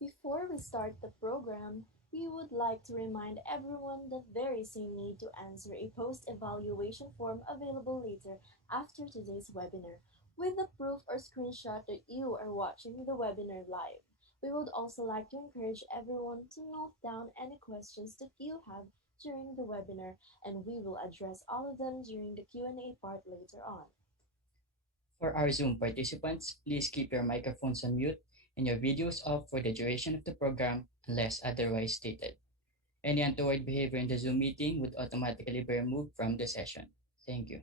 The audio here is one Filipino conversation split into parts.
Before we start the program, we would like to remind everyone that there is a need to answer a post-evaluation form available later after today's webinar, with the proof or screenshot that you are watching the webinar live. We would also like to encourage everyone to note down any questions that you have during the webinar, and we will address all of them during the Q&A part later on. For our Zoom participants, please keep your microphones on mute and your videos off for the duration of the program unless otherwise stated. Any untoward behavior in the Zoom meeting would automatically be removed from the session. Thank you.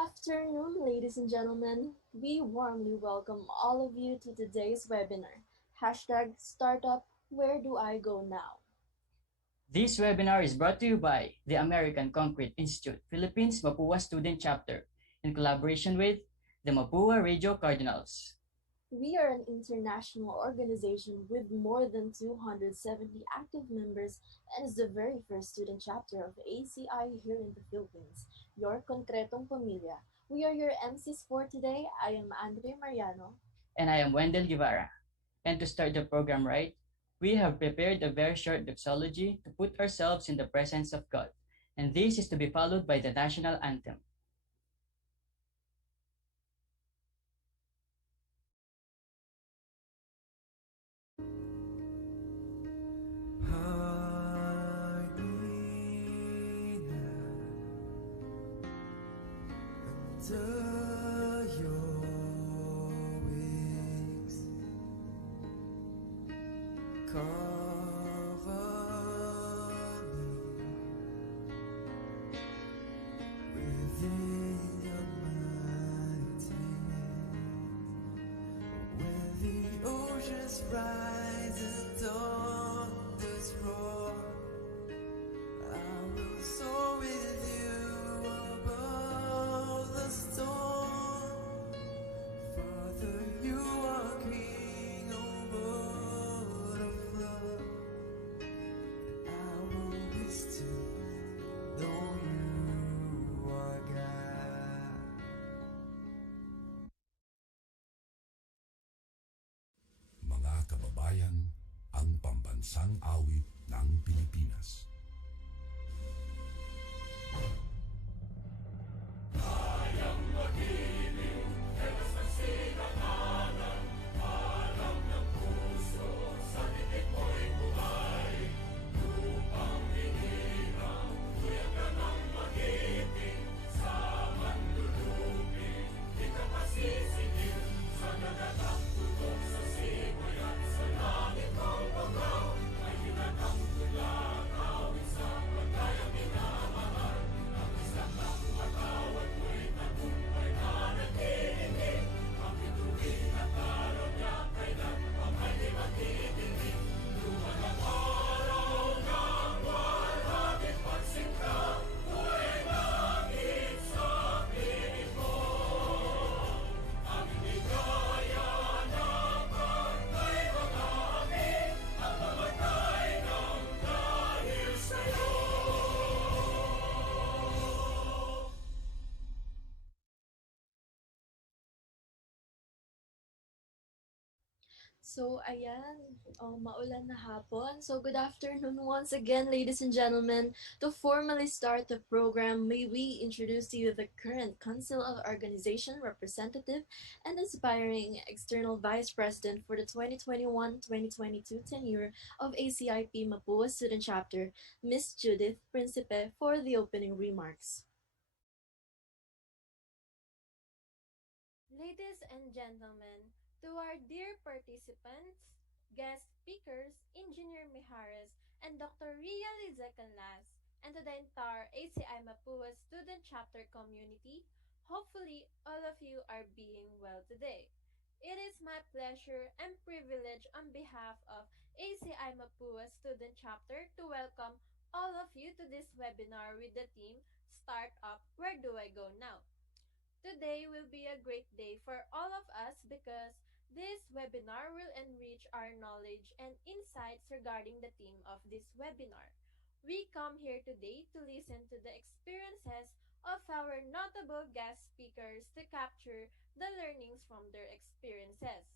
Afternoon, ladies and gentlemen. We warmly welcome all of you to today's webinar. Hashtag Startup, where do I go now? This webinar is brought to you by the American Concrete Institute, Philippines Mapúa Student Chapter, in collaboration with the Mapúa Radio Cardinals. We are an international organization with more than 270 active members and is the very first student chapter of ACI here in the Philippines, your concretong pamilya. We are your MCs for today. I am Andre Mariano. And I am Wendell Guevara. And to start the program right, we have prepared a very short doxology to put ourselves in the presence of God. And this is to be followed by the national anthem. Mga kababayan, ang pambansang awit ng Pilipinas. So, ayan, maulan na hapon. So, good afternoon once again, ladies and gentlemen. To formally start the program, may we introduce to you the current Council of Organization representative and aspiring external vice president for the 2021-2022 tenure of ACIP Mapúa Student Chapter, Miss Judith Principe, for the opening remarks. Ladies and gentlemen, to our dear participants, guest speakers, Engineer Mijares, and Dr. Ylla, and to the entire ACI Mapua Student Chapter community, hopefully all of you are being well today. It is my pleasure and privilege on behalf of ACI Mapua Student Chapter to welcome all of you to this webinar with the theme Start Up, Where Do I Go Now? Today will be a great day for all of us because this webinar will enrich our knowledge and insights regarding the theme of this webinar. We come here today to listen to the experiences of our notable guest speakers to capture the learnings from their experiences.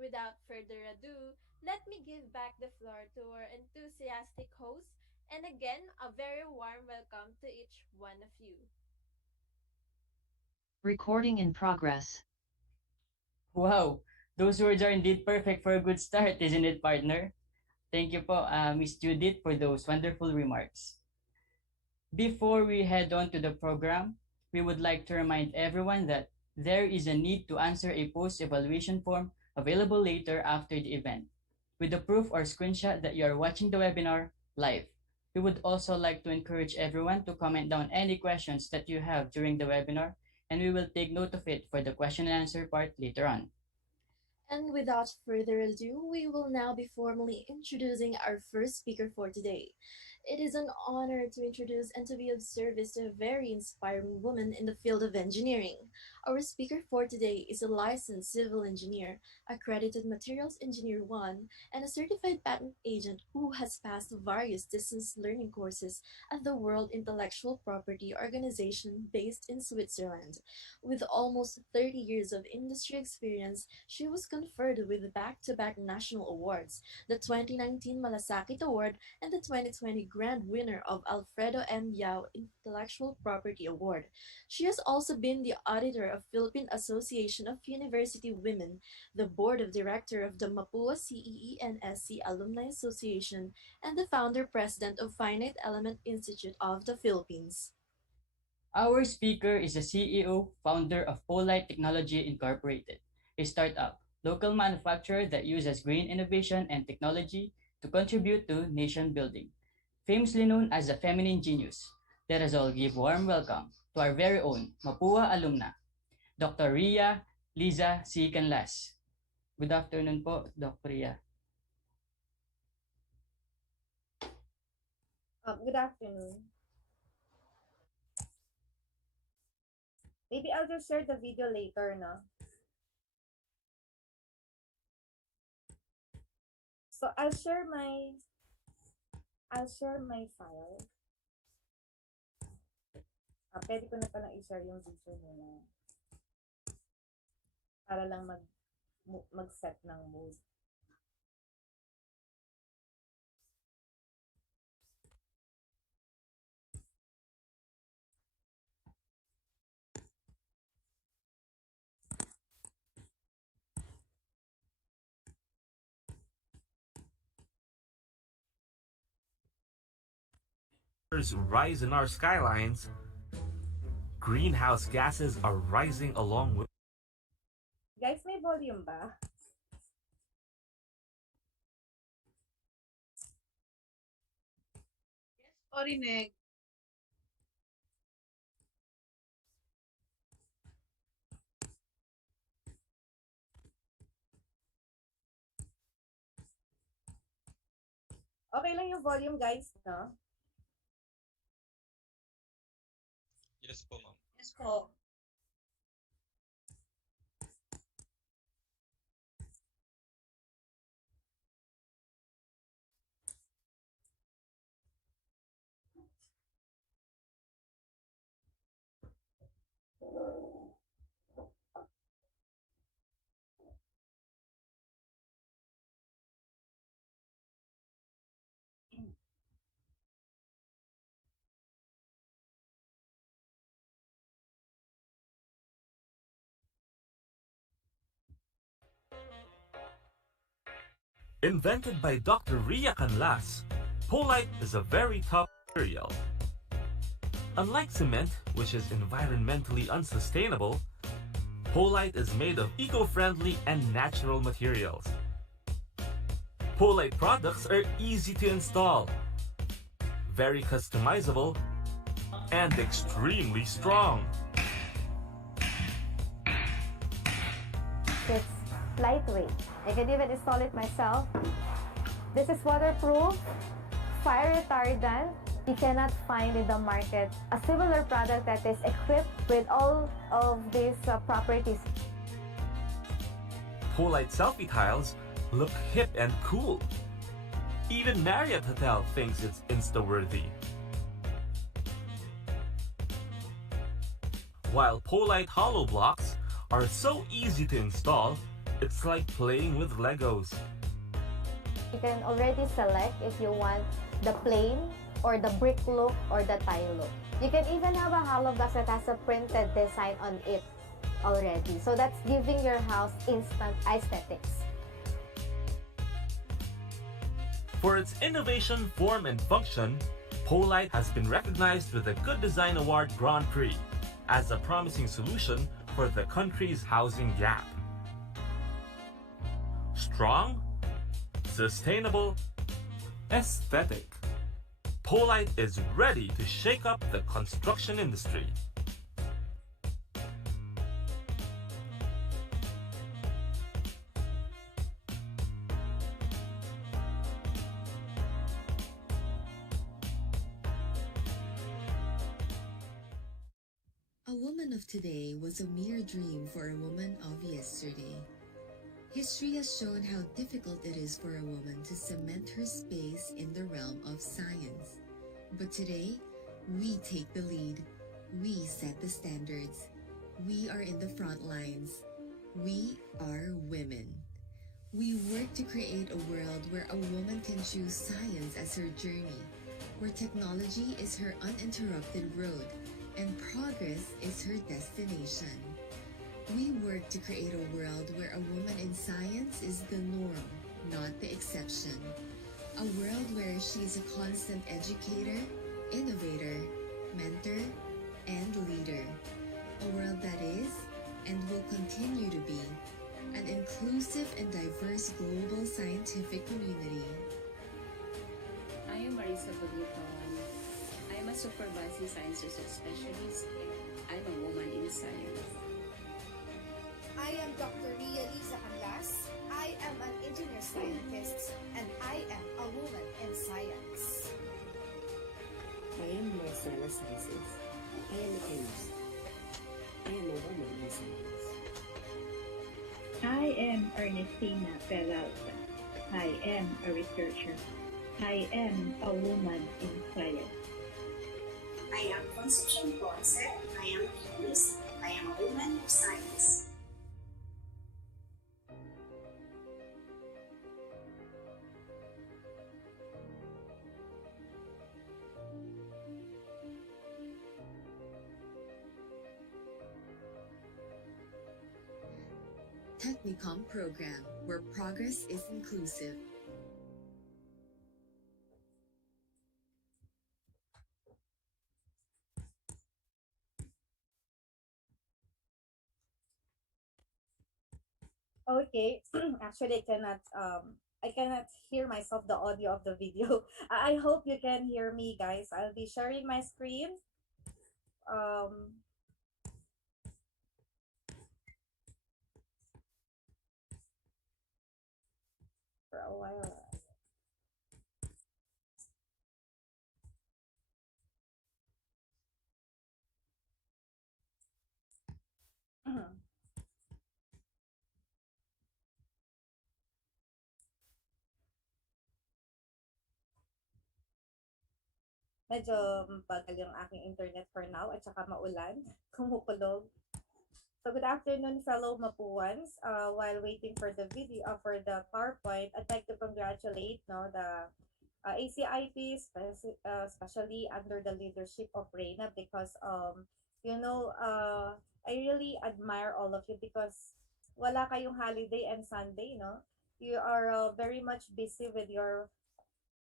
Without further ado, let me give back the floor to our enthusiastic host, and again, a very warm welcome to each one of you. Recording in progress. Wow, those words are indeed perfect for a good start, isn't it, partner? Thank you po, Miss Judith, for those wonderful remarks. Before we head on to the program, we would like to remind everyone that there is a need to answer a post-evaluation form available later after the event, with the proof or screenshot that you are watching the webinar live. We would also like to encourage everyone to comment down any questions that you have during the webinar, and we will take note of it for the question and answer part later on. And without further ado, we will now be formally introducing our first speaker for today. It is an honor to introduce and to be of service to a very inspiring woman in the field of engineering. Our speaker for today is a licensed civil engineer, accredited materials engineer 1, and a certified patent agent who has passed various distance learning courses at the World Intellectual Property Organization based in Switzerland. With almost 30 years of industry experience, she was conferred with back-to-back national awards, the 2019 Malasakit Award and the 2020 grand winner of Alfredo M. Yao Intellectual Property Award. She has also been the auditor of Philippine Association of University Women, the board of director of the Mapúa CEENSC Alumni Association, and the founder-president of Finite Element Institute of the Philippines. Our speaker is the CEO, founder of Polite Technology Incorporated, a startup, local manufacturer that uses green innovation and technology to contribute to nation building. Famously known as the feminine genius, let us all give warm welcome to our very own Mapua alumna, Dr. Ria Liza C. Canlas. Good afternoon po, Dr. Ria. Good afternoon. Maybe I'll just share the video later, no? So I'll share my file. Pwede ko na palang i-share yung video nila. Para lang mag-set ng mood. Rise in our skylines, greenhouse gases are rising along with. Guys, may volume ba? Yes, Orinek. Okay lang yung volume, guys, no? Yes po, ma'am. Yes po. Invented by Dr. Ria Canlas, polite is a very tough material. Unlike cement, which is environmentally unsustainable, polite is made of eco-friendly and natural materials. Polite products are easy to install, very customizable, and extremely strong. It's lightweight. I can even install it myself. This is waterproof, fire retardant. You cannot find in the market a similar product that is equipped with all of these properties. Polite selfie tiles look hip and cool. Even Marriott Hotel thinks it's Insta-worthy. While polite hollow blocks are so easy to install, it's like playing with Legos. You can already select if you want the plain or the brick look or the tile look. You can even have a hollow box that has a printed design on it already. So that's giving your house instant aesthetics. For its innovation, form, and function, Polite has been recognized with the Good Design Award Grand Prix as a promising solution for the country's housing gap. Strong, sustainable, aesthetic. Polite is ready to shake up the construction industry. of today was a mere dream for a woman of yesterday. History has shown how difficult it is for a woman to cement her space in the realm of science. But today, we take the lead. We set the standards. We are in the front lines. We are women. We work to create a world where a woman can choose science as her journey, where technology is her uninterrupted road, and progress is her destination. We work to create a world where a woman in science is the norm, not the exception. A world where she is a constant educator, innovator, mentor, and leader. A world that is, and will continue to be, an inclusive and diverse global scientific community. I am Marisa Bugliton. I am a supervising science research specialist. I'm a woman in science. I am Dr. Ylla. I am an engineer scientist, and I am a woman in science. I am Marcella Sciences. I am a chemist. I am a woman in science. I am Ernestina Peralta. I am a researcher. I am a woman in science. I am Concepcion Ponce. I am a chemist. I am a woman of science. Technicom program, where progress is inclusive. Okay, actually I cannot hear myself the audio of the video. I hope you can hear me, guys. I'll be sharing my screen. Um for a while. Medyo bagal yung aking internet for now at saka maulan, kumukulog. So good afternoon, fellow Mapuans. While waiting for the video, for the PowerPoint, I'd like to congratulate the ACIP, especially under the leadership of Reina, because I really admire all of you because wala kayong holiday and Sunday, no? You are very much busy with your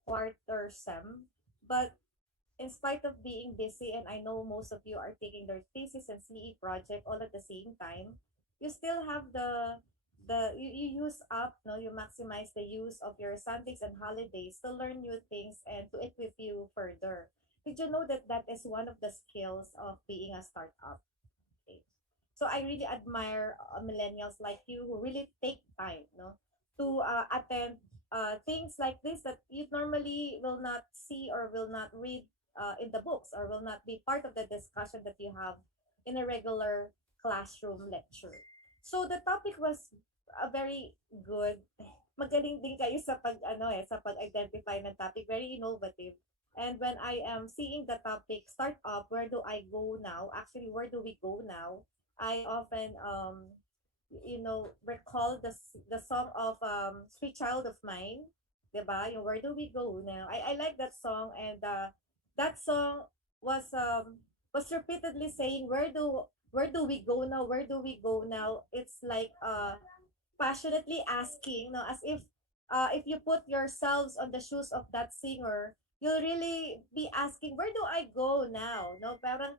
quarter sem, but in spite of being busy, and I know most of you are taking their thesis and CE project all at the same time, you still have you use up, no, you maximize the use of your Sundays and holidays to learn new things and to equip you further. Did you know that that is one of the skills of being a startup? Okay. So I really admire millennials like you who really take time, no, to attend things like this that you normally will not see or will not read in the books or will not be part of the discussion that you have in a regular classroom lecture. So the topic was very good. Magaling din kayo sa sa pag-identify ng topic, very innovative. And when I am seeing the topic start up, where do I go now? Actually, where do we go now? I often recall the song of Sweet Child of Mine, 'di ba? Yung Where Do We Go Now? I like that song, and that song was repeatedly saying where do we go now? Where do we go now? It's like passionately asking, no, as if you put yourselves on the shoes of that singer, you'll really be asking, where do I go now? No, parang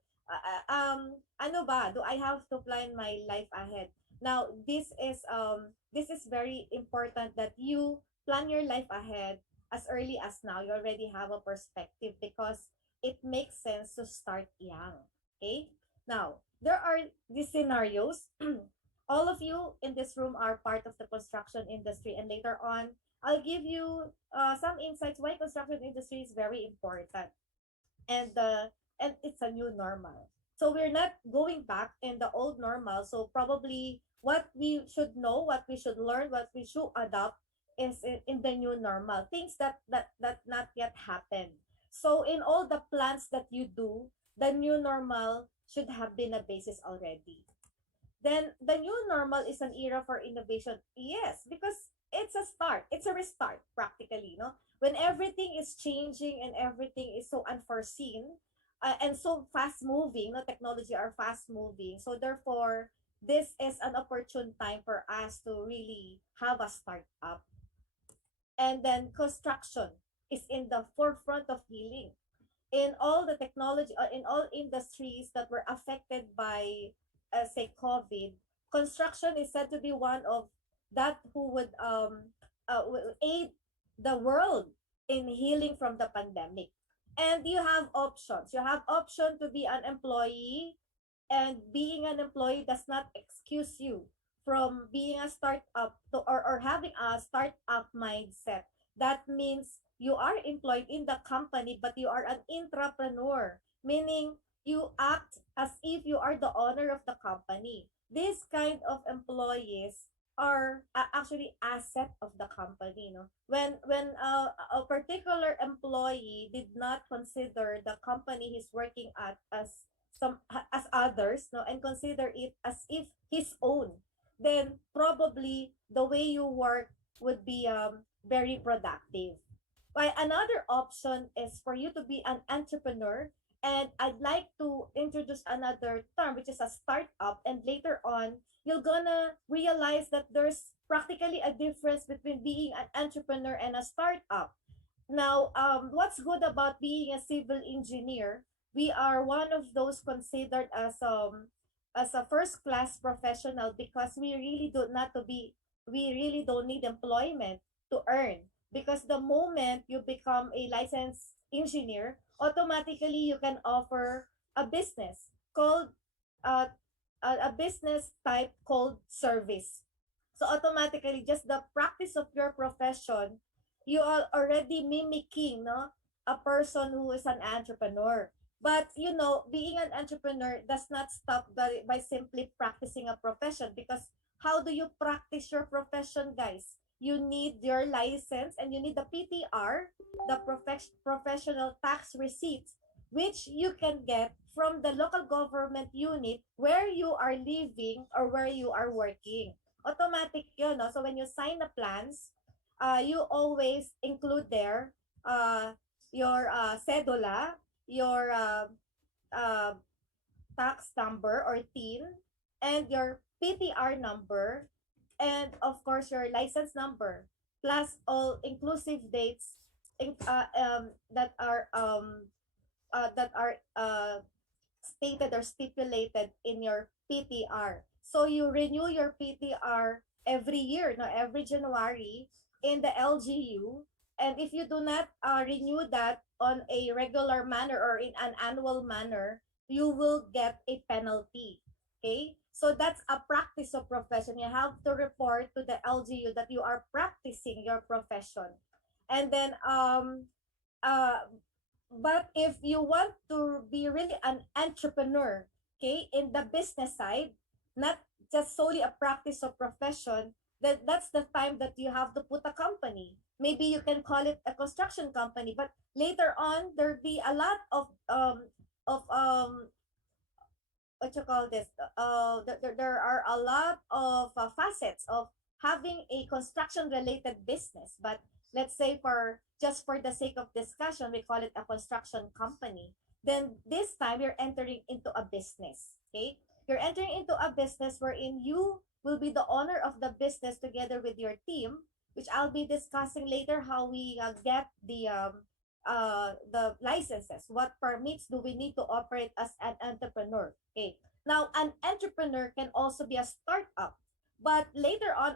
ano ba? Do I have to plan my life ahead? Now, this is very important that you plan your life ahead as early as now. You already have a perspective because it makes sense to start young. Okay? Now, there are these scenarios. All of you in this room are part of the construction industry, and later on, I'll give you some insights why construction industry is very important, and it's a new normal. So we're not going back in the old normal. So probably what we should know, what we should learn, what we should adopt is in the new normal. Things that not yet happened. So in all the plans that you do, the new normal should have been a basis already. Then the new normal is an era for innovation. Yes, because it's a start. It's a restart practically, no? When everything is changing and everything is so unforeseen, and so fast moving, no, technology are fast moving. So therefore, this is an opportune time for us to really have a startup. And then construction is in the forefront of healing in all the technology, in all industries that were affected by, say, COVID. Construction is said to be one of that who would will aid the world in healing from the pandemic. And you have options. You have option to be an employee, and being an employee does not excuse you from being a startup to, or having a startup mindset. That means you are employed in the company, but you are an entrepreneur, meaning you act as if you are the owner of the company. This kind of employees are actually asset of the company, no? When a particular employee did not consider the company he's working at as as others, no, and consider it as if his own, then probably the way you work would be very productive. While another option is for you to be an entrepreneur, and I'd like to introduce another term, which is a startup. And later on, you're gonna realize that there's practically a difference between being an entrepreneur and a startup. Now, what's good about being a civil engineer? We are one of those considered as a first class professional because we really don't need employment to earn, because the moment you become a licensed engineer, automatically you can offer a business called uh, a business type called service. So automatically, just the practice of your profession, you are already mimicking, no, a person who is an entrepreneur. But you know, being an entrepreneur does not stop by simply practicing a profession, because how do you practice your profession, guys? You need your license and you need the PTR, the professional tax receipt, which you can get from the local government unit where you are living or where you are working. Automatic yun, no? So when you sign the plans, you always include there your cedula, your uh, tax number or TIN, and your PTR number, and of course your license number, plus all inclusive dates that are stated or stipulated in your PTR. So you renew your PTR every year, no, every January in the LGU. And if you do not renew that on a regular manner or in an annual manner, you will get a penalty. Okay? So that's a practice of profession. You have to report to the LGU that you are practicing your profession. And then uh but if you want to be really an entrepreneur, okay, in the business side, not just solely a practice of profession, that's the time that you have to put a company. Maybe you can call it a construction company, but later on there'll be a lot of what you call this there are a lot of facets of having a construction related business. But let's say, for just for the sake of discussion, we call it a construction company. Then this time you're entering into a business. Okay, you're entering into a business wherein you will be the owner of the business together with your team, which I'll be discussing later how we get the licenses. What permits do we need to operate as an entrepreneur? Okay. Now, an entrepreneur can also be a startup, but later on,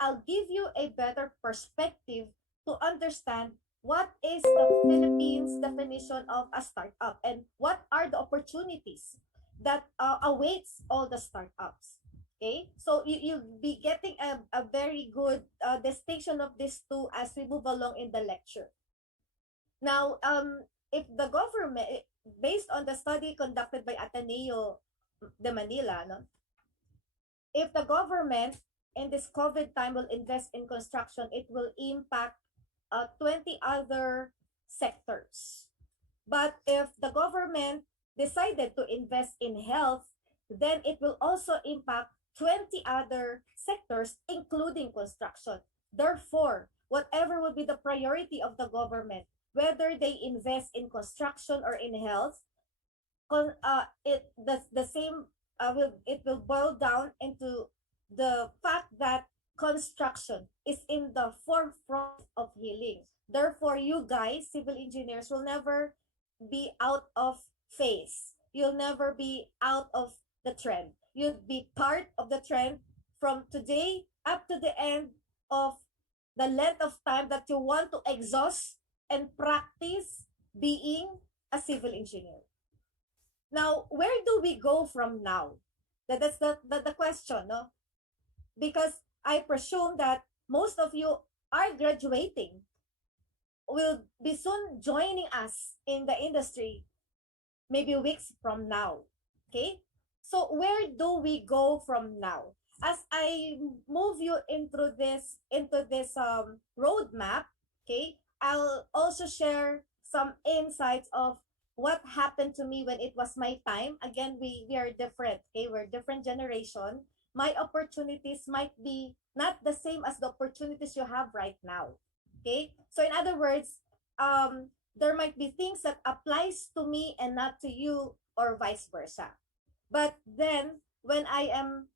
I'll give you a better perspective to understand what is the Philippines definition of a startup and what are the opportunities that awaits all the startups. Okay, so you'll be getting a very good distinction of these two as we move along in the lecture. Now, if the government, based on the study conducted by Ateneo de Manila, no, if the government in this COVID time will invest in construction, it will impact 20 other sectors. But if the government decided to invest in health, then it will also impact 20 other sectors, including construction. Therefore, whatever will be the priority of the government, whether they invest in construction or in health, the same it will boil down into the fact that construction is in the forefront of healing. Therefore, you guys, civil engineers, will never be out of phase. You'll never be out of the trend. You'll be part of the trend from today up to the end of the length of time that you want to exhaust and practice being a civil engineer. Now, where do we go from now? That's the question, no? Because I presume that most of you are graduating, will be soon joining us in the industry, maybe weeks from now. Okay? So where do we go from now? As I move you into this roadmap, okay, I'll also share some insights of what happened to me when it was my time. Again, we are different, okay? We're different generation. My opportunities might be not the same as the opportunities you have right now. Okay? So in other words, there might be things that applies to me and not to you, or vice versa. But then when I am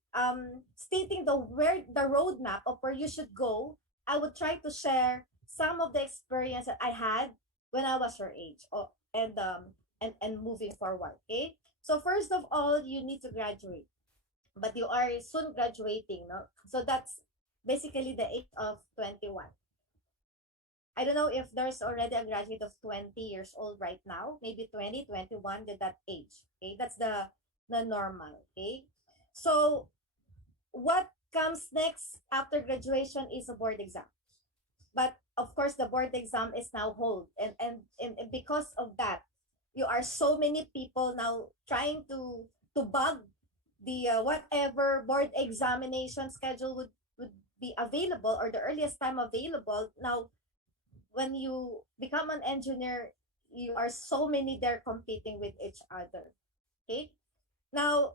stating the roadmap of where you should go, I would try to share some of the experience that I had when I was your age, and moving forward. Okay, so first of all, you need to graduate, but you are soon graduating, no? So that's basically the age of 21. I don't know if there's already a graduate of 20 years old right now, maybe 20, 21, to that age. Okay, that's the normal. Okay, so what comes next after graduation is a board exam. But of course, the board exam is now hold, and because of that, you are so many people now trying to bug the whatever board examination schedule would be available, or the earliest time available. Now, when you become an engineer, you are so many there competing with each other. Okay, now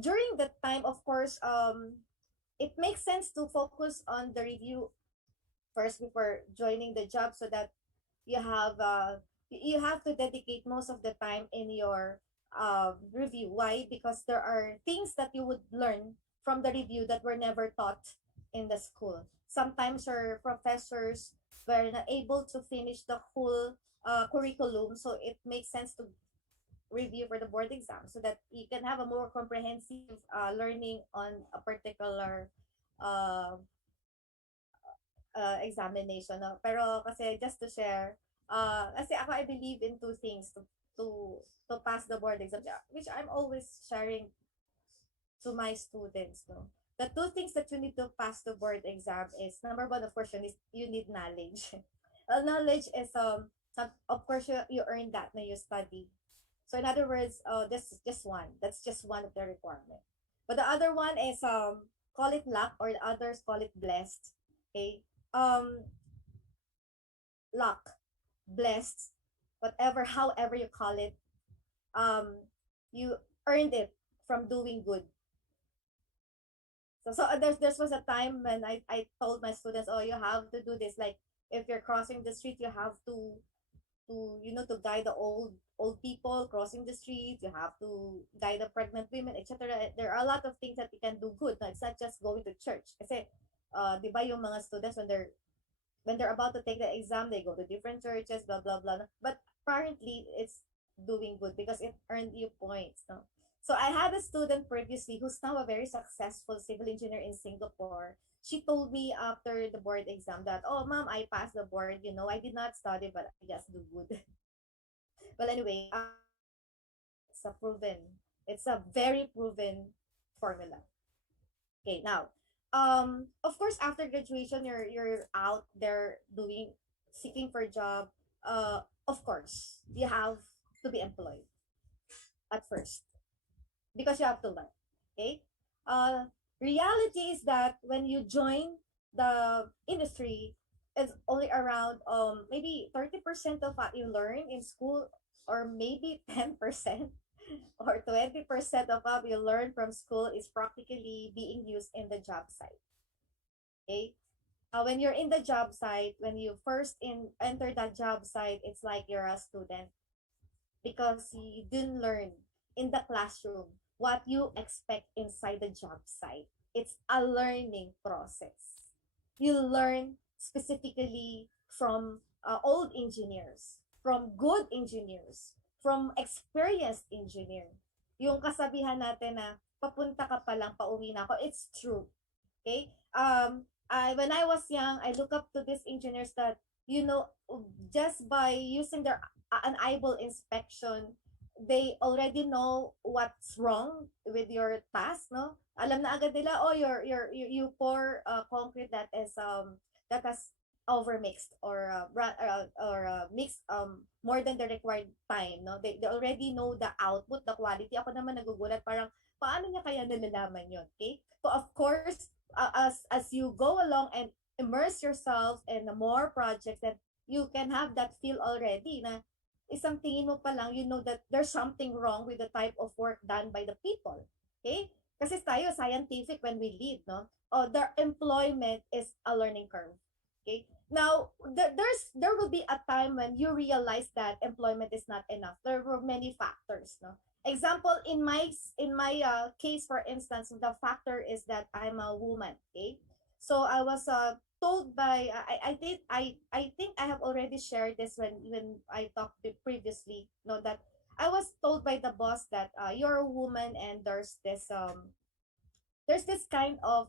during that time, of course, it makes sense to focus on the review first before joining the job, so that you have to dedicate most of the time in your review. Why? Because there are things that you would learn from the review that were never taught in the school. Sometimes your professors were not able to finish the whole curriculum, so it makes sense to review for the board exam, so that you can have a more comprehensive learning on a particular uh, examination. No? Pero kasi just to share, kasi ako, I believe in two things to pass the board exam, which I'm always sharing to my students. No? The two things that you need to pass the board exam is, number one, of course, you need knowledge. Knowledge is, of course, you earn that when you study. So in other words, this is just one. That's just one of the requirement. But the other one is, call it luck, or the others call it blessed. Okay. Luck, blessed, whatever, however you call it, you earned it from doing good. So there was a time when I told my students, oh, you have to do this. Like, if you're crossing the street, you have to to guide the old people crossing the street. You have to guide the pregnant women, etc. There are a lot of things that you can do good. No, it's not just going to church. Kasi, di ba yung mga students, when they're about to take the exam, they go to different churches, blah blah blah. But apparently, it's doing good because it earned you points. No? So I had a student previously who's now a very successful civil engineer in Singapore. She told me after the board exam that, oh, ma'am, I passed the board. I did not study, but I just do good. Well, anyway, it's a very proven formula. Okay, now, of course, after graduation, you're out there seeking for a job. of course, you have to be employed at first because you have to learn. Okay. Uh, Reality is that when you join the industry, it's only around maybe 30% of what you learn in school, or maybe 10% or 20% of what you learn from school is practically being used in the job site. Okay. When you're in the job site, when you first enter that job site, it's like you're a student because you didn't learn in the classroom what you expect inside the job site. It's a learning process. You learn specifically from old engineers, from good engineers, from experienced engineer. Yung kasabihan natin na papunta ka pa lang, pauwi na ako, it's true. Okay? When I was young, I look up to these engineers that, just by using their an eyeball inspection, they already know what's wrong with your task, no? Alam na agad nila, oh, you pour concrete that has overmixed or mixed more than the required time, no? They already know the output, the quality. Ako naman nagugulat, parang paano niya kaya nalalaman yun? Okay? So of course, as you go along and immerse yourself in more projects, that you can have that feel already na isang tingin mo pa lang, you know that there's something wrong with the type of work done by the people. Okay? Kasi tayo, scientific when we lead, no? Their employment is a learning curve. Okay? Now, there will be a time when you realize that employment is not enough. There were many factors, no? Example, in my case, for instance, the factor is that I'm a woman. Okay? So I was told by I think I have already shared this when I talked previously, that I was told by the boss that you're a woman and there's this kind of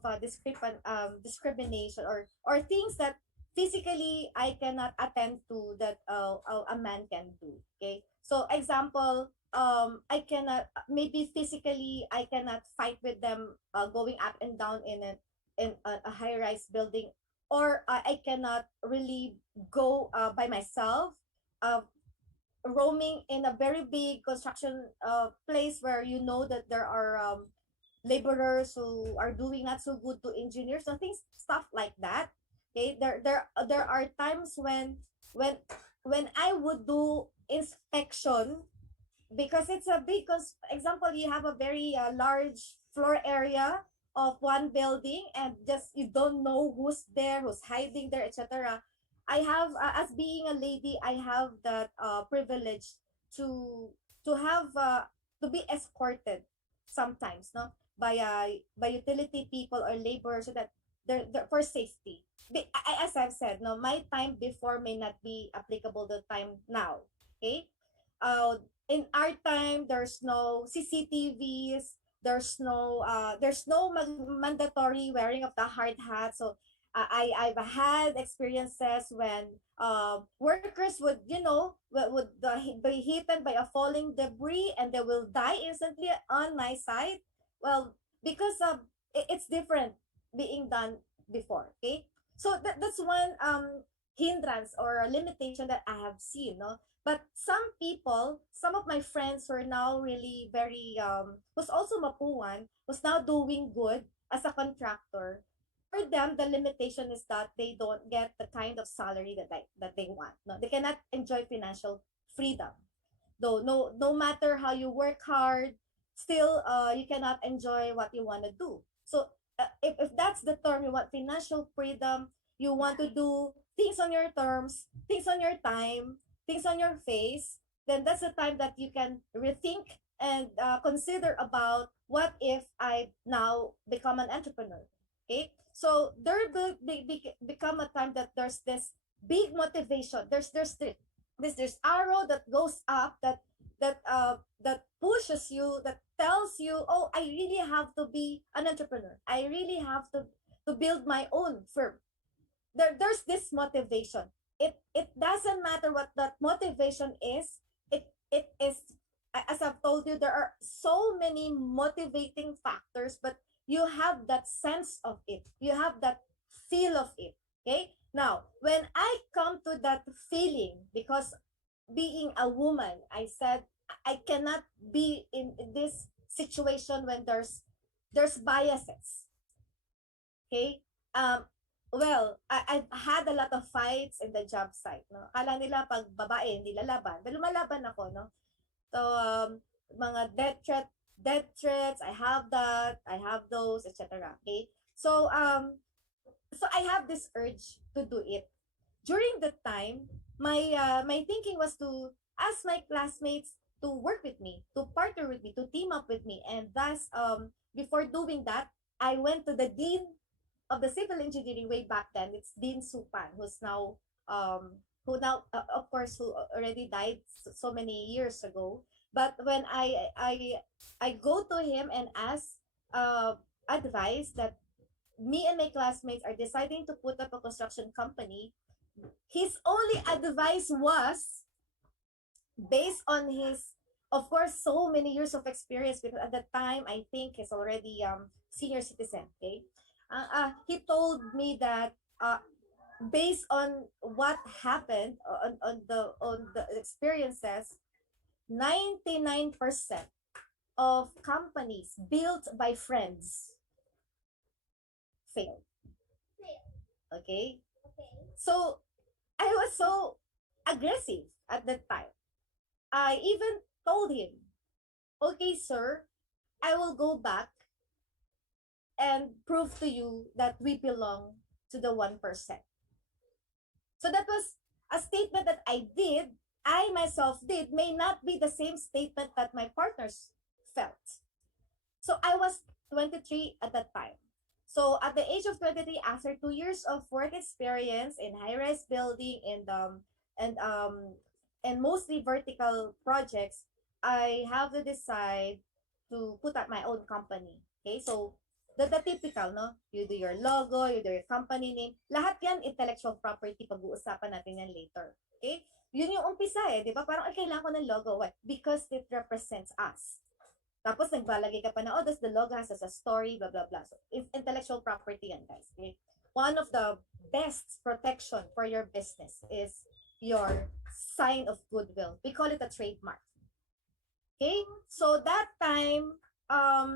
discrimination or things that physically I cannot attend to that a man can do. Okay, so example, I cannot, maybe physically I cannot fight with them going up and down in a high-rise building, or I cannot really go by myself, roaming in a very big construction place where you know that there are laborers who are doing not so good to engineers and things, stuff like that. Okay, there are times when when I would do inspection, because it's a big example, you have a very large floor area of one building, and just you don't know who's there, who's hiding there, etc. I have, as being a lady, I have that privilege to have to be escorted sometimes, no, by utility people or labor, so that they're for safety. As I've said, no, my time before may not be applicable the time now. Okay, in our time, there's no CCTVs, there's no mandatory wearing of the hard hat. So I've had experiences when workers would, be hit by a falling debris and they will die instantly on my side. Well, because it's different being done before. Okay, so that's one hindrance or a limitation that I have seen, no. But some people, some of my friends who are now really very who's also Mapuan, who's now doing good as a contractor, for them the limitation is that they don't get the kind of salary that they want. No, they cannot enjoy financial freedom. Though no matter how you work hard, still you cannot enjoy what you want to do. So if that's the term, you want financial freedom, you want to do things on your terms, things on your time, things on your face, then that's the time that you can rethink and consider about what if I now become an entrepreneur. Okay, so there will become a time that there's this big motivation. There's arrow that goes up, that pushes you, that tells you, oh, I really have to be an entrepreneur. I really have to build my own firm. There's this motivation. It doesn't matter what that motivation is. It is, as I've told you, there are so many motivating factors, but you have that sense of it. You have that feel of it. Okay? Now, when I come to that feeling, because being a woman, I said I cannot be in this situation when there's biases. Okay? Well, I've had a lot of fights in the job site, no? Akala nila pag babae hindi lalaban. Pero lumalaban ako, no? So, mga death threats, I have that, I have those, etc. Okay? So, so I have this urge to do it. During the time, my thinking was to ask my classmates to work with me, to partner with me, to team up with me, and thus, before doing that, I went to the dean of the civil engineering way back then. It's Dean Supan, who now, of course, who already died so many years ago. But when I go to him and ask advice that me and my classmates are deciding to put up a construction company, his only advice was based on his, of course, so many years of experience, because at the time I think he's already senior citizen. Okay, he told me that based on what happened on the experiences, 99% of companies built by friends failed. Okay? So I was so aggressive at that time. I even told him, okay, sir, I will go back and prove to you that we belong to the 1%. So that was a statement that I myself did, may not be the same statement that my partners felt. So I was 23 at that time. So at the age of 23, after 2 years of work experience in high-rise building and mostly vertical projects, I have to decide to put up my own company. Okay, so the typical, no? You do your logo, you do your company name. Lahat yan intellectual property. Pag-uusapan natin yan later. Okay? Yun yung umpisa eh, di ba? Parang, ay, kailangan ko ng logo. Why? Because it represents us. Tapos nagbalagay ka pa na, oh, does the logo has a story, blah, blah, blah. So, intellectual property yan, guys. Okay? One of the best protection for your business is your sign of goodwill. We call it a trademark. Okay? So that time,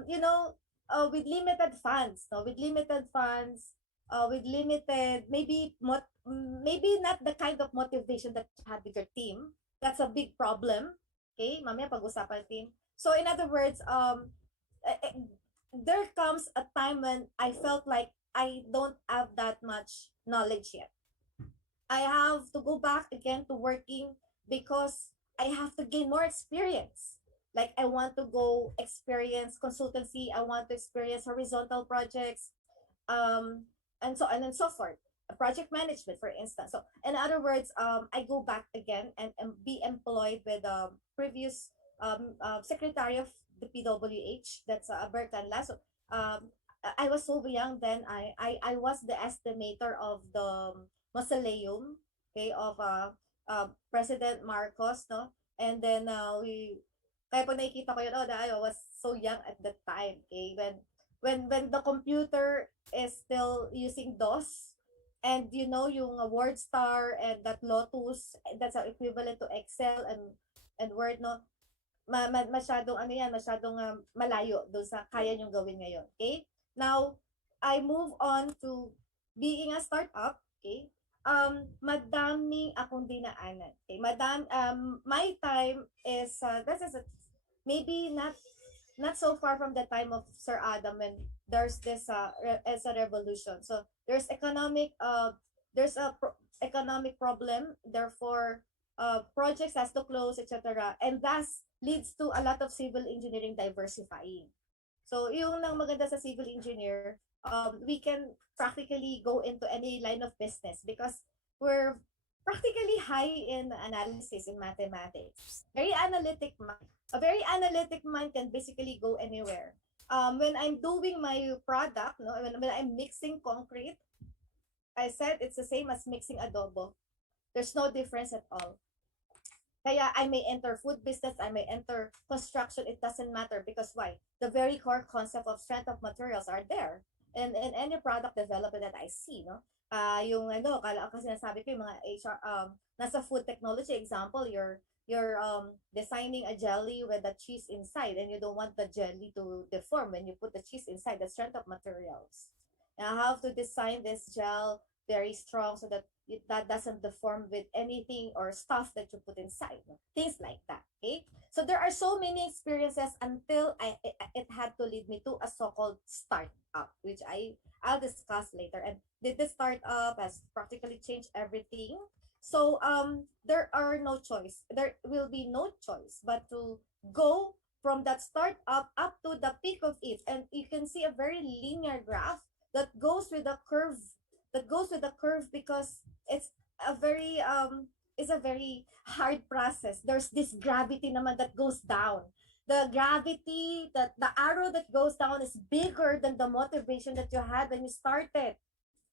you know, with limited funds, no? With limited funds, with limited, maybe not the kind of motivation that you had with your team. That's a big problem. Okay? Mamaya pag-usapan team. So in other words, there comes a time when I felt like I don't have that much knowledge yet. I have to go back again to working because I have to gain more experience. Like I want to go experience consultancy, I want to experience horizontal projects, and so on and so forth. Project management, for instance. So in other words, I go back again and be employed with previous secretary of the PWH, that's Berkanla. So I was so young then. I was the estimator of the mausoleum, okay, of President Marcos, no? And then kaya pag nakikita ko yun, oh, I was so young at that time, okay? When the computer is still using DOS, and you know yung WordStar and that Lotus, that's equivalent to Excel and Word, no? Masyadong ano yan, masyadong malayo doon sa kaya nyong gawin ngayon. Okay? Now, I move on to being a startup. Okay? Madaming akong dinaanan. Okay? My time is, maybe not so far from the time of Sir Adam when there's this as a revolution. So, there's economic problem, therefore, projects has to close, etc. And thus leads to a lot of civil engineering diversifying. So yung nang maganda sa civil engineer, we can practically go into any line of business because we're practically high in analysis in mathematics. Very analytic mind. A very analytic mind can basically go anywhere. When I'm doing my product, no, when I'm mixing concrete, I said it's the same as mixing adobo. There's no difference at all. Kaya I may enter food business, I may enter construction, it doesn't matter because why? The very core concept of strength of materials are there in any product development that I see, no? Yung ano, kasi nasabi ko yung mga HR, nasa food technology, example, you're designing a jelly with the cheese inside and you don't want the jelly to deform when you put the cheese inside, the strength of materials. Now, how to design this gel very strong so that that doesn't deform with anything or stuff that you put inside, no? Things like that. Okay, so there are so many experiences until it had to lead me to a so-called startup, which I'll discuss later. And this startup has practically changed everything. So there are no choice. There will be no choice but to go from that startup up to the peak of it, and you can see a very linear graph that goes with the curve, because it's a very hard process. There's this gravity naman that goes down. The gravity, that the arrow that goes down is bigger than the motivation that you had when you started.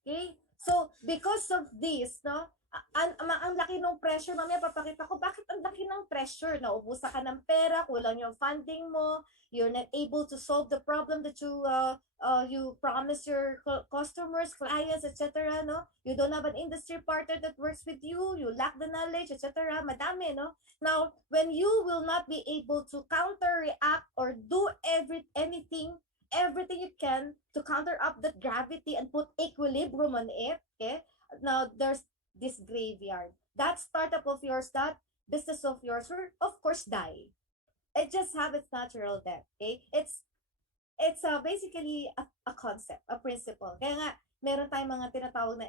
Okay? So, because of this, no, ang laki ng pressure, mamaya papakita ko bakit ang laki ng pressure. Naubusan ka ng pera, kulang yung funding mo, you're not able to solve the problem that you promise your customers, clients, etc. No, you don't have an industry partner that works with you, you lack the knowledge, etc. Madami, no. Now, when you will not be able to counter react or do everything you can to counter up that gravity and put equilibrium on it, okay, now there's this graveyard. That startup of yours, that business of yours will of course die. It just have its natural death. Okay, it's basically a concept, a principle. Kaya nga meron tayong mga tinatawag na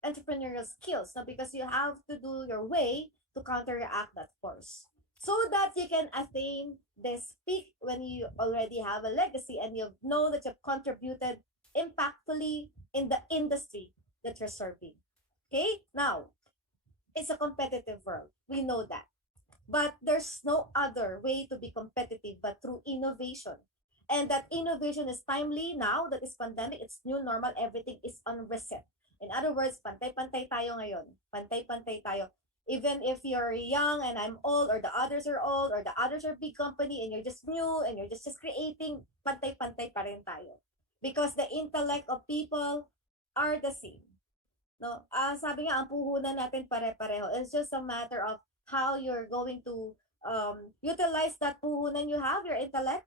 entrepreneurial skills, no? Because you have to do your way to counteract that force, so that you can attain this peak when you already have a legacy and you know that you've contributed impactfully in the industry that you're serving. Okay, now it's a competitive world, we know that, but there's no other way to be competitive but through innovation. And that innovation is timely now that is pandemic, it's new normal, everything is on reset. In other words, pantay-pantay tayo ngayon, pantay-pantay tayo. Even if you're young and I'm old, or the others are old, or the others are big company and you're just new and you're just creating, pantay-pantay pa rin tayo. Because the intellect of people are the same. No, sabi nga, ang puhunan natin pare-pareho. It's just a matter of how you're going to utilize that puhunan you have, your intellect,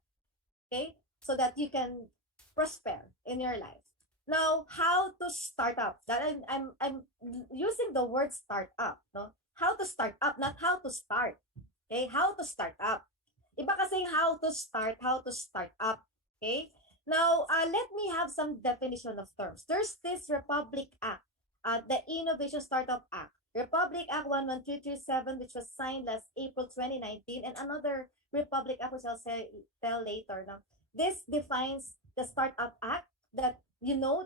okay, so that you can prosper in your life. Now, how to start up? That I'm using the word start up, no? How to start up, not how to start. Okay, how to start up. Iba kasi how to start up. Okay. Now, let me have some definition of terms. There's this Republic Act, the Innovation Startup Act, Republic Act 11337, which was signed last April 2019, and another Republic Act, which I'll tell later. Now, this defines the Startup Act that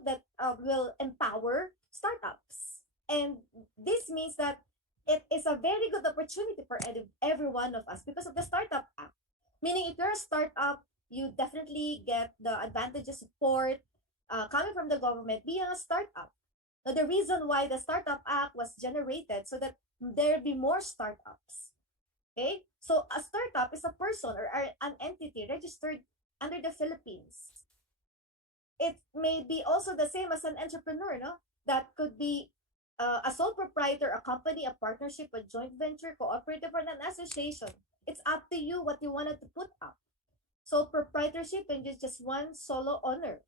that will empower startups, and this means that it is a very good opportunity for every one of us because of the Startup Act. Meaning, if you're a startup, you definitely get the advantages, support coming from the government being a startup. Now, the reason why the Startup Act was generated so that there be more startups. Okay? So, a startup is a person or an entity registered under the Philippines. It may be also the same as an entrepreneur, no? That could be a sole proprietor, a company, a partnership, a joint venture, cooperative, or an association. It's up to you what you wanted to put up. So, proprietorship and just one solo owner.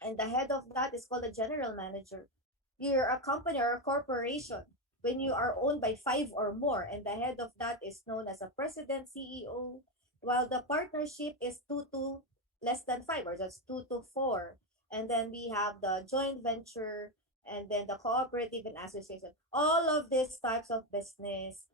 And the head of that is called a general manager. You're a company or a corporation when you are owned by 5 or more, and the head of that is known as a president, CEO, while the partnership is 2 to less than 5, or just 2 to 4. And then we have the joint venture, and then the cooperative and association. All of these types of business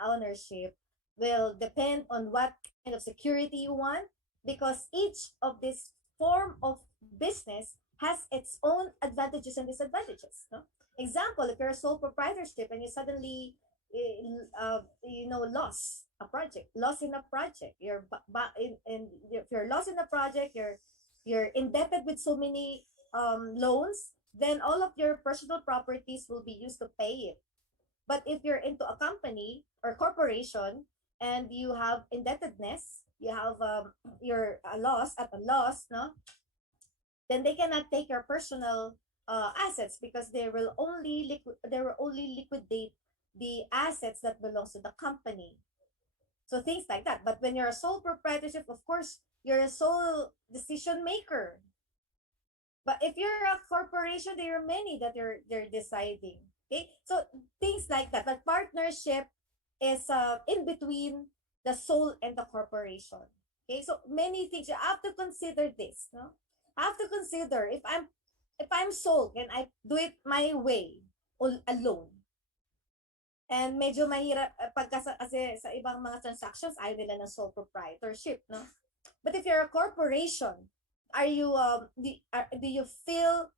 ownership will depend on what kind of security you want, because each of this form of business has its own advantages and disadvantages. No? Example, if you're a sole proprietorship and you suddenly lost in a project, if you're lost in a project, you're indebted with so many loans, then all of your personal properties will be used to pay it. But if you're into a company or corporation and you have indebtedness, you have you're at a loss, no, then they cannot take your personal assets because they will only liquidate the assets that belongs to the company. So things like that. But when you're a sole proprietorship, of course, you're a sole decision maker. But if you're a corporation, there are many that they're deciding. Okay, so things like that. But partnership is in between the soul and the corporation. Okay, so many things you have to consider this. No, I have to consider if I'm sole, can I do it my way alone? And medyo mahirap kasi sa ibang mga transactions ayaw nila ng sole proprietorship, no? But if you're a corporation, are you do you feel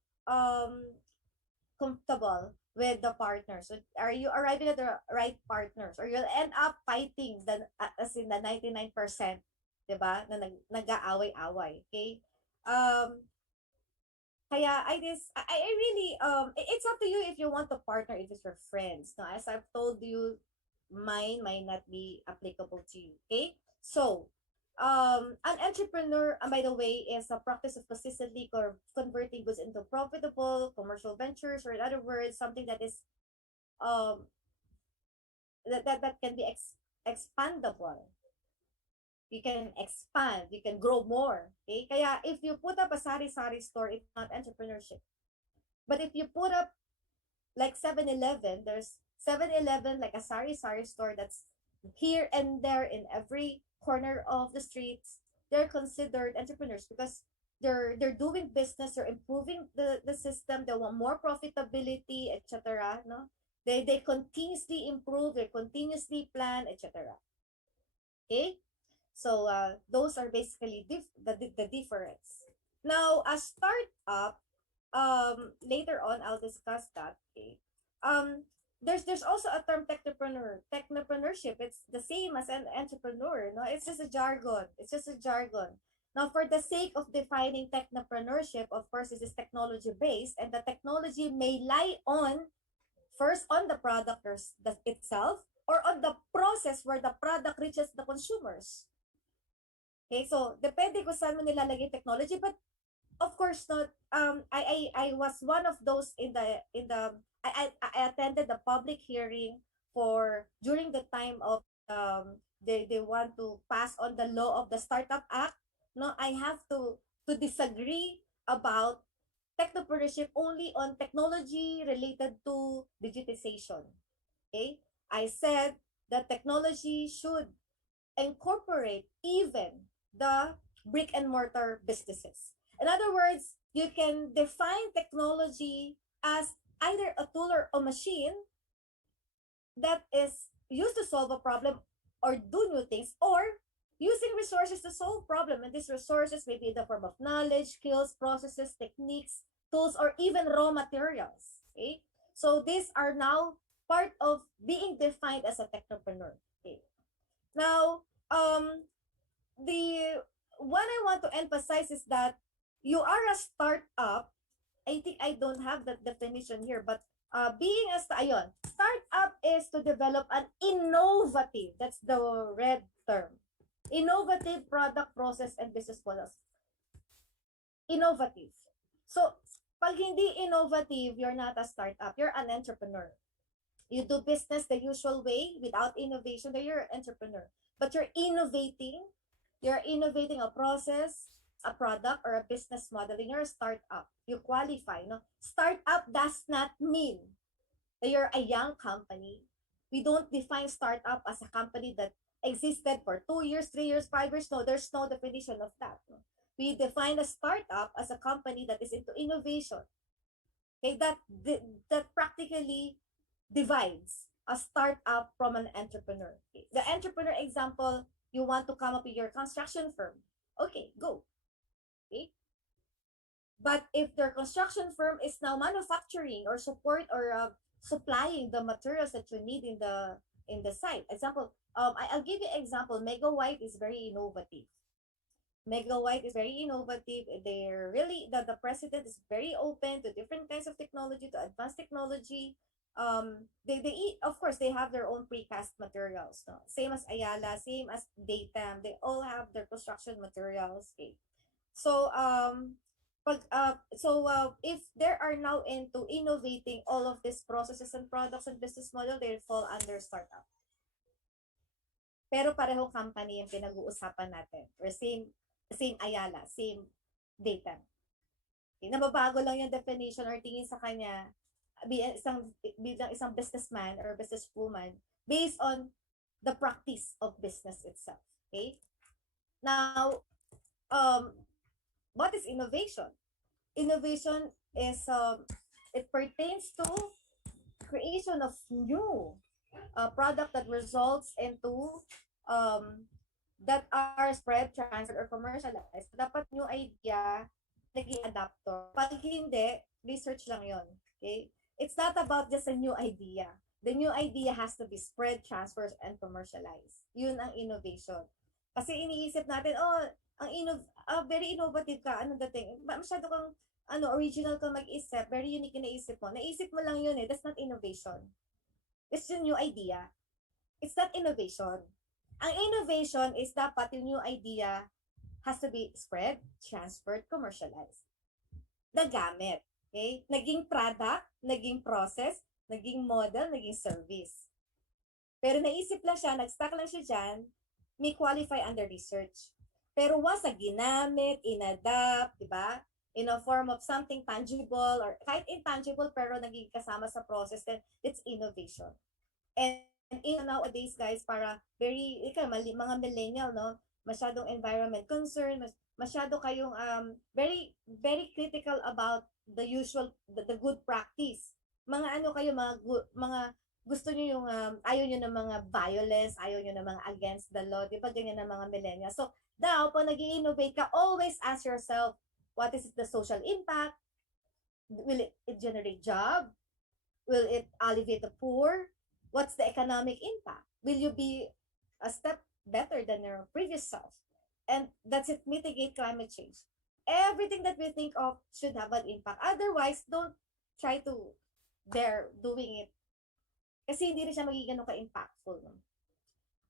comfortable with the partners? Are you arriving at the right partners, or you'll end up fighting as in the 99%, 'di ba? Na nag-aaway-away, okay? Kaya I really it's up to you if you want to partner, if it's your friends. No, as I've told you, mine might not be applicable to you. Okay, so an entrepreneur, by the way, is a practice of consistently converting goods into profitable commercial ventures, or in other words, something that is um that can be expandable. You can expand, you can grow more. Okay, kaya if you put up a sari-sari store, it's not entrepreneurship. But if you put up like 7-Eleven, there's 7-Eleven like a sari-sari store that's here and there in every corner of the streets. They're considered entrepreneurs because they're doing business, they're improving the system, they want more profitability, etc. No, they continuously improve, they continuously plan, etc. Okay, so those are basically the difference. Now, a startup, later on I'll discuss that. Okay. There's also a term technopreneurship. It's the same as an entrepreneur. No, it's just a jargon. It's just a jargon. Now, for the sake of defining technopreneurship, of course, this is technology based, and the technology may lie on first on the product itself, or on the process where the product reaches the consumers. Okay, so depende kung saan mo nilalagay technology, but of course not. I was one of those I attended the public hearing for during the time of they want to pass on the law of the Startup Act. No, I have to disagree about technopreneurship only on technology related to digitization. Okay, I said that technology should incorporate even the brick and mortar businesses. In other words, you can define technology as either a tool or a machine that is used to solve a problem or do new things, or using resources to solve problem. And these resources may be in the form of knowledge, skills, processes, techniques, tools, or even raw materials. Okay, so these are now part of being defined as a technopreneur. Okay, now the one I want to emphasize is that you are a startup. I think I don't have that definition here, but being a startup is to develop an innovative, that's the red term, innovative product, process, and business models. Innovative. So, pag hindi innovative, you're not a startup, you're an entrepreneur. You do business the usual way without innovation, then you're an entrepreneur. But you're innovating a process, a product, or a business model, and you're a startup. You qualify. No? Startup does not mean that you're a young company. We don't define startup as a company that existed for 2 years, 3 years, 5 years. No, there's no definition of that. No? We define a startup as a company that is into innovation. Okay, that practically divides a startup from an entrepreneur. Okay? The entrepreneur example, you want to come up with your construction firm. Okay, go. Okay. But if their construction firm is now manufacturing or support or supplying the materials that you need in the site. Example, I'll give you an example. Mega White is very innovative. Mega White is very innovative. They're really the president is very open to different kinds of technology, to advanced technology. They of course they have their own precast materials. No? Same as Ylla, same as Datam. They all have their construction materials. Okay. So If they are now into innovating all of these processes and products and business model, they fall under startup. Pero pareho company yung pinag-uusapan natin. Or same Ylla, same data. Okay, nababago lang yung definition or tingin sa kanya bilang isang businessman or businesswoman based on the practice of business itself. Okay? Now, what is innovation? Innovation is it pertains to creation of new product that results into that are spread, transferred, or commercialized. Dapat new idea, naging adapter. Pag hindi, research lang yon. Okay? It's not about just a new idea. The new idea has to be spread, transferred, and commercialized. Yun ang innovation. Kasi iniisip natin, very innovative ka, anong dating? Masyado kang, original ka mag-isip, very unique yung naisip mo. Naisip mo lang yun that's not innovation. It's a new idea. It's not innovation. Ang innovation is dapat yung new idea has to be spread, transferred, commercialized. Nagamit. Okay? Naging product, naging process, naging model, naging service. Pero naisip lang siya, nag-stuck lang siya dyan, may qualify under research. Pero once na ginamit, inadapt, di ba? In a form of something tangible or kahit intangible pero naging kasama sa process, then it's innovation. And nowadays, guys, para mga millennial, no? Masyadong environment concern, masyado kayong very very critical about the usual the good practice. Mga mga gusto niyo yung ayaw niyo ng mga violence, ayaw niyo ng mga against the law, di ba ganyan ng mga millennials. So, now pag nag-innovate ka, always ask yourself, what is the social impact? Will it generate job? Will it alleviate the poor? What's the economic impact? Will you be a step better than your previous self? And does it mitigate climate change? Everything that we think of should have an impact. Otherwise, don't try to dare doing it. Kasi hindi rin siya magiging ganun ka-impactful. No?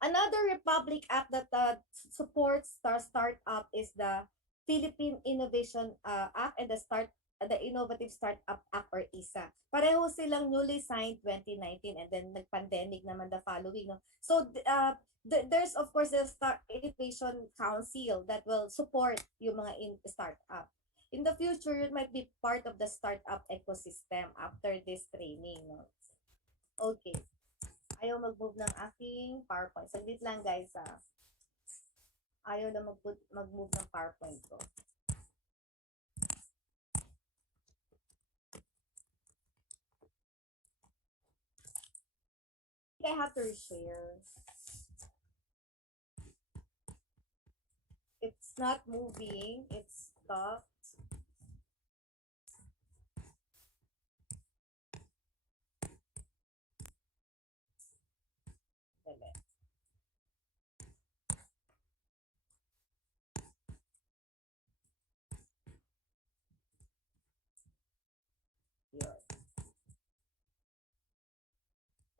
Another Republic Act that supports startup is the Philippine Innovation Act and the Innovative Startup Act or ISA. Pareho silang newly signed 2019 and then nag-pandemic naman the following. No? So, there's of course the Innovation Council that will support yung mga startup. In the future, you might be part of the startup ecosystem after this training. No? Okay. Ayaw mag-move ng aking PowerPoint. Saglit lang guys. Ayaw na mag-move ng PowerPoint ko. I have to reshare. It's not moving. It's stopped.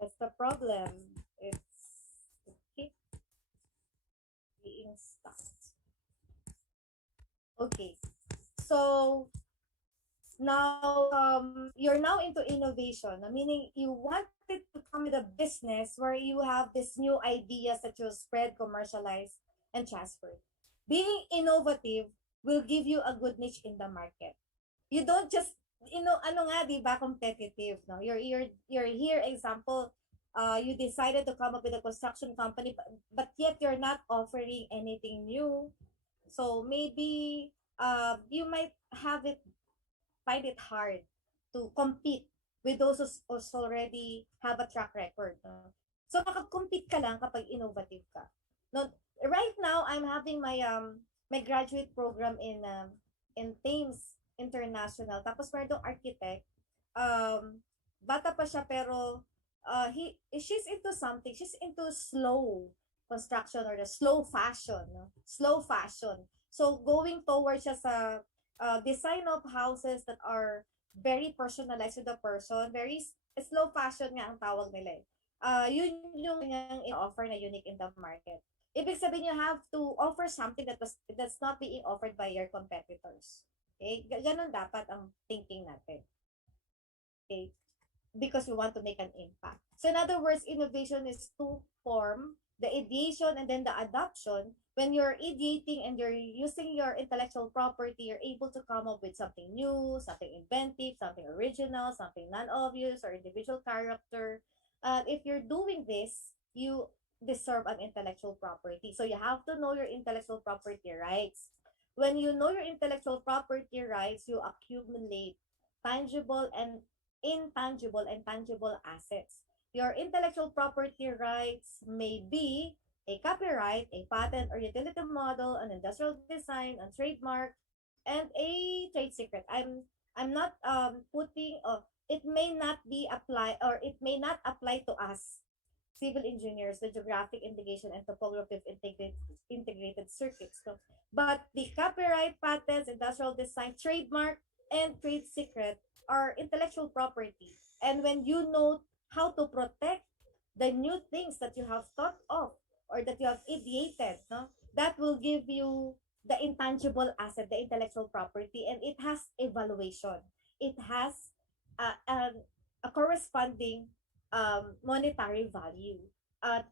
That's the problem. It keeps being stuck. Okay. So now you're now into innovation, meaning you wanted to come with a business where you have these new ideas that you'll spread, commercialize, and transfer. Being innovative will give you a good niche in the market. You don't just di ba, competitive, no? You're here, example, you decided to come up with a construction company, but yet you're not offering anything new. So maybe you might find it hard to compete with those who already have a track record. No? So makag-compete ka lang kapag innovative ka. No, right now, I'm having my my graduate program in Thames International. Tapos meron architect. Bata pa siya pero she's into something. She's into slow construction or the slow fashion. No? Slow fashion. So going towards siya sa design of houses that are very personalized to the person. Very slow fashion nga ang tawag nila. Yun yung offer na unique in the market. Ibig sabihin, you have to offer something that's not being offered by your competitors. Okay? Ganon dapat ang thinking natin. Okay? Because we want to make an impact. So in other words, innovation is to form the ideation and then the adoption. When you're ideating and you're using your intellectual property, you're able to come up with something new, something inventive, something original, something non-obvious or individual character. If you're doing this, you deserve an intellectual property. So you have to know your intellectual property rights. When you know your intellectual property rights, you accumulate tangible and intangible and tangible assets. Your intellectual property rights may be a copyright, a patent or utility model, an industrial design, a trademark, and a trade secret. I'm not putting it may not be apply or it may not apply to us civil engineers, the geographic indication and topography of integrated circuits. So, but the copyright, patents, industrial design, trademark, and trade secret are intellectual property. And when you know how to protect the new things that you have thought of or that you have ideated, no, that will give you the intangible asset, the intellectual property, and it has evaluation. It has a corresponding monetary value.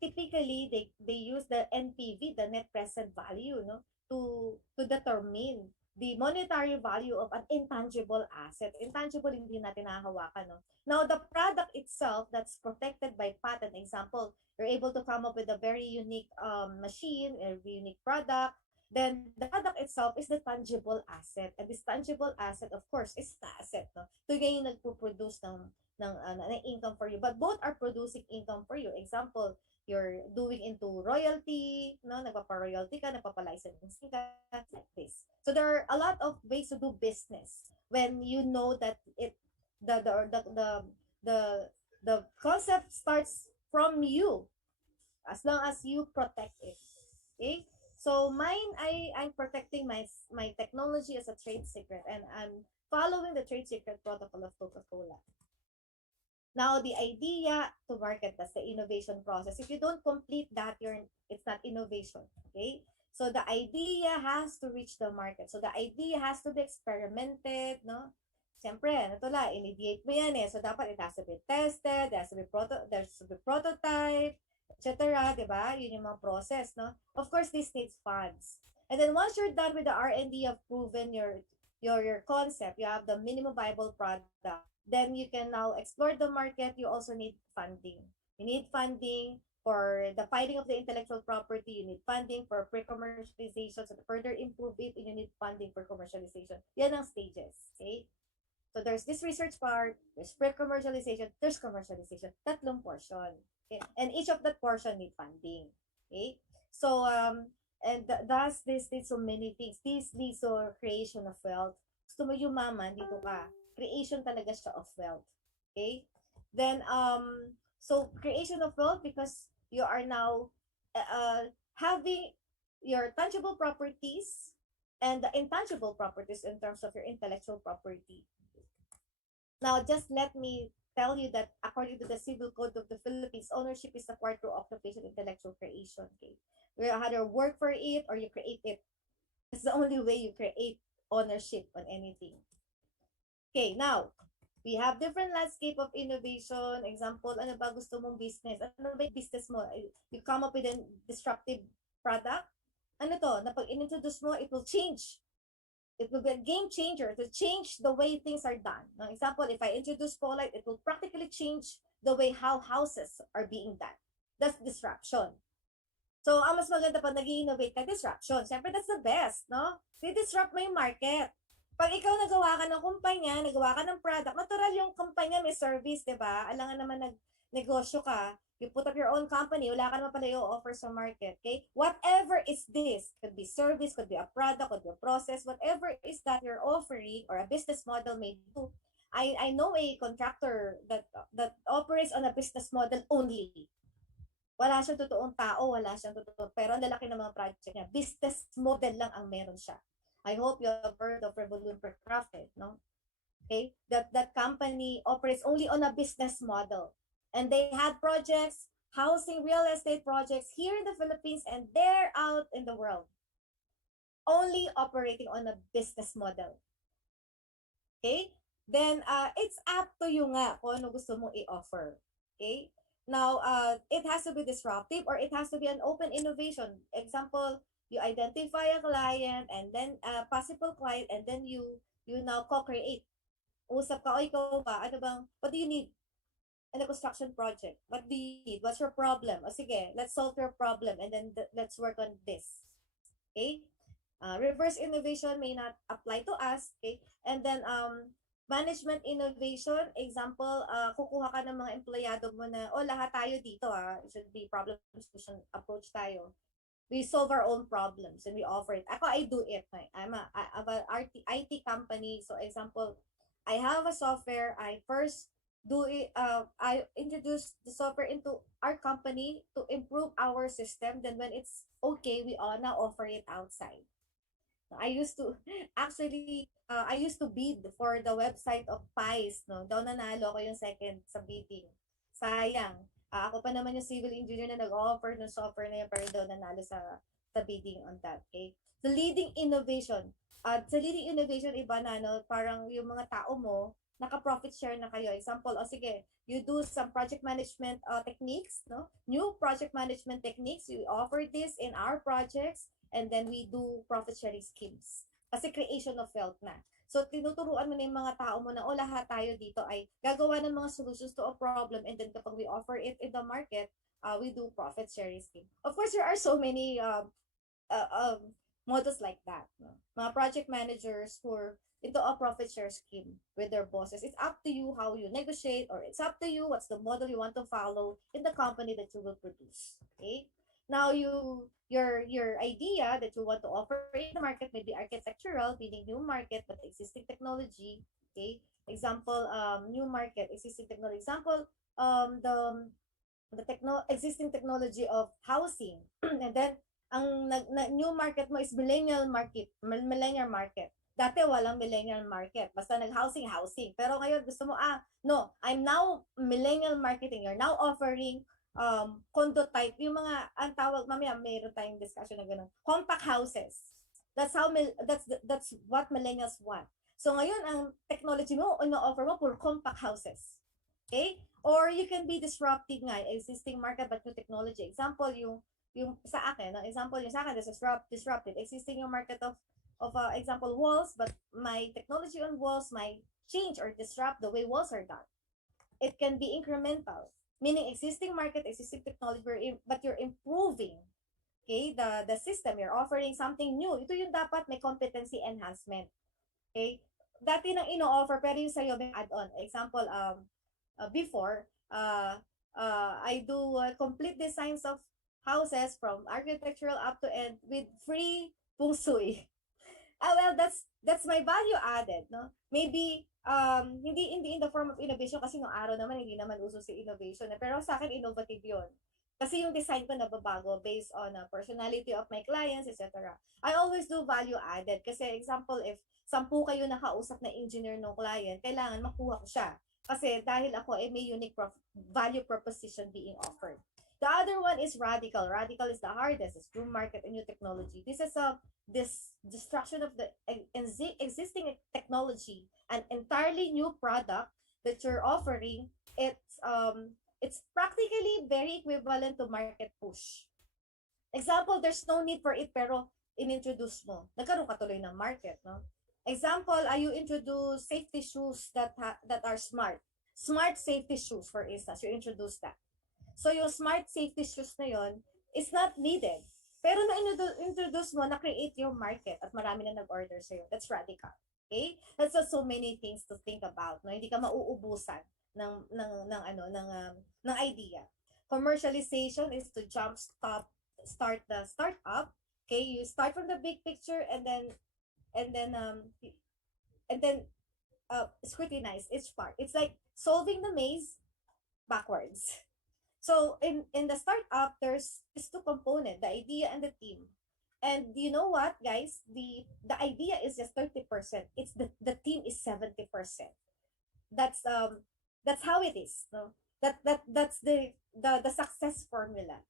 Typically, they use the NPV, the net present value, no, to determine the monetary value of an intangible asset. Intangible, hindi natin nahahawakan. No? Now, the product itself that's protected by patent, example, you're able to come up with a very unique machine, a unique product, then the product itself is the tangible asset. And this tangible asset, of course, is the asset. No? Ito yung nagpo-produce ng income for you. But both are producing income for you. Example, you're doing into royalty, no? Nagpapa-royalty ka, nagpapa-licensing ka, like this. So there are a lot of ways to do business when you know that the concept starts from you as long as you protect it. Okay? So mine, I'm protecting my technology as a trade secret, and I'm following the trade secret protocol of Coca-Cola. Now, the idea to market, that's the innovation process. If you don't complete that, it's not innovation. Okay? So the idea has to reach the market. So the idea has to be experimented, no? Siyempre, ito lang, in-ideate mo yan eh. So dapat it has to be tested, there has to be prototype, etc. Diba? Yun yung mga process, no? Of course, this needs funds. And then once you're done with the R&D, you've proven your concept, you have the minimum viable product, then you can now explore the market. You also need funding. You need funding for the filing of the intellectual property. You need funding for pre-commercialization. So to further improve it, you need funding for commercialization. Yan ang stages. Okay? So there's this research part, there's pre-commercialization, there's commercialization. Tatlong portion. Okay? And each of that portion need funding. Okay? So, and thus, this needs so many things. This leads to creation of wealth. Gusto mo yumaman, dito ka. Creation talaga siya of wealth. Okay? Then, so creation of wealth because you are now having your tangible properties and the intangible properties in terms of your intellectual property. Now, just let me tell you that according to the Civil Code of the Philippines, ownership is acquired through occupation, intellectual creation. Okay? You either work for it or you create it. It's the only way you create ownership on anything. Okay, now, we have different landscape of innovation. Example, ano ba gusto mong business? Ano ba yung business mo? You come up with a disruptive product. Ano to? Na pag in-introduce mo, it will change. It will be a game changer to change the way things are done. Now, example, if I introduce Polite, it will practically change the way how houses are being done. That's disruption. So, ang mas maganda pag nag-i-innovate ka, disruption. Siyempre, that's the best, no? Di-disrupt mo yung market. Pag ikaw nagawa ka ng kumpanya, nagawa ka ng product, natural yung kumpanya may service, di ba? Alangan naman nag-negosyo ka, you put up your own company, wala ka naman pala i-offer sa market, okay? Whatever is this, could be service, could be a product, could be a process, whatever is that you're offering or a business model may do. I know a contractor that operates on a business model only. Wala siyang totoong tao, wala siyang totoong, pero ang lalaki ng mga project niya, business model lang ang meron siya. I hope you have heard of Revolution for Profit, no? Okay, that company operates only on a business model, and they had projects, housing, real estate projects here in the Philippines, and they're out in the world, only operating on a business model. Okay? Then, it's up to you nga kung ano gusto mong i-offer. Okay? Now, it has to be disruptive or it has to be an open innovation. Example, you identify a client and then a possible client and then you now co-create. Usap ka, o ikaw ba, ano bang, what do you need in a construction project? What do you need? What's your problem? O sige, let's solve your problem and then let's work on this. Okay? Reverse innovation may not apply to us. Okay? And then, management innovation, example, kukuha ka ng mga empleyado mo na, lahat tayo dito it should be problem solution approach tayo. We solve our own problems and we offer it. Ako, I do it. I'm a IT company. So, example, I have a software. I first do it. I introduce the software into our company to improve our system. Then, when it's okay, we all now offer it outside. I used to actually I used to bid for the website of PIES, no. Daw nanalo ko yung second sa bidding. Sayang. Ako pa naman yung civil engineer na nag-offer ng software na yun pero daw nanalo sa bidding on that. Okay? The leading innovation. Sa leading innovation iba na no, parang yung mga tao mo naka-profit share na kayo. Example, sige, you do some project management techniques, no? New project management techniques. We offer this in our projects. And then we do profit sharing schemes. Kasi creation of wealth na. So, tinuturuan mo na yung mga tao mo na, lahat tayo dito ay gagawa ng mga solutions to a problem. And then kapag we offer it in the market, we do profit sharing scheme. Of course, there are so many models like that. No? Mga project managers who are into a profit share scheme with their bosses. It's up to you how you negotiate or it's up to you what's the model you want to follow in the company that you will produce. Okay? Now, your idea that you want to offer in the market may be architectural, meaning new market, but existing technology. Okay? Example, new market, existing technology. Example, the existing technology of housing. And then, ang new market mo is millennial market. Dati walang millennial market. Basta nag-housing. Pero ngayon gusto mo, no, I'm now millennial marketing. You're now offering condo type, yung mga, ang tawag, mamaya mayroon tayong discussion na gano'n, compact houses. That's what millennials want. So ngayon, ang technology mo, ino-offer mo for compact houses. Okay? Or you can be disrupting nga, existing market but new technology. Example, yung sa akin, example, yung sa akin, this is disruptive. Existing yung market of example, walls, but my technology on walls might change or disrupt the way walls are done. It can be incremental. Meaning existing market, existing technology, but you're improving, okay, the system. You're offering something new. Ito yung dapat may competency enhancement. Okay? Dati nang ino-offer, pero yung sa'yo may add-on. Example, before, I do complete designs of houses from architectural up to end with free feng shui. Well, that's my value added, no? Maybe hindi in the form of innovation kasi nung araw naman hindi naman uso si innovation, pero sa akin innovative 'yon. Kasi yung design ko nababago based on personality of my clients, etc. I always do value added kasi example, if 10 kayo nakausap na engineer ng client, kailangan makuha ko siya. Kasi dahil ako may unique value proposition being offered. The other one is radical. Radical is the hardest. It's new market and new technology. This is this destruction of the existing technology, an entirely new product that you're offering. It's practically very equivalent to market push. Example, there's no need for it pero inintroduce mo. Nagkaroon ka tuloy ng market, no? Example, you introduce safety shoes that are smart. Smart safety shoes, for instance, you introduce that. So, yung smart safety shoes na yon is not needed. Pero na-introduce mo, na-create yung market at marami na nag-order sa'yo. That's radical. Okay? That's so many things to think about. No? Hindi ka mauubusan ng idea. Commercialization is to start the startup. Okay? You start from the big picture and then scrutinize each part. It's like solving the maze backwards. So in the startup, there's these two components, the idea and the team. And you know what, guys? The idea is just 30%. It's the team is 70%. That's how it is. No? That's the success formula.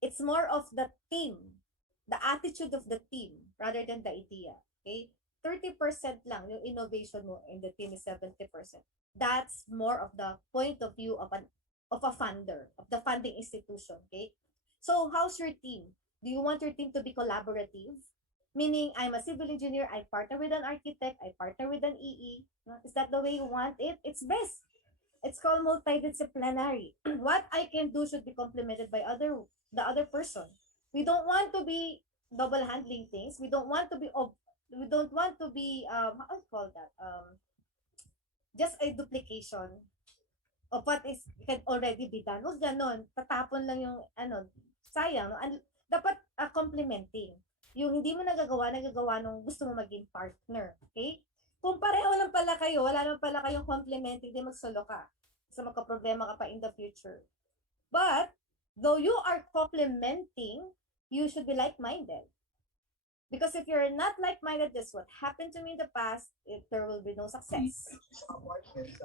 It's more of the team, the attitude of the team rather than the idea. Okay? 30% lang yung innovation mo and the team is 70%. That's more of the point of view of a funder, of the funding institution, okay? So how's your team? Do you want your team to be collaborative? Meaning, I'm a civil engineer, I partner with an architect, I partner with an EE. Is that the way you want it? It's best. It's called multidisciplinary. What I can do should be complemented by the other person. We don't want to be double handling things. We don't want to be how do you call that? Just a duplication of what is can already be done. Huwag ganon. Tatapon lang yung sayang. No? Dapat complementing. Yung hindi mo nagagawa nung gusto mo maging partner. Okay? Kung pareho lang pala kayo, wala lang pala kayong complementing, di magsolo ka. Kasi magka-problema ka pa in the future. But, though you are complementing, you should be like-minded. Because if you're not like-minded, that's what happened to me in the past, there will be no success.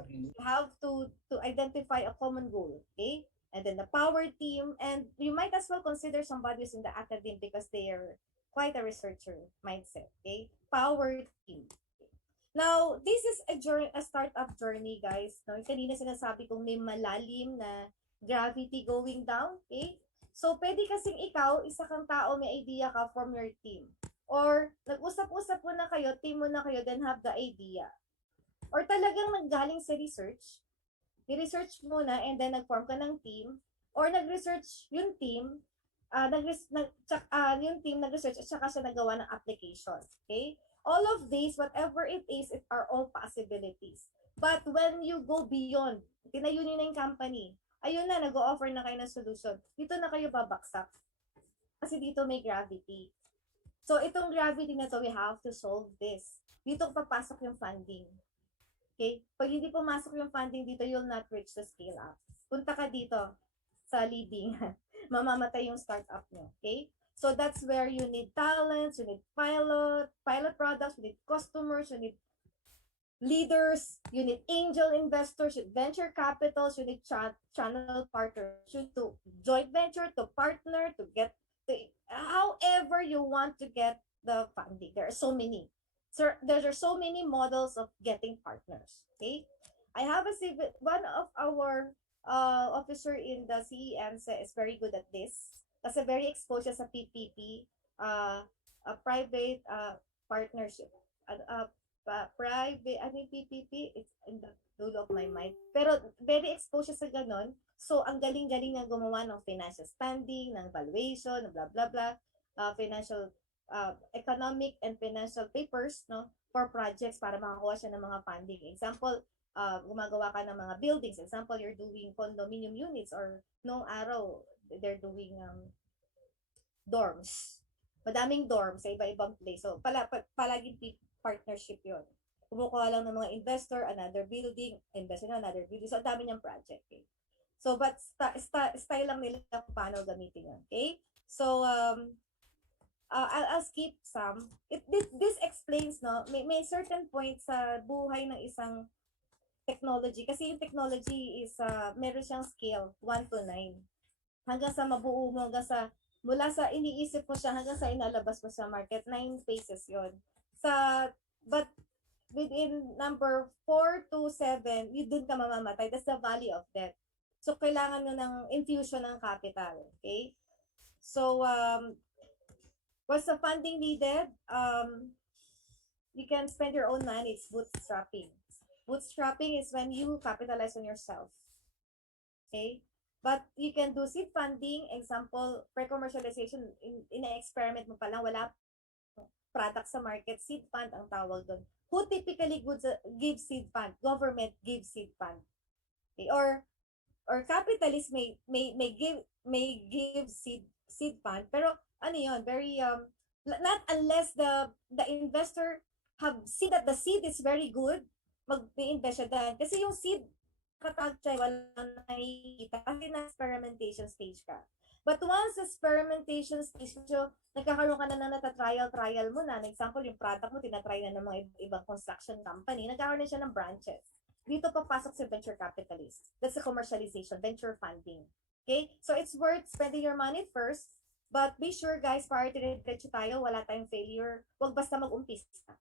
You have to identify a common goal, okay? And then the power team, and you might as well consider somebody who's in the academy because they are quite a researcher mindset, okay? Power team. Now, this is a startup journey, guys. No, kanina sinasabi kong may malalim na gravity going down, okay? So, pwede kasing ikaw, isa kang tao, may idea ka from your team. Or, nag-usap-usap mo na kayo, team mo na kayo, then have the idea. Or talagang nanggaling sa research, ni-research mo na, and then nag-form ka ng team, or nag-research yung team, nag-research at saka siya nagawa ng application. Okay? All of these, whatever it is, it are all possibilities. But when you go beyond, tinayo nyo na yung company, ayun na, nag-o-offer na kayo ng solution, dito na kayo babaksak. Kasi dito may gravity. So, itong gravity na to, we have to solve this. Dito papasok yung funding. Okay? Pag hindi pumasok yung funding dito, you'll not reach the scale up. Punta ka dito sa leading. Mamamatay yung startup nyo. Okay? So, that's where you need talents, you need pilot products, you need customers, you need leaders, you need angel investors, you need venture capitals, you need channel partners, you need to joint venture, to partner, to get however you want to get the funding. There are so many. So there are so many models of getting partners. Okay, I have one of our officer in the CEM is very good at this. Kasi very exposed sa PPP, a private partnership. PPP, it's in the dulo of my mind. Pero very exposed sa ganon. So, ang galing-galing na gumawa ng financial standing, ng valuation, blah, blah, blah, financial, economic and financial papers, no, for projects para makakuha siya ng mga funding. Example, gumagawa ka ng mga buildings. Example, you're doing condominium units or noong araw, they're doing dorms. Madaming dorms sa iba-ibang place. So, palaging partnership yon. Kumukuha lang ng mga investor, another building, investor na another building. So, dami niyang project. Okay? So, but style lang nila kung paano gamitin yun. Okay? So, I'll skip some. This explains, no, may certain point sa buhay ng isang technology. Kasi yung technology is, meron siyang scale, 1 to 9. Hanggang sa mabuo mo, mula sa iniisip mo siya, hanggang sa inalabas mo sa market, 9 phases yon. But within number 4 to 7, you dun ka mamamatay. That's the value of death. So, kailangan mo ng infusion ng capital. Okay? So, what's the funding needed? You can spend your own money. It's bootstrapping. Bootstrapping is when you capitalize on yourself. Okay? But you can do seed funding. Example, pre-commercialization. In an experiment mo pa lang, wala product sa market. Seed fund ang tawag doon. Who typically gives seed fund? Government gives seed fund. Okay? Or capitalists may give seed fund, pero ano yun, very not unless the investor have seen that the seed is very good, mag-invest siya dahil. Kasi yung seed katag siya walang nakikita kasi na experimentation stage ka. But once experimentation stage, so nagkakaroon ka na nata-trial mo na. Example, yung product mo tinatry na ng mga ibang construction company, nagkakaroon na siya ng branches. Dito papasok si venture capitalist. That's the commercialization, venture funding. Okay? So it's worth spending your money first, but be sure guys, prior to diretso tayo, wala tayong failure. Huwag basta mag-umpisa.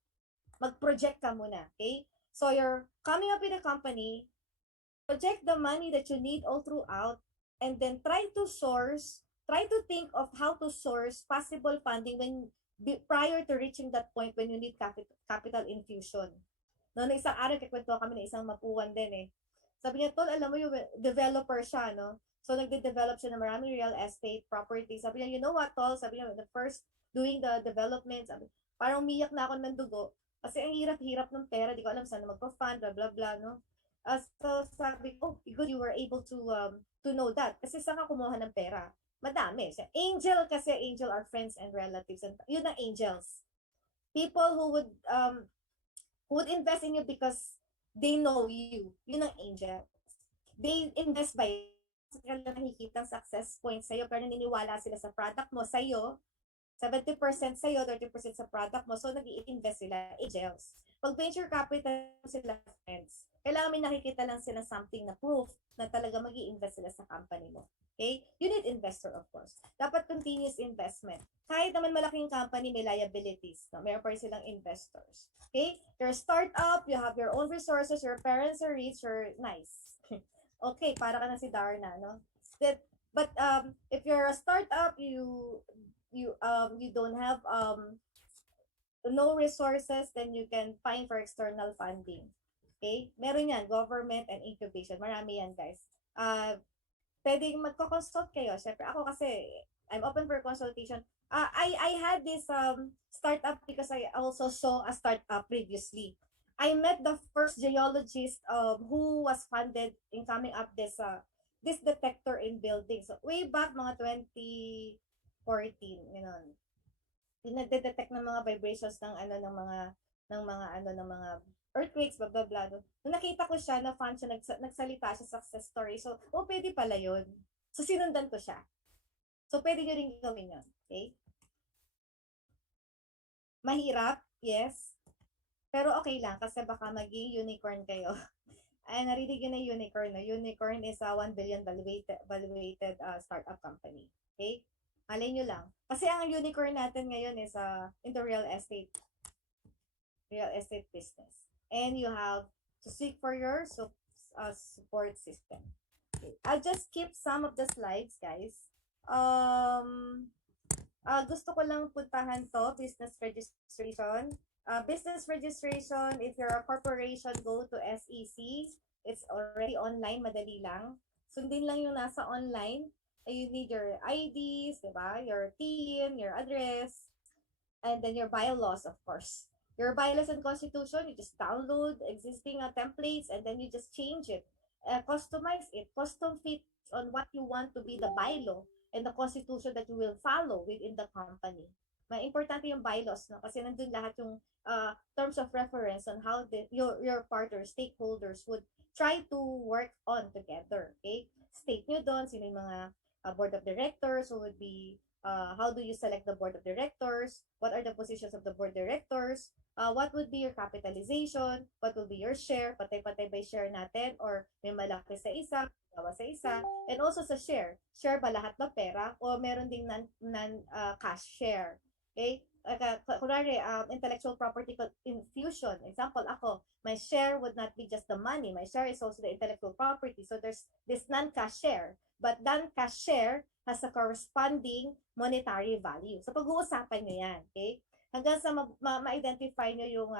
mag-project ka muna, okay? So you're coming up with a company, project the money that you need all throughout, and then try to think of how to source possible funding prior to reaching that point when you need capital infusion. No, na isang araw kikwento kami ng isang mapuwan din eh. Sabi niya, tol, alam mo yung developer siya, no? So nagde-develop siya ng maraming real estate property. Sabi niya, you know what, tol? Sabi niya, the first doing the development, parang umiyak na ako ng dugo. Kasi ang hirap-hirap ng pera, di ko alam saan na magpa-fund, blah, blah, blah, no? So sabi ko, good you were able to know that. Kasi saan ka kumuha ng pera? Madami. So, angel are friends and relatives. And yun ang angels. People who would invest in you because they know you. Yun ang angels. They invest by kailan nakikita ang success point sa'yo, pero naniniwala sila sa product mo, sa'yo, 70% sa'yo, 30% sa product mo, so nag-i-invest sila, angels. Pag venture capital sila, friends, kailangan may nakikita lang sila something na proof na talaga mag-i-invest sila sa company mo. Okay? You need investor, of course. Dapat continuous investment. Kahit naman malaking company, may liabilities. No? Mayroon pa rin silang investors. Okay? You're a startup, you have your own resources, your parents are rich, you're nice. Okay, para ka na si Darna, no? But if you're a startup, you don't have no resources, then you can find for external funding. Okay? Meron yan, government and incubation. Marami yan, guys. Pwedeng magko-consult kayo. Siyempre, ako kasi, I'm open for consultation. I had this startup because I also saw a startup previously. I met the first geologist who was funded in coming up this detector in buildings. So, way back mga 2014, yun. Dinadetect ng mga vibrations ng mga earthquakes, blah blah blah. Nung nakita ko siya na fund siya, nagsalita siya success story. So, pwede pala yun. So, sinundan ko siya. So, pwede nyo rin gawin yun. Okay? Mahirap? Yes. Pero okay lang kasi baka maging unicorn kayo. Ay, narinig yun na unicorn. No? Unicorn is a 1 billion valuated startup company. Okay? Malay nyo lang. Kasi ang unicorn natin ngayon is in the real estate business. And you have to seek for your support system. Okay. I'll just skip some of the slides, guys. Gusto ko lang puntahan to, business registration. Business registration, if you're a corporation, go to SEC. It's already online, madali lang. Sundin lang yung nasa online. You need your IDs, diba? Your TIN, your address, and then your bylaws, of course. Your bylaws and constitution, you just download existing templates and then you just change it. Customize it, custom fit on what you want to be the bylaw and the constitution that you will follow within the company. May importante yung bylaws, no? Kasi nandun lahat yung terms of reference on how your partners, stakeholders would try to work on together. Okay? State nyo doon, sino yung mga board of directors, who would be, how do you select the board of directors, what are the positions of the board directors, what would be your capitalization, what will be your share, patay-patay ba share natin, or may malaki sa isa, gawa sa isa, and also sa share ba lahat ng pera, o meron ding non-cash share. Okay? Kunwari, intellectual property infusion. Example, ako, my share would not be just the money. My share is also the intellectual property. So there's this non-cash share. But non-cash share has a corresponding monetary value. So pag-uusapan nyo yan. Okay? Hanggang sa ma-identify nyo yung,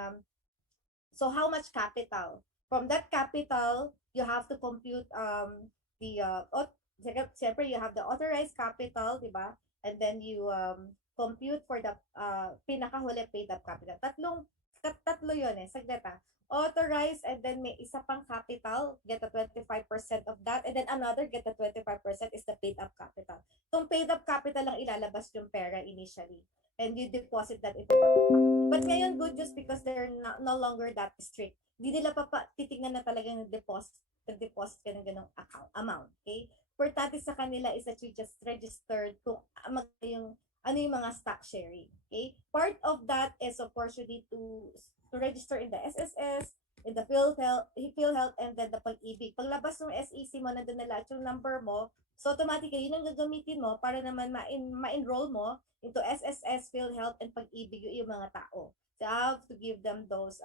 so how much capital? From that capital, you have to compute siyempre, you have the authorized capital, diba? And then you compute for the pinakahuli paid up capital. Tatlo yun eh. Sagleta. Authorized and then may isa pang capital, get the 25% of that, and then another get the 25% is the paid up capital. Itong paid up capital lang ilalabas yung pera initially. And you deposit that into the But ngayon, good news because they're no longer that strict. Hindi nila titignan na talagang nag-deposit ka ng ganong amount. Okay? Importante sa kanila is that you just registered kung ano yung mga stock sharing. Okay? Part of that is, of course, you need to register in the SSS, in the PhilHealth, and then the Pag-ibig. Paglabas ng SEC mo, nandun na lahat yung number mo, so automatically, yun ang gagamitin mo para naman ma-enroll mo into SSS, PhilHealth, and Pag-ibig yung mga tao. So you have to give them those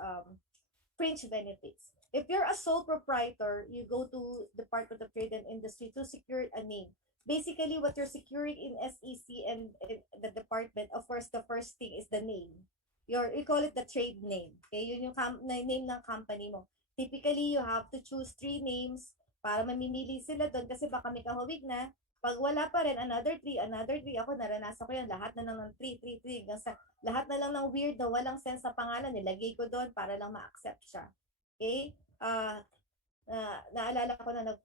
fringe benefits. If you're a sole proprietor, you go to Department of Trade and Industry to secure a name. Basically, what you're securing in SEC and the department, of course, the first thing is the name. You call it the trade name. Okay, yun yung name ng company mo. Typically, you have to choose 3 names para mamimili sila doon kasi baka may kahawig na. Pag wala pa rin, another 3. Ako, naranasan ko yan. Lahat na lang ng 3. Hanggang sa lahat na lang ng weird na walang sense sa pangalan, nilagay ko doon para lang ma-accept siya. Okay? Naalala ko na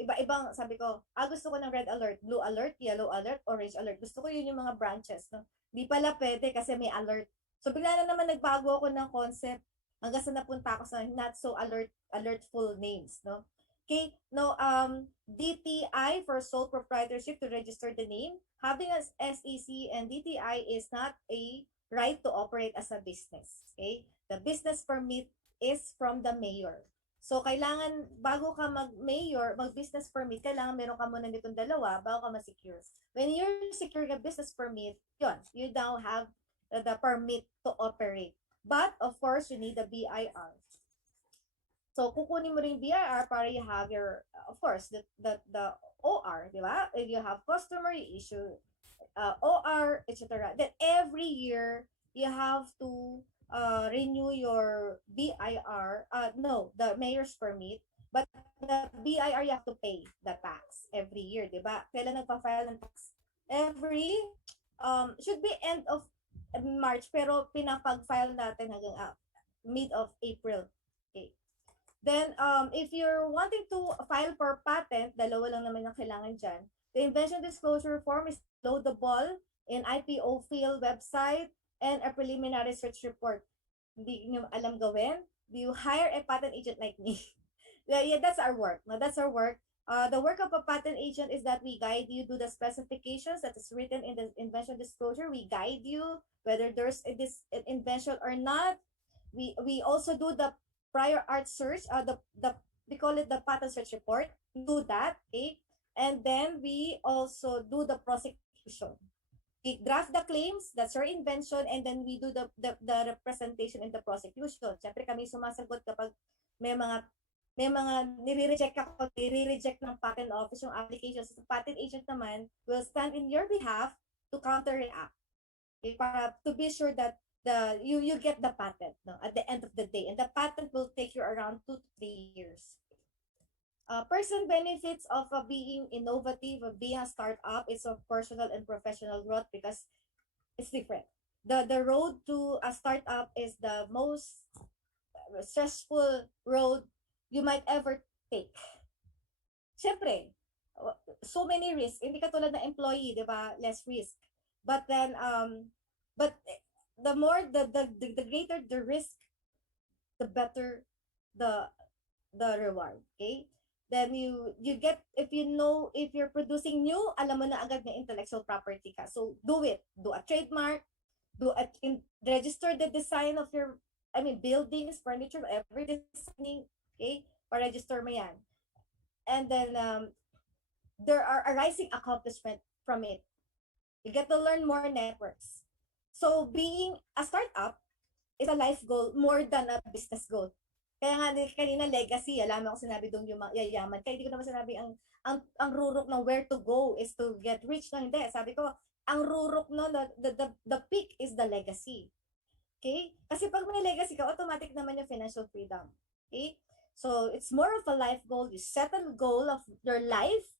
iba-ibang, sabi ko, gusto ko ng red alert, blue alert, yellow alert, orange alert. Gusto ko yun yung mga branches. No? Di pala pwede kasi may alert. So, bigla na naman nagbago ako ng concept hanggang sa napunta ako sa not so alertful names. No? Okay, no, DTI for sole proprietorship to register the name. Having an SEC and DTI is not a right to operate as a business. Okay, the business permit is from the mayor. So, kailangan, bago ka mag-business permit, kailangan meron ka muna nitong dalawa bago ka ma-secure. When you're securing a business permit, you now have the permit to operate. But, of course, you need a BIR. So, kukunin mo rin BIR para you have your, of course, the OR, di ba? If you have customer, you issue OR, etc. Then, every year, you have to renew your BIR, the mayor's permit, but the BIR, you have to pay the tax every year, di ba? Kailan nagpa-file ng tax? Should be end of March, pero pinapag-file natin hanggang mid of April. Okay. Then, if you're wanting to file for patent, dalawa lang naman ang kailangan dyan. The invention disclosure form is loadable in IPO field website and a preliminary search report. Hindi nyo alam gawin? Do you hire a patent agent like me? Yeah, that's our work. No, that's our work. The work of a patent agent is that we guide you to the specifications that is written in the invention disclosure. We guide you whether there's this invention or not. We also do the prior art search. We call it the patent search report. We do that, okay? And then we also do the prosecution. We draft the claims, that's your invention, and then we do the representation in the prosecution. Siyempre kami sumasagot kapag may mga nire-reject ng patent office yung applications. The patent agent naman will stand in your behalf to counteract. Okay, para to be sure that you get the patent, no, at the end of the day, and the patent will take you around 2 to 3 years. Person benefits of being innovative, of being a startup, is of personal and professional growth because it's different. The road to a startup is the most stressful road you might ever take. Siyempre, so many risks. Hindi katulad na employee, di ba? Less risk. But then, but the greater the risk, the better the reward. Okay? Then you get, if you're producing new, alam mo na agad na intellectual property ka. So do it. Do a trademark, register the design of your, buildings, furniture, every designing, okay? Pa-register mo yan. And then there are arising accomplishment from it. You get to learn more networks. So being a startup is a life goal more than a business goal. Kaya nga kanina legacy, alam mo ko sinabi doon yung yayaman. Kaya hindi ko naman sinabi ang rurok ng where to go is to get rich. No, hindi. Sabi ko, ang rurok no, the peak is the legacy. Okay? Kasi pag may legacy ka, automatic naman yung financial freedom. Okay? So, it's more of a life goal. You set a goal of your life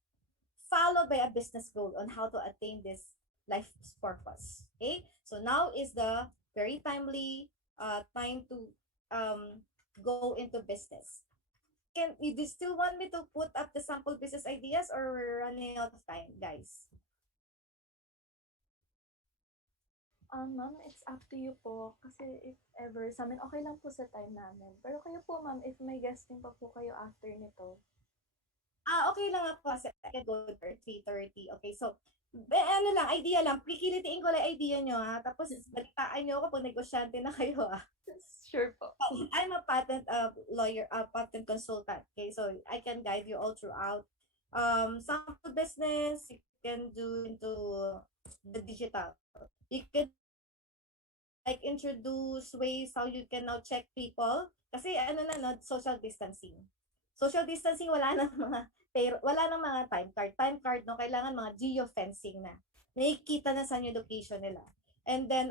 followed by a business goal on how to attain this life's purpose. Okay? So, now is the very timely time to go into business. Do you still want me to put up the sample business ideas or we're running out of time, guys? Ma'am, it's up to you po. Kasi if ever, sa amin, okay lang po sa time namin. Pero kayo po, ma'am, if may guesting pa po kayo after nito. Okay lang ako kasi I can go there 3:30. Okay, so Ano lang, idea lang. Kikilitiin ko lang idea nyo, ha? Tapos, balitaan nyo ako pag negosyante na kayo, ha? Sure po. I'm a patent lawyer, patent consultant. Okay, so I can guide you all throughout. Sample business, you can do into the digital. You can like introduce ways how you can now check people. Kasi ano na, no, social distancing. Social distancing, wala nang mga wala nang mga time card. Time card, no, kailangan mga geofencing na. Nakikita na saan yung location nila. And then,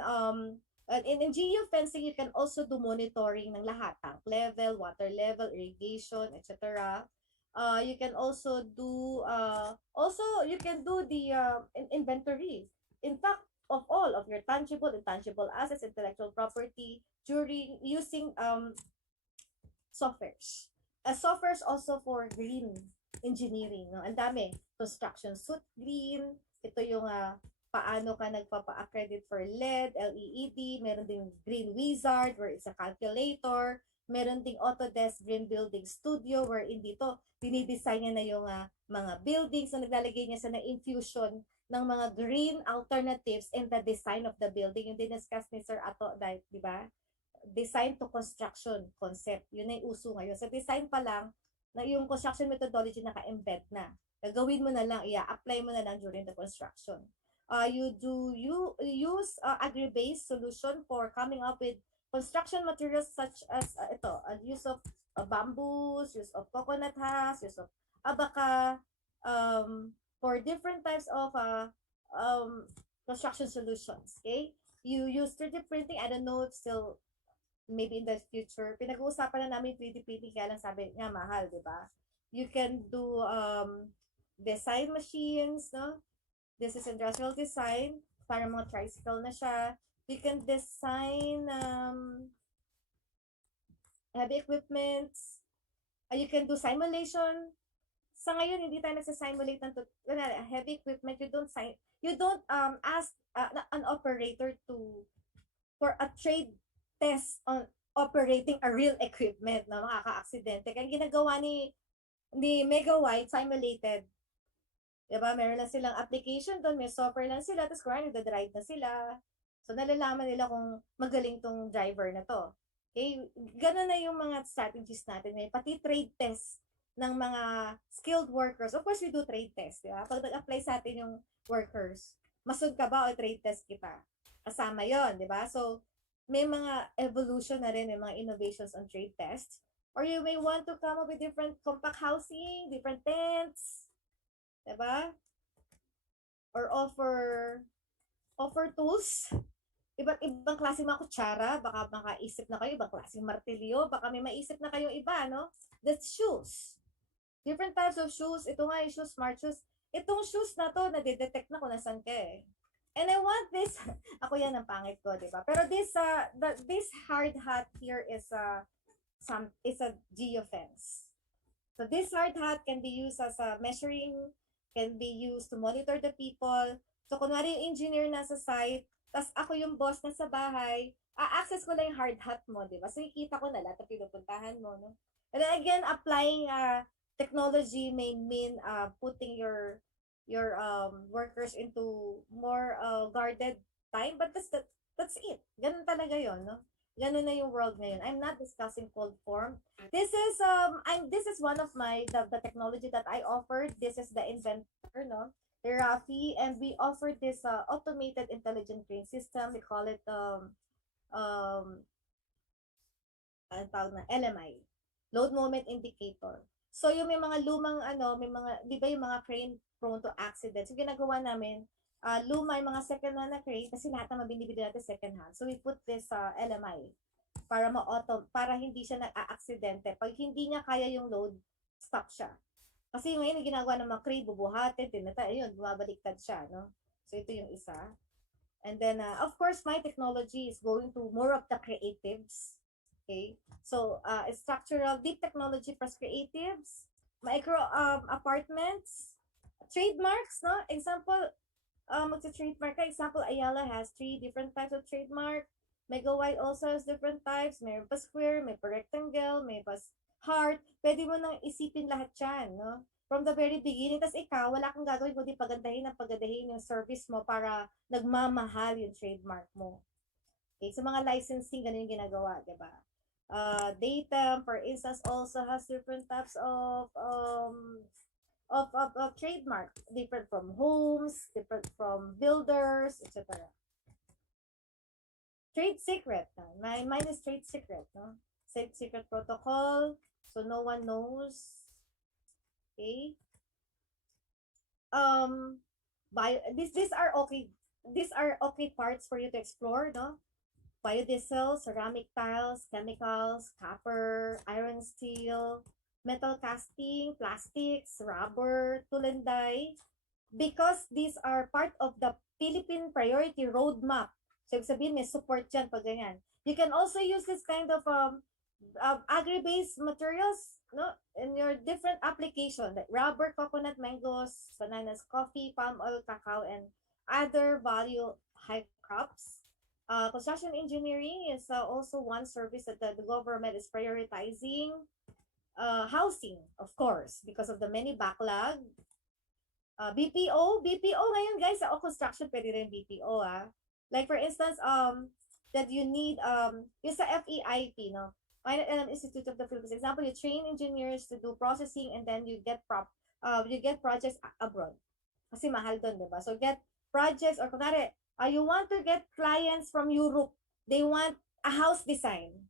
in geofencing, you can also do monitoring ng lahat. Tank level, water level, irrigation, etc. You can also do, you can do the inventory. In fact, of all of your tangible, intangible assets, intellectual property, during using softwares. Softwares also for green engineering. No? Ang dami. Construction suit green. Ito yung paano ka nagpapa-accredit for LED, LEED. Meron ding Green Wizard where it's a calculator. Meron ding Autodesk Green Building Studio where dito dinidesign niya na yung mga buildings na naglalagay niya sa infusion ng mga green alternatives in the design of the building. Yung diniscuss ni Sir Ato, di ba? Design to construction concept. Yun na yung uso ngayon. Sa design pa lang, na yung construction methodology naka-embed na. Gagawin mo na lang, apply mo na lang during the construction. You use agri-based solution for coming up with construction materials such as use of bamboos, use of coconut husks, use of abaca, for different types of construction solutions. Okay? You use 3D printing. I don't know if still maybe in the future. Pinag-uusapan na namin 3D printing, kaya lang sabi nga mahal, di ba? You can do design machines, no? This is industrial design, para mga tricycle na siya. You can design heavy equipments. You can do simulation. Sa ngayon, hindi tayo nagsa-simulate ng heavy equipment. You don't ask an operator for a trade test on operating a real equipment na makaka-aksidente. Kaya ginagawa ni Megawide, simulated. Diba? Meron lang silang application doon, may software lang sila, tapos kung nagda-drive na sila. So, nalalaman nila kung magaling tong driver na to. Okay? Ganun na yung mga strategies natin. May pati trade test ng mga skilled workers. Of course, we do trade test. Diba? Pag nag-apply sa atin yung workers, masud ka ba o trade test kita? Kasama yon, di ba? So, may mga evolution na rin, may mga innovations on trade tests. Or you may want to come up with different compact housing, different tents, diba? Or offer tools. Iba't ibang klase mga kutsara, baka makaisip na kayo, ibang klaseng martilyo, baka may maisip na kayong iba, no? That's shoes. Different types of shoes. Ito nga yung shoes, smart shoes. Itong shoes na to, nadidetect na kung nasan ka eh. And I want this, ako yan ang pangit ko, di ba? Pero this hard hat here is a geofence. So this hard hat can be used as a measuring, can be used to monitor the people. So kunwari yung engineer nasa site, tas ako yung boss na sa bahay, access ko lang yung hard hat mo, di ba? So ikita ko na lahat na pinupuntahan mo, no? And then again, applying technology may mean putting your workers into more guarded time, but that's it. Ganun talaga yon, no? Ganun na yung world ngayon. I'm not discussing cold form. This is one of the technology that I offered. This is the inventor, no? Rafi, and we offered this automated intelligent crane system. We call it LMI, load moment indicator. So yung may mga lumang may mga, di ba yung mga crane prone to accidents. So ginagawa namin, luma yung mga second hand na crane kasi lahat naman binibili natin second hand. So we put this LMI para hindi siya nag-a-aksidente. Pag hindi niya kaya yung load, stop siya. Kasi ngayon yung ginagawa ng mga crane, bubuhatin, ayun, bumabaliktad siya, no? So ito yung isa. And then, of course, my technology is going to more of the creatives. Okay? So, structural, deep technology plus creatives, micro apartments, trademarks, no? Example, magsa-trademark ka. Example, Ylla has 3 different types of trademark. Megawide also has different types. May pa square, may pa rectangle, may pa heart. Pwede mo nang isipin lahat yan, no? from the very beginning. Tapos ikaw, wala kang gagawin kundi pagandahin yung service mo para nagmamahal yung trademark mo. Okay, so mga licensing, ganun yung ginagawa, di ba? Datum, for instance, also has different types of trademark, different from homes, different from builders, etc. Trade secret. Mine is trade secret, no? Trade secret protocol, so no one knows. Okay. These are okay. These are okay parts for you to explore, no? Biodiesel, ceramic tiles, chemicals, copper, iron, steel, metal casting, plastics, rubber, tool and die, because these are part of the Philippine Priority Roadmap. So, ibig sabihin, may support dyan pag ganyan. You can also use this kind of agri-based materials, no, in your different application, like rubber, coconut, mangoes, bananas, coffee, palm oil, cacao, and other value high crops. Construction engineering is also one service that the government is prioritizing. Housing, of course, because of the many backlog. BPO ngayon, guys, sa construction, pwede rin BPO, Like, for instance, that you need, yung sa FEIP, no? Institute of the Philippines. Example, you train engineers to do processing and then you get projects abroad. Kasi mahal doon, di ba? So, get projects, or kunwari, you want to get clients from Europe. They want a house design.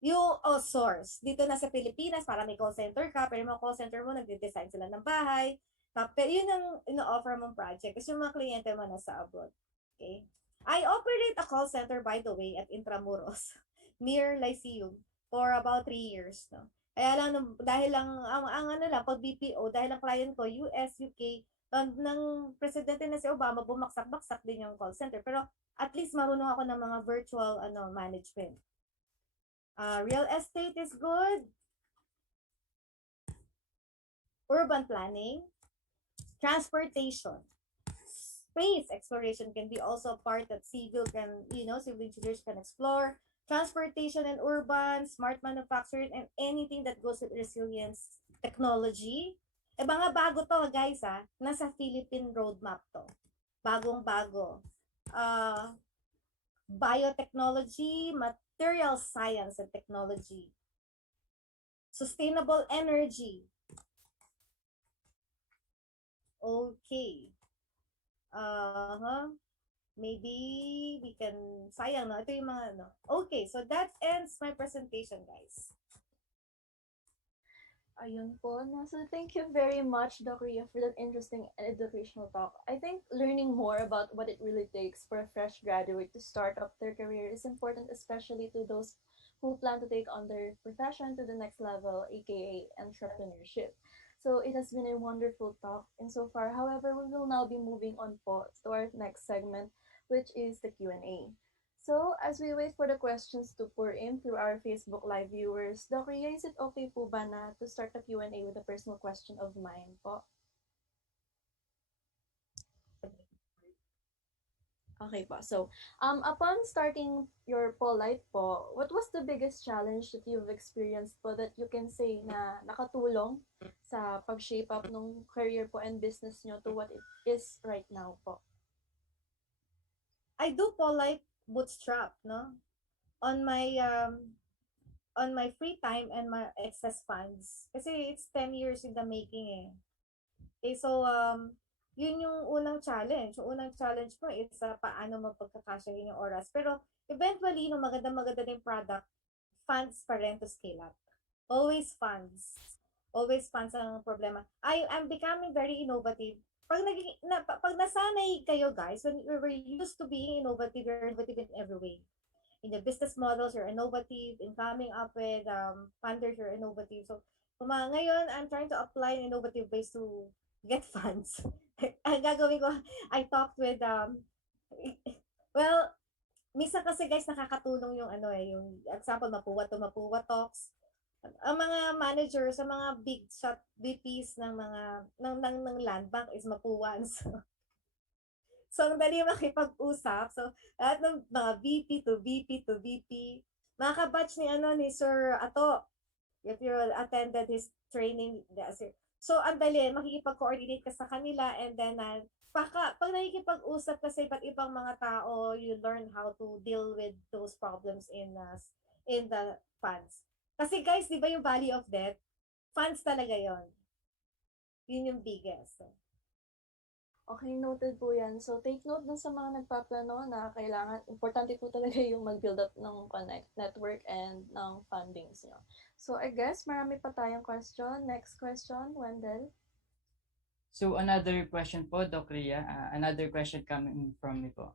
You outsource. Dito na sa Pilipinas, para may call center ka, pero yung call center mo, nagde-design sila ng bahay. Pero yun ang ino-offer mong project. Kasi yung mga kliyente mo nasa abroad. Okay? I operate a call center, by the way, at Intramuros, near Lyceum, for about 3 years. No? Kaya lang, dahil lang, pag BPO, dahil ang client ko, US, UK, ng presidente na si Obama, bumaksak-baksak din yung call center. Pero at least marunong ako ng mga virtual management. Real estate is good. Urban planning. Transportation. Space exploration can be also a part that civil engineers can explore. Transportation and urban, smart manufacturing, and anything that goes with resilience technology. Mga bago to, guys, nasa Philippine roadmap to. Bagong-bago. Biotechnology, material science and technology. Sustainable energy. Okay. Maybe we can, sayang, no? Ito yung mga, Okay, so that ends my presentation, guys. Ayun po. No? So thank you very much, Doc Rhea, for that interesting and educational talk. I think learning more about what it really takes for a fresh graduate to start up their career is important, especially to those who plan to take on their profession to the next level, aka entrepreneurship. So it has been a wonderful talk insofar. However, we will now be moving on po to our next segment, which is the Q&A. So, as we wait for the questions to pour in through our Facebook Live viewers, Doc Rhea, is it okay po ba na to start the Q&A with a personal question of mine po? Okay po. So, upon starting your Polite po, what was the biggest challenge that you've experienced po that you can say na nakatulong sa pag-shape up ng career po and business nyo to what it is right now po? I do Polite bootstrap, no? On my free time and my excess funds. Kasi it's 10 years in the making, eh. Okay, so, yun yung unang challenge. Yung unang challenge ko is paano mapagkakasyahin yung oras. Pero eventually, no, maganda-maganda din product, funds pa rin to scale up. Always funds. Always funds ang problema. I'm becoming very innovative. Pag nasanay kayo, guys, when we were used to being innovative, you're innovative in every way. In the business models, you're innovative. In coming up with funders, you're innovative. So, ngayon, I'm trying to apply innovative ways to get funds. Ang gagawin ko, I talked with, well, minsan kasi guys, nakakatulong yung yung example, Mapúa talks. Ang mga managers, sa mga big shot VPs ng land bank is Mapuans. So, ang dali makipag-usap. So, lahat ng mga VP to VP to VP, mga kabatch ni Sir Ato, if you attended his training, So, ang dali, makikipag-coordinate ka sa kanila and then pag nakikipag-usap ka sa iba't ibang mga tao, you learn how to deal with those problems in the funds. Kasi guys, di ba yung value of debt? Funds talaga yon. Yun yung biggest. Okay, noted po yan. So, take note dun sa mga nagpaplano na kailangan, importante po talaga yung mag-build up ng network and ng fundings nyo. So, I guess marami pa tayong question. Next question, Wendell. So, another question po, Doc Rhea. Another question coming from me po.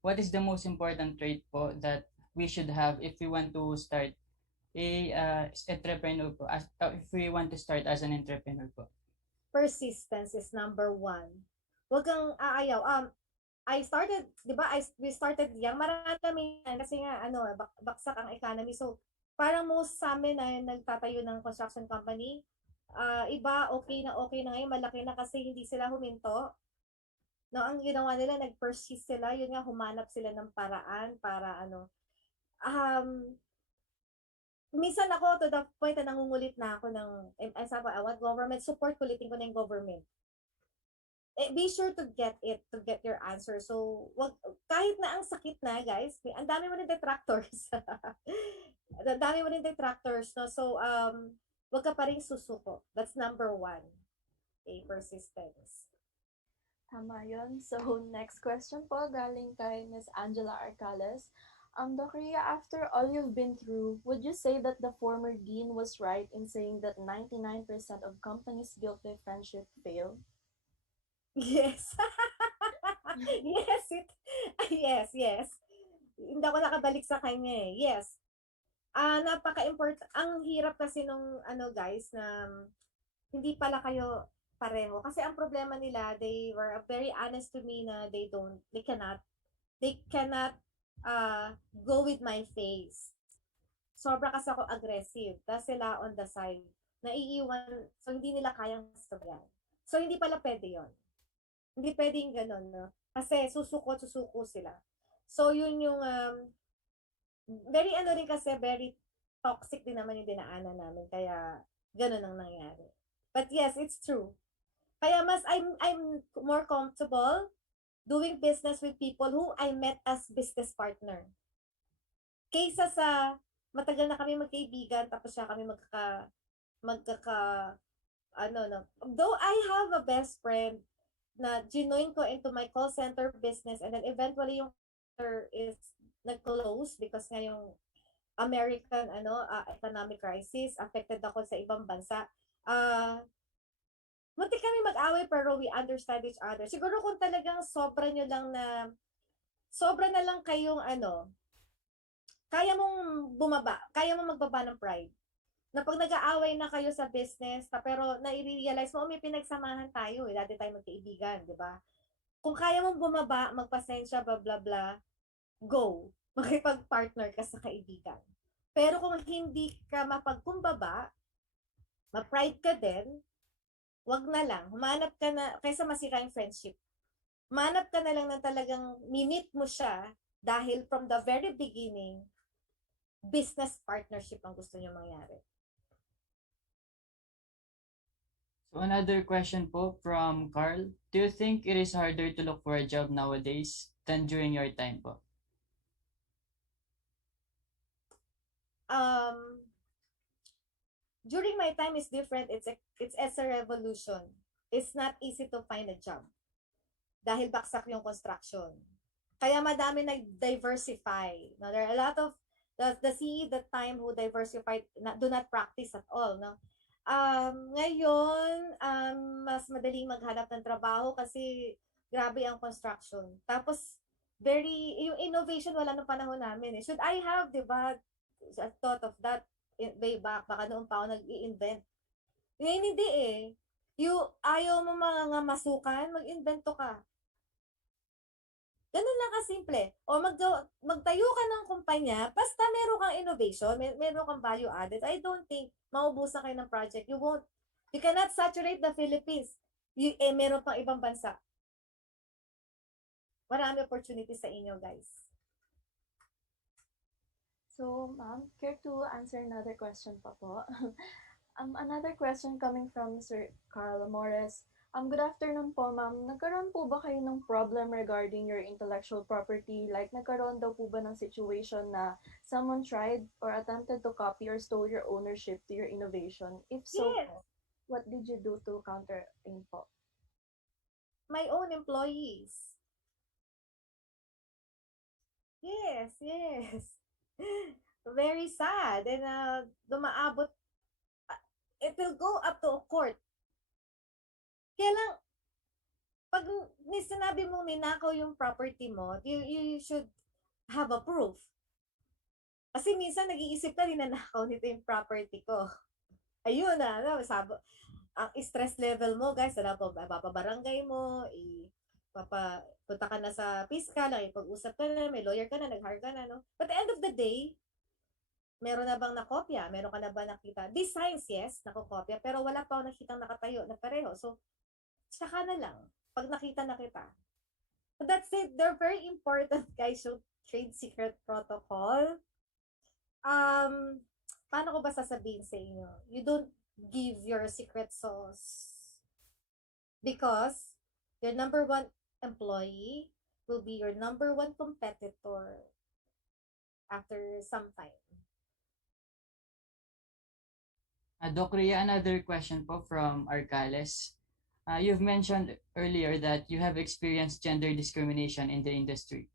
What is the most important trait po that we should have if we want to start entrepreneur po, if we want to start as an entrepreneur po? Persistence is number 1. Huwag kang aayaw. We started young. Marami kasi nga, baksak ang economy. So, parang most sa amin na nagtatayo ng construction company, iba, okay na ngayon, malaki na kasi hindi sila huminto. No, ang ginawa nila, nag-persist sila, yun nga, humanap sila ng paraan para minsan ako to the point na nangungulit na ako sabi ko, I want government support, kulitin ko na yung government. Be sure to get your answer. So, kahit na ang sakit na, guys, ang dami mo ng detractors. Ang dami mo ng detractors, no? So, wag ka pa rin susuko. That's number 1. Okay, persistence. Tama yun. So, next question po, galing kay Miss Angela Arcales. Doc Rhea, after all you've been through, would you say that the former dean was right in saying that 99% of companies built by friendship fail? Yes. Yes. Hindi ako nakabalik sa kanya eh. Yes. Napaka-important. Ang hirap kasi nung guys na hindi pala kayo pareho. Kasi ang problema nila, they were very honest to me na they cannot go with my face. Sobra kasi ako aggressive. Tapos sila on the side. Naiiwan. So, hindi nila kayang sabihan. So, hindi pala pwede yon. Hindi pwedeng ganun, no? Kasi susuko sila. So, yun yung very rin kasi, very toxic din naman yung dinaanan namin. Kaya, ganun ang nangyari. But yes, it's true. Kaya I'm more comfortable doing business with people who I met as business partner. Kaysa sa matagal na kami magkaibigan tapos siya kami Though I have a best friend na ginoin ko into my call center business and then eventually yung is nag-close because nga yung American economic crisis, affected ako sa ibang bansa. Munti kami mag-away pero we understand each other. Siguro kung talagang sobra na lang kayong kaya mong magbaba ng pride. Na pag nag-aaway na kayo sa business, pero nai-realize mo, may pinagsamahan tayo dati tayo magkaibigan, di ba? Kung kaya mong bumaba, magpasensya, blah blah blah, go. Makipag-partner ka sa kaibigan. Pero kung hindi ka mapagkumbaba, ma-pride ka din, wag na lang. Humanap ka na, kaysa masira yung friendship. Humanap ka na lang ng talagang minute mo siya dahil from the very beginning, business partnership ang gusto niyo mangyari. So another question po from Carl. Do you think it is harder to look for a job nowadays than during your time po? During my time is different. It's a revolution. It's not easy to find a job. Dahil baksak yung construction. Kaya madami nag-diversify. Now, there are a lot of the CE that time who diversified, do not practice at all. No? Ngayon, mas madaling maghanap ng trabaho kasi grabe ang construction. Tapos, yung innovation wala nung panahon namin. Should I have, diba, thought of that way back, baka noon pa ako nag-i-invent. Ngayon hindi eh. Ayaw mo mga masukan, mag-invento ka. Ganun lang kasimple. O magtayo ka ng kumpanya, basta meron kang innovation, meron kang value added. I don't think maubusan kayo ng project. You cannot saturate the Philippines. Meron pang ibang bansa. Marami opportunities sa inyo, guys. So, ma'am, care to answer another question pa po? Another question coming from Sir Carl Morris. Good afternoon po, ma'am. Nagkaroon po ba kayo ng problem regarding your intellectual property? Like, nagkaroon daw po ba ng situation na someone tried or attempted to copy or stole your ownership to your innovation? If so Yes. po, what did you do to counter po? My own employees. Yes, yes. Very sad. And dumaabot, it will go up to a court. Kaya lang, pag sinabi mong ninakaw yung property mo, you should have a proof. Kasi minsan nag-iisip ka, ninanakaw nito yung property ko. Ayun na, ang stress level mo, guys, papabarangay mo, punta ka na sa piskal, nakipag-usap ka na, may lawyer ka na, nag-hire ka na, no? But at the end of the day, meron na bang nakopya? Meron ka na ba nakita? Designs, yes, nakokopya, pero wala pa ako nakitang nakatayo na pareho. So, tsaka na lang, pag nakita na kita. So that's it. They're very important, guys, yung trade secret protocol. Paano ko ba sasabihin sa inyo? You don't give your secret sauce because your number one employee will be your number one competitor after some time. Doc Rhea, another question po from Arcales. You've mentioned earlier that you have experienced gender discrimination in the industry.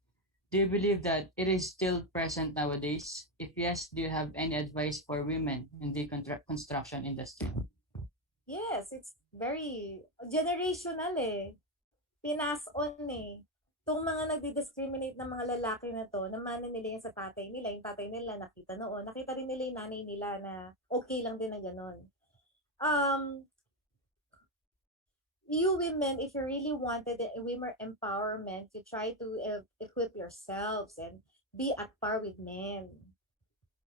Do you believe that it is still present nowadays? If yes, do you have any advice for women in the construction industry? Yes, it's very generational eh. Pinas on eh. Itong mga nagdi-discriminate ng mga lalaki na to, namana nila yan sa tatay nila. Yung tatay nila nakita noon. Nakita rin nila yung nanay nila na okay lang din na gano'n. You women, if you really wanted women empowerment, you try to equip yourselves and be at par with men.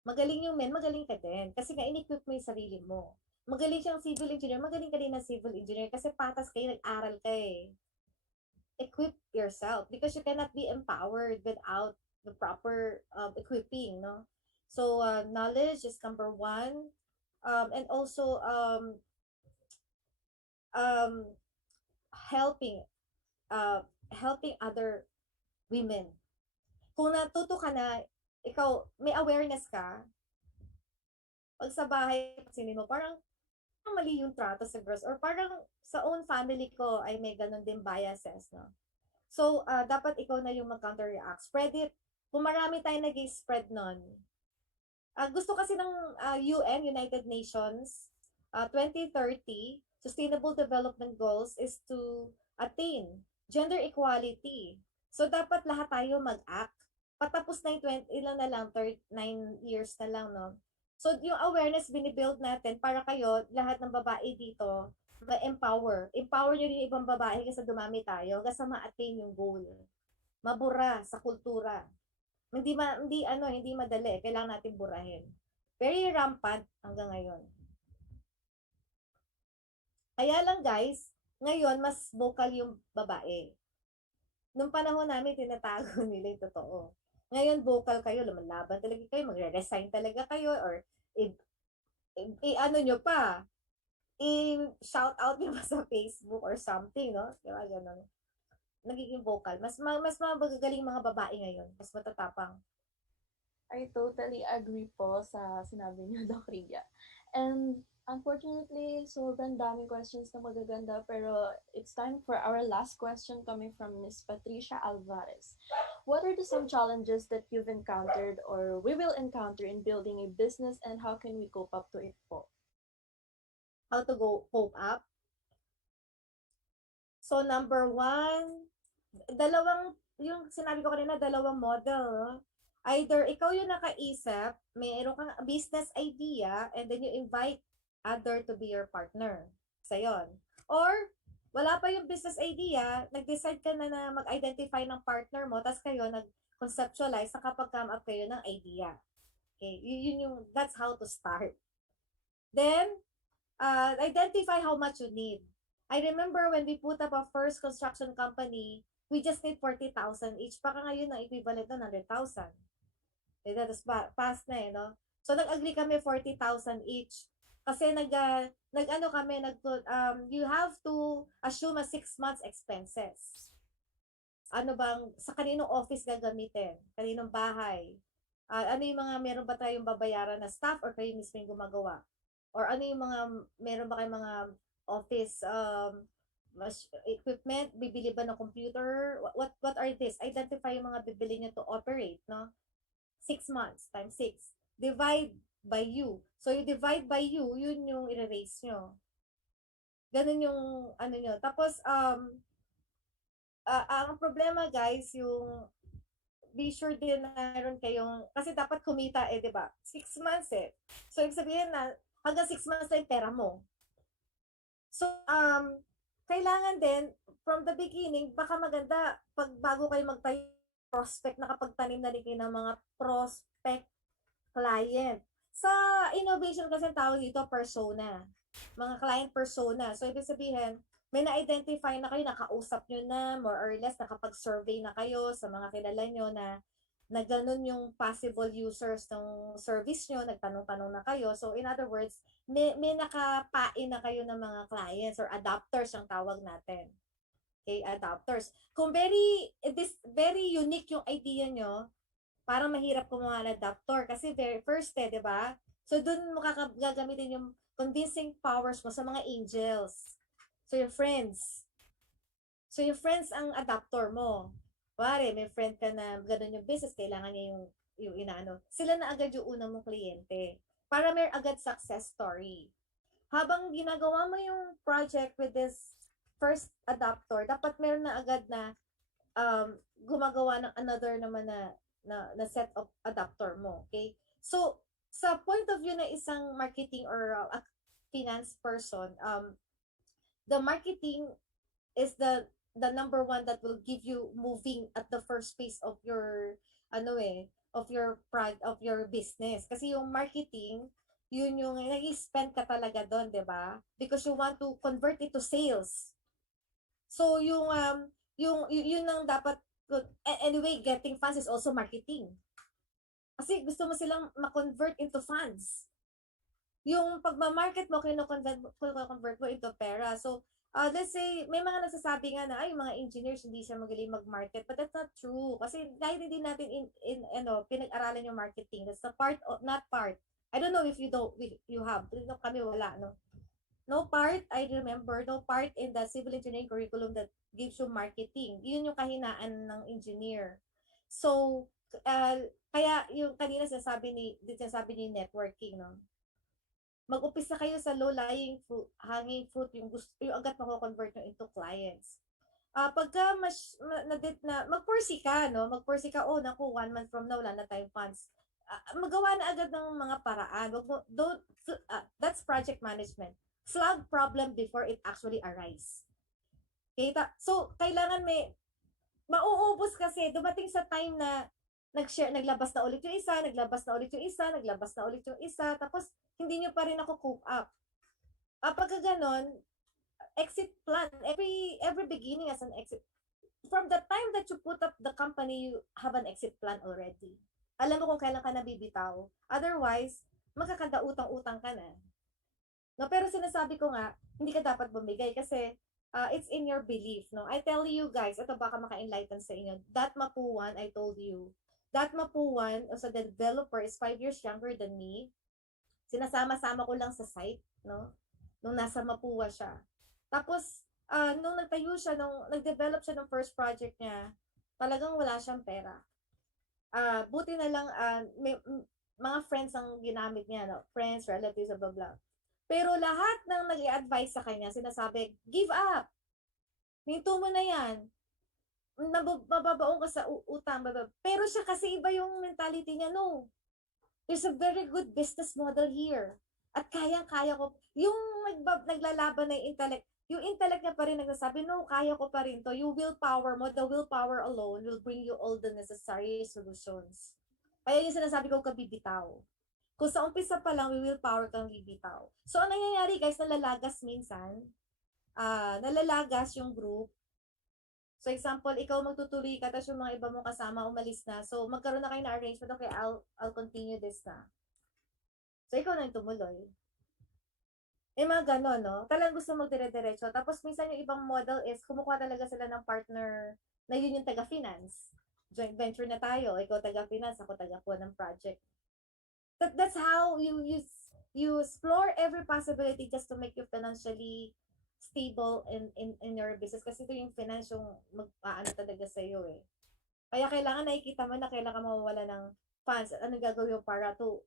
Magaling yung men, magaling ka din. Kasi nga, in-equip mo yung sarili mo. Magaling siyang civil engineer, magaling ka din na civil engineer kasi patas kayo, nag-aral ka eh. Equip yourself because you cannot be empowered without the proper equipping, no? So, knowledge is number one. And also, helping other women. Kung natuto ka na, ikaw, may awareness ka, pag sa bahay, sinin mo, parang mali yung trato sa girls or parang sa own family ko ay may ganun din biases, no? So, dapat ikaw na yung mag-counter-react. Spread it. Kung marami tayo nag-spread nun. Gusto kasi ng UN, United Nations, 2030, Sustainable Development Goals is to attain gender equality. So, dapat lahat tayo mag-act. Patapos na yung 20, ilan na lang, 9 years na lang, no? So, yung awareness binibuild natin para kayo, lahat ng babae dito, ma-empower. Empower nyo rin ibang babae kasi dumami tayo hanggang sa ma-attain yung goal. Mabura sa kultura. Hindi madali. Kailangan natin burahin. Very rampant hanggang ngayon. Kaya lang guys, ngayon mas vocal yung babae. Nung panahon namin, tinatago nila yung totoo. Ngayon, vocal kayo, lumalaban talaga kayo, magre-resign talaga kayo, or ano nyo pa, i-shout out nyo pa sa Facebook or something, no? Kaya gano'n. Nagiging vocal. Mas magagaling mga babae ngayon. Mas matatapang. I totally agree po sa sinabi niyo, Doc Rhea. And unfortunately, sobrang daming questions na magaganda, pero it's time for our last question coming from Miss Patricia Alvarez. What are some challenges that you've encountered or we will encounter in building a business and how can we cope up to it po? How to cope up? So, number one, yung sinabi ko kanina, dalawang model. Either ikaw yung nakaisip, mayroon kang business idea, and then you invite other to be your partner. Sa yon. Or, wala pa yung business idea, nag-decide ka na mag-identify ng partner mo, tapos kayo nag-conceptualize, nakapag-come up kayo ng idea. Okay, that's how to start. Then, identify how much you need. I remember when we put up a first construction company, we just need 40,000 each. Baka ngayon ang equivalent na 100,000. Tapos past na no? So, nag-agree kami 40,000 each. Kasi nag-ano kami, you have to assume a 6 months expenses. Ano bang, sa kaninong office gagamitin? Kaninong bahay? Ano yung mga, meron ba tayong babayaran na staff or kayo mismo yung gumagawa? Or ano yung mga, meron ba kayong mga office equipment? Bibili ba ng computer? What are this? Identify yung mga bibili nyo to operate, no? 6 months times 6. Divide by you. So, you divide by you, yun yung i-erase nyo. Ganun yung ano nyo. Tapos, ang problema guys, yung be sure din na meron kayong, kasi dapat kumita di ba? 6 months So, ibig sabihin na, hanggang 6 months na yung pera mo. So, kailangan din, from the beginning, baka maganda, pag bago kayo magtayo, prospect, nakapagtanim na rin kayo ng mga prospect client. Sa innovation kasi tawag dito, persona. Mga client persona. So, ibig sabihin, may na-identify na kayo, nakausap nyo na, more or less, nakapag-survey na kayo sa mga kilala nyo na ganun yung possible users ng service nyo, nagtanong-tanong na kayo. So, in other words, may nakapain na kayo ng mga clients or adapters ang tawag natin. Okay, adapters. Kung very unique yung idea nyo, parang mahirap kumuha ng adapter kasi very first di ba? So, dun mo gagamitin yung convincing powers mo sa mga angels. So, your friends. So, your friends ang adapter mo. Pare, may friend ka na ganun yung business, kailangan niya yung inaano. Sila na agad yung unang mong kliyente. Para may agad success story. Habang ginagawa mo yung project with this first adapter, dapat meron na agad na gumagawa ng another naman na set of adapter mo. Okay? So, sa point of view na isang marketing or a finance person, the marketing is the number one that will give you moving at the first phase of your of your business. Kasi yung marketing, yun yung nag-spend ka talaga doon, 'di ba? Because you want to convert it to sales. So yung yun ang dapat anyway, getting funds is also marketing. Kasi gusto mo silang ma-convert into funds. Yung pagma-market mo, kino-convert mo into pera. So, let's say, may mga nagsasabi nga na, ay, mga engineers, hindi siya magaling mag-market. But that's not true. Kasi kahit hindi natin pinag-aralan yung marketing. That's the part, not part. I don't know if you have. Kami wala, no? No part, I remember, no part in the civil engineering curriculum that gives you marketing. Yun yung kahinaan ng engineer. So, kaya yung kanina sinasabi ni networking, no? Mag-upisa kayo sa low-lying fruit, hanging fruit, yung agad mako-convert nyo into clients. Pagka mag-pursy ka, no? Mag-pursy ka, oh, naku, 1 month from now, wala na tayong funds. Magawa na agad ng mga paraan. That's project management. Flag problem before it actually arise. Okay? So, kailangan mauubos kasi, dumating sa time na naglabas na ulit yung isa, tapos hindi nyo pa rin ako cope up. Pagka ganon, exit plan, every beginning as an exit. From the time that you put up the company, you have an exit plan already. Alam mo kung kailan ka nabibitaw. Otherwise, magkakanda utang-utang ka na. No, pero sinasabi ko nga, hindi ka dapat bumigay kasi it's in your belief. No? I tell you guys, ito baka maka-enlighten sa inyo. That Mapuan, I told you, that Mapuan, so the developer is 5 years younger than me. Sinasama-sama ko lang sa site, no? Nung nasa Mapua siya. Tapos, nung nag-develop siya ng first project niya, talagang wala siyang pera. Buti na lang, may mga friends ang ginamit niya, no? Friends, relatives, blah, blah. Pero lahat ng nag-i-advise sa kanya, sinasabi, give up. Hinto mo na yan. Mababaong ka sa utang. Pero siya kasi iba yung mentality niya, no. There's a very good business model here. At kayang-kaya ko. Yung naglalaban na yung intellect niya pa rin nagsasabi, no, kaya ko pa rin to. Yung willpower mo, the willpower alone will bring you all the necessary solutions. Kaya yung sinasabi ko, kabibitaw. Kung sa umpisa pa lang, willpower kang bibitaw. So, ang nangyayari guys, nalalagas minsan. Nalalagas yung group. So, example, ikaw magtutuloy ka, tapos yung mga iba mong kasama umalis na. So, magkaroon na kayo na arrangement, okay, I'll continue this na. So, ikaw na yung tumuloy. Yung mga gano'n, no? Talagang gusto magdire-diretso. Tapos minsan yung ibang model is kumukuha talaga sila ng partner na yun yung taga-finance. Joint venture na tayo. Ikaw taga-finance, ako taga-kuha ng project. That's how you explore every possibility just to make you financially stable in your business. Kasi ito yung finance yung mag-aano talaga sa iyo eh. Kaya kailangan nakikita mo na kailangan mawawala ng funds. At ano gagawin para to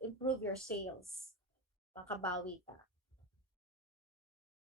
improve your sales. Makabawi ka.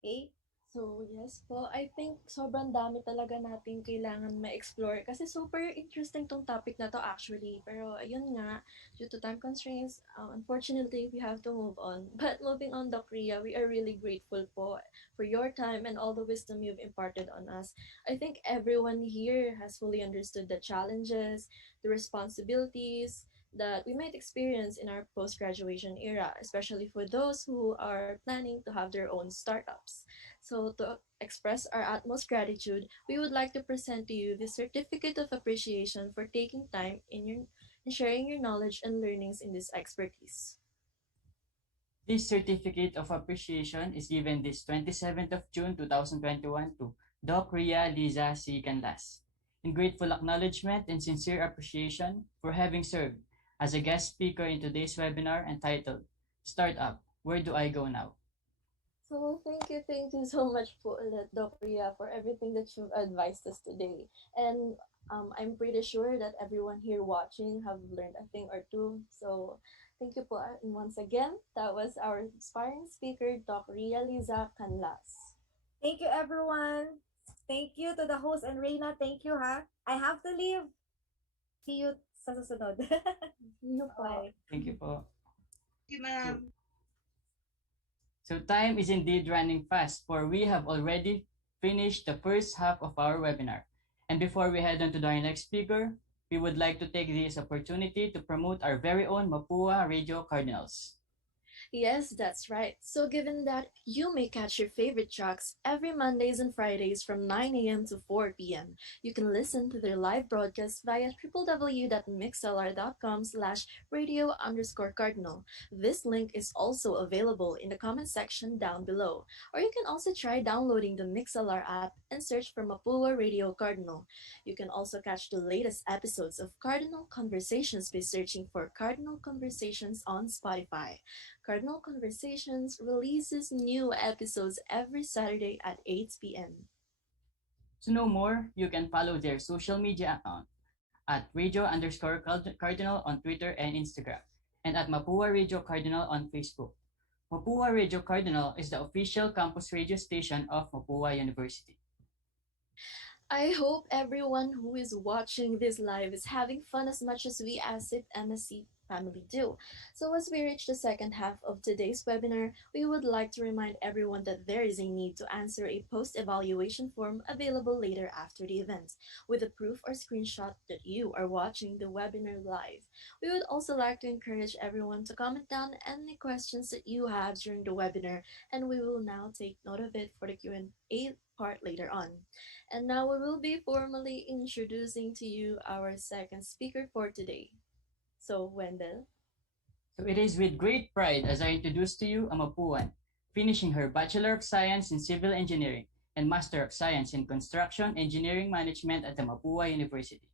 Okay? So, yes po, I think sobrang dami talaga natin kailangan ma-explore kasi super interesting tong topic na to actually. Pero ayun nga, due to time constraints, unfortunately, we have to move on. But moving on, Doc Ria, we are really grateful po for your time and all the wisdom you've imparted on us. I think everyone here has fully understood the challenges, the responsibilities, that we might experience in our post-graduation era, especially for those who are planning to have their own startups. So to express our utmost gratitude, we would like to present to you the Certificate of Appreciation for taking time in sharing your knowledge and learnings in this expertise. This Certificate of Appreciation is given this 27th of June 2021 to Doc Ria Liza C. Canlas, in grateful acknowledgement and sincere appreciation for having served as a guest speaker in today's webinar entitled Startup, Where Do I Go Now? So thank you so much po ulit, Doc Ria, for everything that you've advised us today. And I'm pretty sure that everyone here watching have learned a thing or two. So thank you po. And once again, that was our inspiring speaker, Doc Ria Liza Canlas. Thank you, everyone. Thank you to the host and Reina. Thank you, ha? I have to leave. See you sa susunod. Bye. Thank you po. Thank you, ma'am. So time is indeed running fast, for we have already finished the first half of our webinar. And before we head on to our next speaker, we would like to take this opportunity to promote our very own Mapúa Radio Cardinals. Yes, that's right. So given that you may catch your favorite tracks every Mondays and Fridays from 9 a.m. to 4 p.m., you can listen to their live broadcast via www.mixlr.com/radio_cardinal. This link is also available in the comment section down below. Or you can also try downloading the MixLR app and search for Mapúa Radio Cardinal. You can also catch the latest episodes of Cardinal Conversations by searching for Cardinal Conversations on Spotify. Cardinal Conversations releases new episodes every Saturday at 8 p.m. To know more, you can follow their social media account at radio_cardinal on Twitter and Instagram, and at Mapúa Radio Cardinal on Facebook. Mapúa Radio Cardinal is the official campus radio station of Mapúa University. I hope everyone who is watching this live is having fun as much as we as it MSC family do. So as we reach the second half of today's webinar, we would like to remind everyone that there is a need to answer a post-evaluation form available later after the event, with a proof or screenshot that you are watching the webinar live. We would also like to encourage everyone to comment down any questions that you have during the webinar, and we will now take note of it for the Q&A part later on. And now we will be formally introducing to you our second speaker for today. So, Wendell. So it is with great pride as I introduce to you a Mapuan, finishing her Bachelor of Science in Civil Engineering and Master of Science in Construction Engineering Management at the Mapúa University.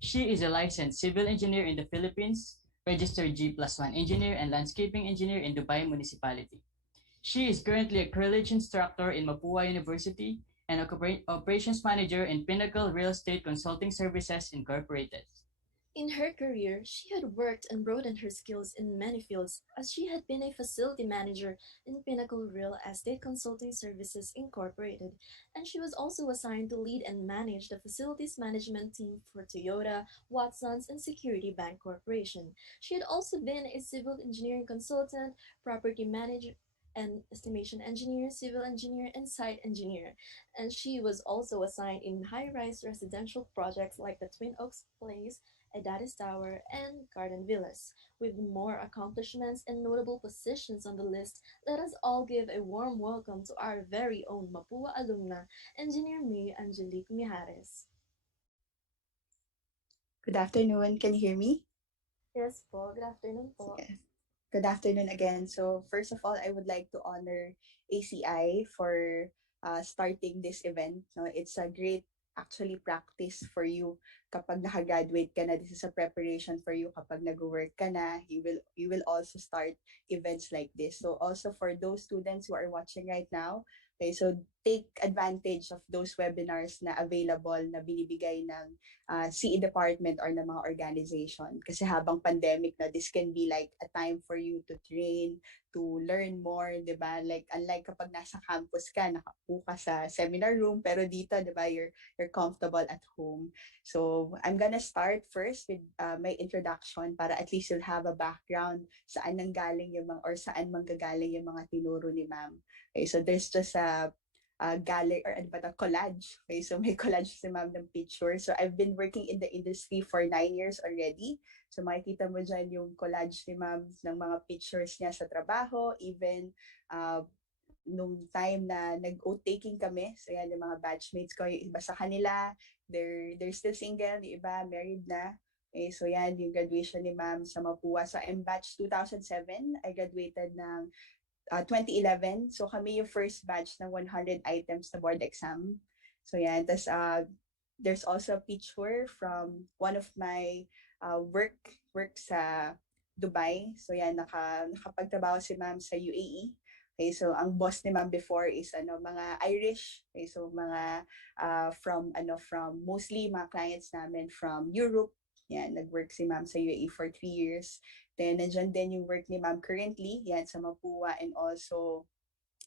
She is a licensed civil engineer in the Philippines, registered G+1 engineer and landscaping engineer in Dubai Municipality. She is currently a college instructor in Mapúa University and a operations manager in Pinnacle Real Estate Consulting Services Incorporated. In her career, she had worked and broadened her skills in many fields, as she had been a facility manager in Pinnacle Real Estate Consulting Services Incorporated, and she was also assigned to lead and manage the facilities management team for Toyota, Watsons, and Security Bank Corporation. She had also been a civil engineering consultant, property manager, and estimation engineer, civil engineer, and site engineer. And she was also assigned in high-rise residential projects like the Twin Oaks Place, Edadis Tower, and Garden Villas. With more accomplishments and notable positions on the list, let us all give a warm welcome to our very own Mapúa alumna, Engineer May Angelique Mijares. Good afternoon. Can you hear me? Yes po. Good afternoon po. Yes. Good afternoon again. So first of all, I would like to honor ACI for starting this event. No, it's a great actually practice for you kapag nakagraduate ka na. This is a preparation for you kapag nag-work ka na. You will also start events like this. So also for those students who are watching right now, okay, so take advantage of those webinars na available na binibigay ng CE department or ng mga organization. Kasi habang pandemic na, this can be like a time for you to train, to learn more, di ba? Like, unlike kapag nasa campus ka, nakaupo ka sa seminar room, pero dito, di ba, you're comfortable at home. So, I'm gonna start first with my introduction para at least you'll have a background saan nanggaling yung mga, or saan manggagaling yung mga tinuro ni ma'am. Okay, so there's just a gallery or ano ba ito, collage. Okay, so may collage si ma'am ng picture. So I've been working in the industry for 9 years already. So makikita mo dyan yung collage ni ma'am ng mga pictures niya sa trabaho, even nung time na nag-oath taking kami. So yan, yung mga batchmates ko, yung iba sa kanila, they're still single, yung iba married na. Okay, so yan, yung graduation ni ma'am sa Mapúa. So I'm batch 2007. I graduated ng 2011. So kami yung first batch ng 100 items na board exam. So yan. Tapos there's also a picture from one of my work sa Dubai. So yan, nakapagtrabaho si ma'am sa UAE. Okay, so ang boss ni ma'am before is mga Irish. Okay, so mga from mostly mga clients namin from Europe. Yan, nag-work si ma'am sa UAE for 3 years. Then, nandiyan din yung work ni ma'am currently, yan, sa Mapúa and also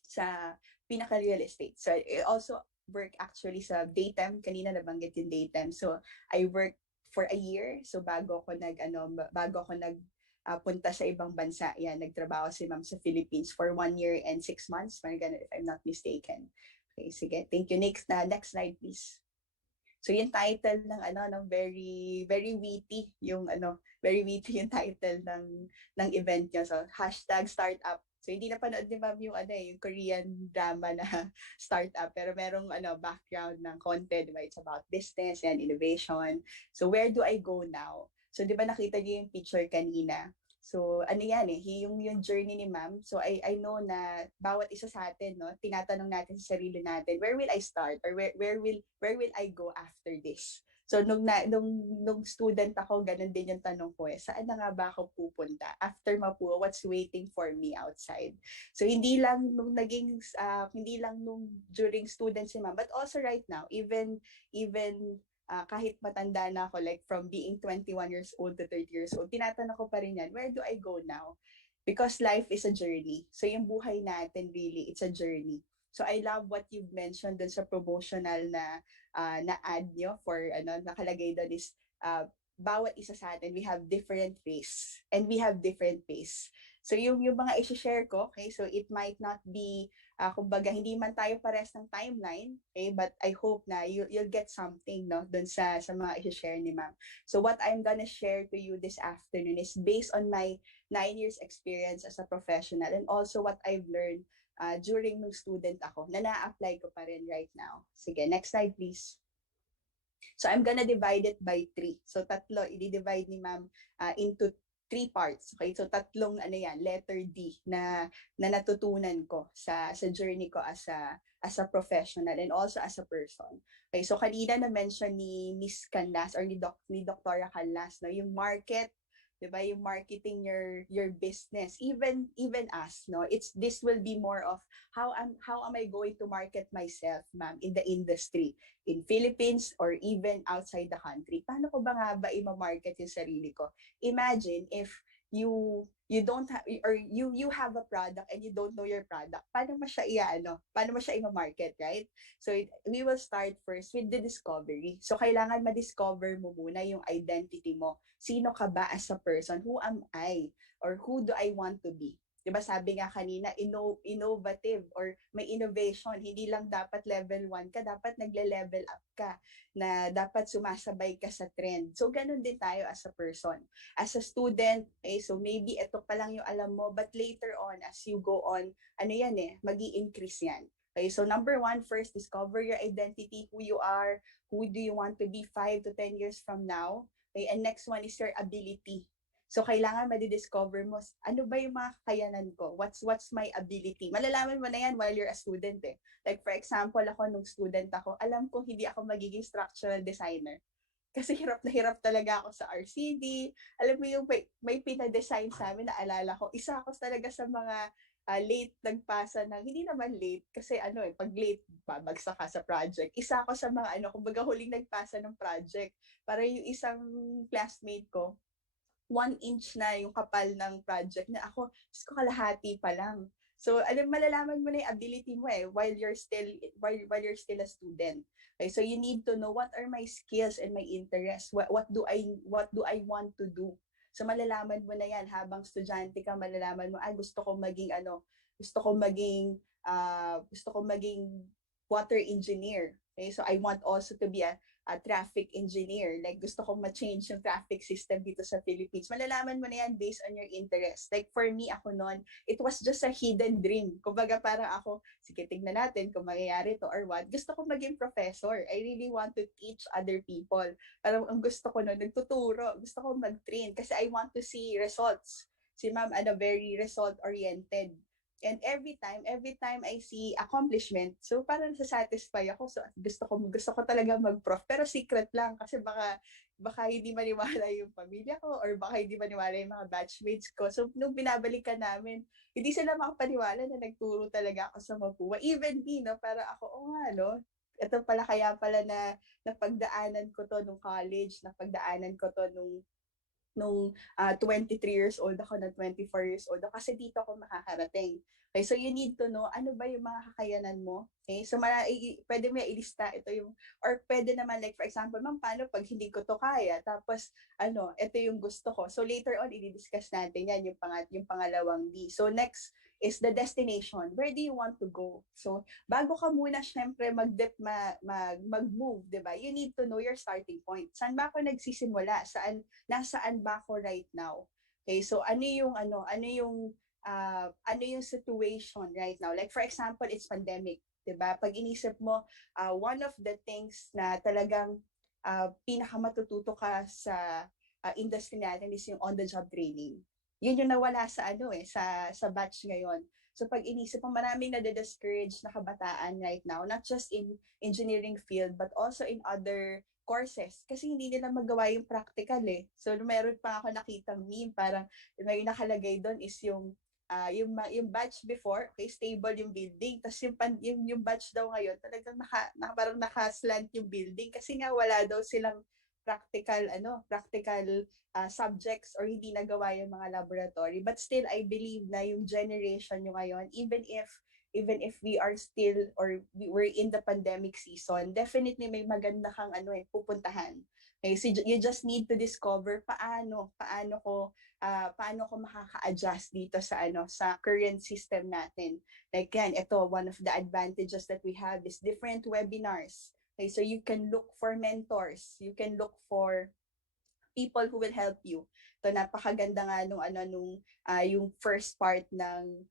sa pinaka-real estate. So, I also work actually sa daytime. Kanina nabanggit yung daytime. So, I worked for a year. So, bago ako punta sa ibang bansa, yan, nagtrabaho si ma'am sa Philippines for 1 year and 6 months, if I'm not mistaken. Okay, sige. Thank you. Next slide, please. So yung title ng very very witty yung very witty yung title ng event niya. So #startup. So hindi napanood ni ma'am yung yung Korean drama na startup, pero merong background ng content, diba? It's about business and innovation. So where do I go now? So 'di ba nakita niyo yung picture kanina? So yan yung journey ni ma'am. So I know na bawat isa sa atin, no, tinatanong natin sa sarili natin, where will I start or where will I go after this? So nung student ako, ganun din yung tanong ko saan na nga ba ako pupunta after Mapúa? What's waiting for me outside? So hindi lang nung during student si ma'am, but also right now, even kahit matanda na ako, like from being 21 years old to 30 years old, tinatanong ko pa rin yan, where do I go now? Because life is a journey. So yung buhay natin really, it's a journey. So I love what you've mentioned dun sa promotional na ad nyo for nakalagay doon is bawat isa sa atin, we have different race and we have different pace. So yung mga i-share ko, okay, so it might not be kumbaga hindi man tayo pares ng timeline, okay, but I hope na you'll get something, no, dun sa mga i-share ni ma'am. So what I'm gonna share to you this afternoon is based on my 9 years experience as a professional and also what I've learned during nung student ako na na-apply ko pa rin right now. Sige, next slide please. So I'm gonna divide it by 3. So tatlo, i-divide ni ma'am into 3 parts. Okay, so tatlong letter D na natutunan ko sa journey ko as a professional and also as a person. Okay, so kanina na mention ni Miss Canlas or ni Dr. Canlas, no, yung market, 'di ba, yung marketing your business, even us, no, this will be more of how am I going to market myself, ma'am, in the industry in Philippines or even outside the country. Paano ko ba nga ba i-market yung sarili ko? Imagine if you don't have, or you have a product and you don't know your product, paano mo siya i-market, right? So we will start first with the discovery. So kailangan ma-discover mo muna yung identity mo. Sino ka ba as a person? Who am I? Or who do I want to be? Diba sabi nga kanina, innovative or may innovation. Hindi lang dapat level 1 ka, dapat nagle-level up ka, na dapat sumasabay ka sa trend. So ganun din tayo as a person. As a student, so maybe ito pa lang yung alam mo, but later on, as you go on, magi-increase yan. Okay, so number 1, first, discover your identity, who you are, who do you want to be 5 to 10 years from now. Okay, and next one is your ability. So, kailangan madidiscover mo, ano ba yung mga kakayanan ko? What's my ability? Malalaman mo na yan while you're a student eh. Like, for example, ako nung student ako, alam ko hindi ako magiging structural designer. Kasi hirap na hirap talaga ako sa RCD. Alam mo yung may pina-design sa amin, naalala ko. Isa ako talaga sa mga late nagpasa ng, hindi naman late, kasi pag late, babagsak ka sa project. Isa ako sa mga, kumbaga huling nagpasa ng project. Para yung isang classmate ko, 1 inch na yung kapal ng project na ako, kalahati pa lang. So, malalaman mo na yung ability mo while you're still a student. Okay, so you need to know what are my skills and my interests. What do I want to do? So malalaman mo na yan habang estudyante ka, malalaman mo gusto ko maging water engineer. Okay, so I want also to be a traffic engineer. Like, gusto kong ma-change yung traffic system dito sa Philippines. Malalaman mo na yan based on your interest. Like, for me, ako noon, it was just a hidden dream. Kumbaga, parang ako, sige, tignan natin kung mangyayari to or what. Gusto ko maging professor. I really want to teach other people. Parang ang gusto ko noon, nagtuturo. Gusto ko mag-train kasi I want to see results. Si ma'am, very result-oriented. And every time I see accomplishment, so parang satisfy ako. So gusto ko talaga mag-prof, pero secret lang kasi baka hindi maniwala yung pamilya ko or baka hindi maniwala yung mga batchmates ko. So nung binabalikan namin, hindi sila makapaniwala na nagturo talaga ako sa Mapúa. Even me, para ako, ito pala kaya pala na napagdaanan ko to nung college, napagdaanan ko to nung 23 years old ako na 24 years old ako, kasi dito ako makakarating. Okay, so you need to know ano ba yung mga kakayanan mo. Okay, so pwede mo ilista ito yung, or pwede naman like for example, ma'am, paano pag hindi ko to kaya, tapos ito yung gusto ko. So later on, i-discuss natin yan, yung pangalawang D. So next is the destination. Where do you want to go? So bago ka muna syempre mag-move, 'di ba? You need to know your starting point. Saan ba ako nagsisimula? Nasaan ba ako right now? Okay, so ano yung situation right now? Like for example, it's pandemic, 'di ba? Pag inisip mo, one of the things na talagang pinakamatututo ka sa industry natin is yung on-the-job training. Yun yung nawala sa sa batch ngayon. So pag inisip mo, maraming nade-discourage na kabataan right now, not just in engineering field, but also in other courses. Kasi hindi nila magawa yung practical eh. So meron pa ako nakitang meme, parang may nakalagay doon is yung batch before, okay, stable yung building. Tapos yung batch daw ngayon, talagang parang nakaslant yung building kasi nga wala daw silang practical subjects or hindi nagawa yung mga laboratory. But still, I believe na yung generation nyo ngayon, even if we are still or we're in the pandemic season, definitely may maganda kang pupuntahan. Okay, so you just need to discover paano ko makaka-adjust dito sa current system natin. Like yan, ito, one of the advantages that we have is different webinars. Okay, so you can look for mentors, you can look for people who will help you. So napakaganda nga yung first part ng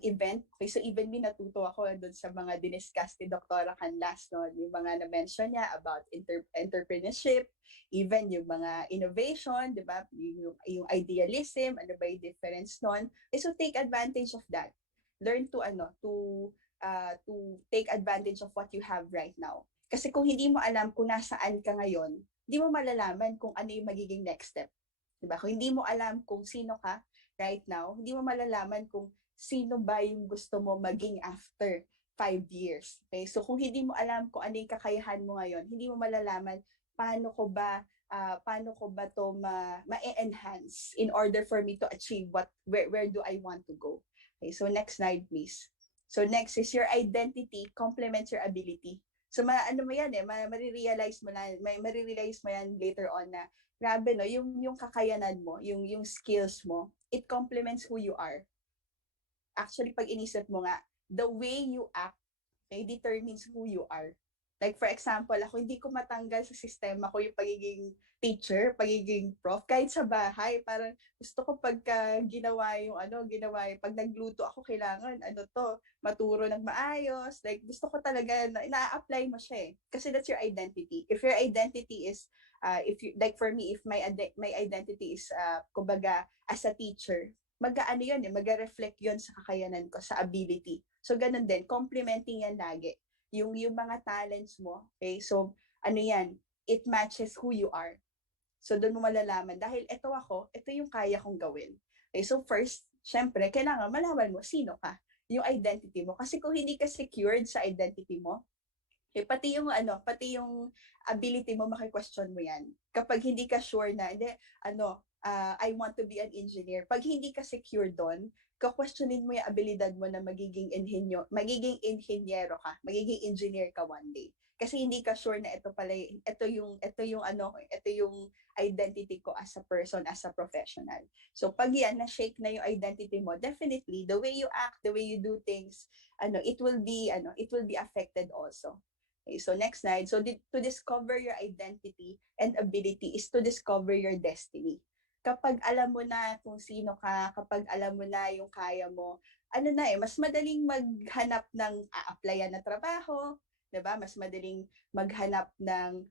event. Okay, so even me natuto ako doon sa mga diniscuss ni Dr. Canlas, no, yung mga na-mention niya about entrepreneurship, even yung mga innovation, di ba? Yung idealism, ano ba yung difference nun? Okay, so take advantage of that. Learn to take advantage of what you have right now. Kasi kung hindi mo alam kung nasaan ka ngayon, hindi mo malalaman kung ano yung magiging next step. Diba? Kung hindi mo alam kung sino ka right now, hindi mo malalaman kung sino ba yung gusto mo maging after 5 years. Okay? So kung hindi mo alam kung ano yung kakayahan mo ngayon, hindi mo malalaman paano ko ba to ma-enhance in order for me to achieve where do I want to go. Okay, so next slide please. So next is your identity complements your ability. So marirealize mo yan later on na grabe no, yung kakayanan mo, yung skills mo, it complements who you are. Actually pag inisip mo nga, the way you act, okay, determines who you are. Like for example, ako hindi ko matanggal sa sistema ko yung pagiging teacher, pagiging prof, kahit sa bahay, parang gusto ko pagka ginawa pag nagluto ako, kailangan maturo ng maayos, like gusto ko talaga na ina-apply mo siya eh. Kasi that's your identity. If your identity is if you, like for me, if my identity is kumbaga as a teacher, mag-aano yun mag-reflect yun sa kakayanan ko, sa ability. So ganun din, complementing yan lagi. Yung mga talents mo, okay? So ano yan, it matches who you are. So doon mo malalaman, dahil ito yung kaya kong gawin. Okay, so first, syempre, kailangan malaman mo sino ka, yung identity mo. Kasi kung hindi ka secured sa identity mo, pati yung ability mo, maki-question mo yan. Kapag hindi ka sure na, I want to be an engineer. Pag hindi ka secure doon, ka-questionin mo yung abilidad mo na magiging engineero ka, magiging engineer ka one day. Kasi hindi ka sure na ito yung identity ko as a person, as a professional. So pag yan, na-shake na yung identity mo, definitely, the way you act, the way you do things, it will be affected also. Okay, so next slide. So to discover your identity and ability is to discover your destiny. Kapag alam mo na kung sino ka, kapag alam mo na yung kaya mo, mas madaling maghanap ng a-applyan na trabaho, 'di ba? Mas madaling maghanap ng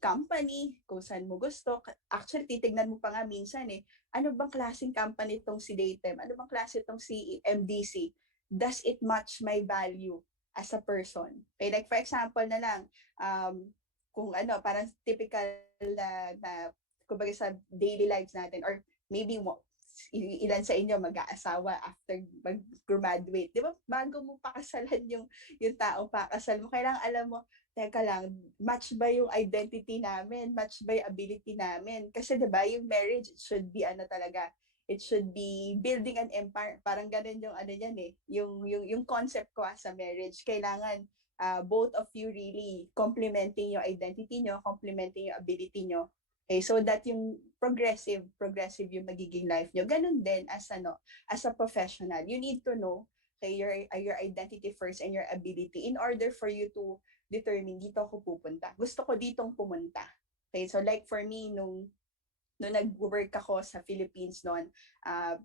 company kung saan mo gusto. Actually, titignan mo pa nga minsan ano bang klaseng company itong si Datem? Ano bang klase itong si MDC? Does it match my value as a person? Okay, like for example na lang, kung parang typical na kumbaga sa daily lives natin, or maybe ilan sa inyo mag-aasawa after mag-graduate. Di ba? Bago mo pakasalan yung taong pakasal mo, kailangan alam mo, teka lang, match ba yung identity namin? Match ba yung ability namin? Kasi di ba, yung marriage, it should be talaga, it should be building an empire. Parang ganun yung yan yung concept ko sa marriage. Kailangan both of you really complementing yung identity nyo, complementing yung ability nyo. Okay, so that yung progressive yung magiging life nyo. Ganun din as a professional. You need to know your identity first and your ability in order for you to determine, dito ako pupunta. Gusto ko ditong pumunta. Okay, so like for me, nung nag-work ako sa Philippines noon,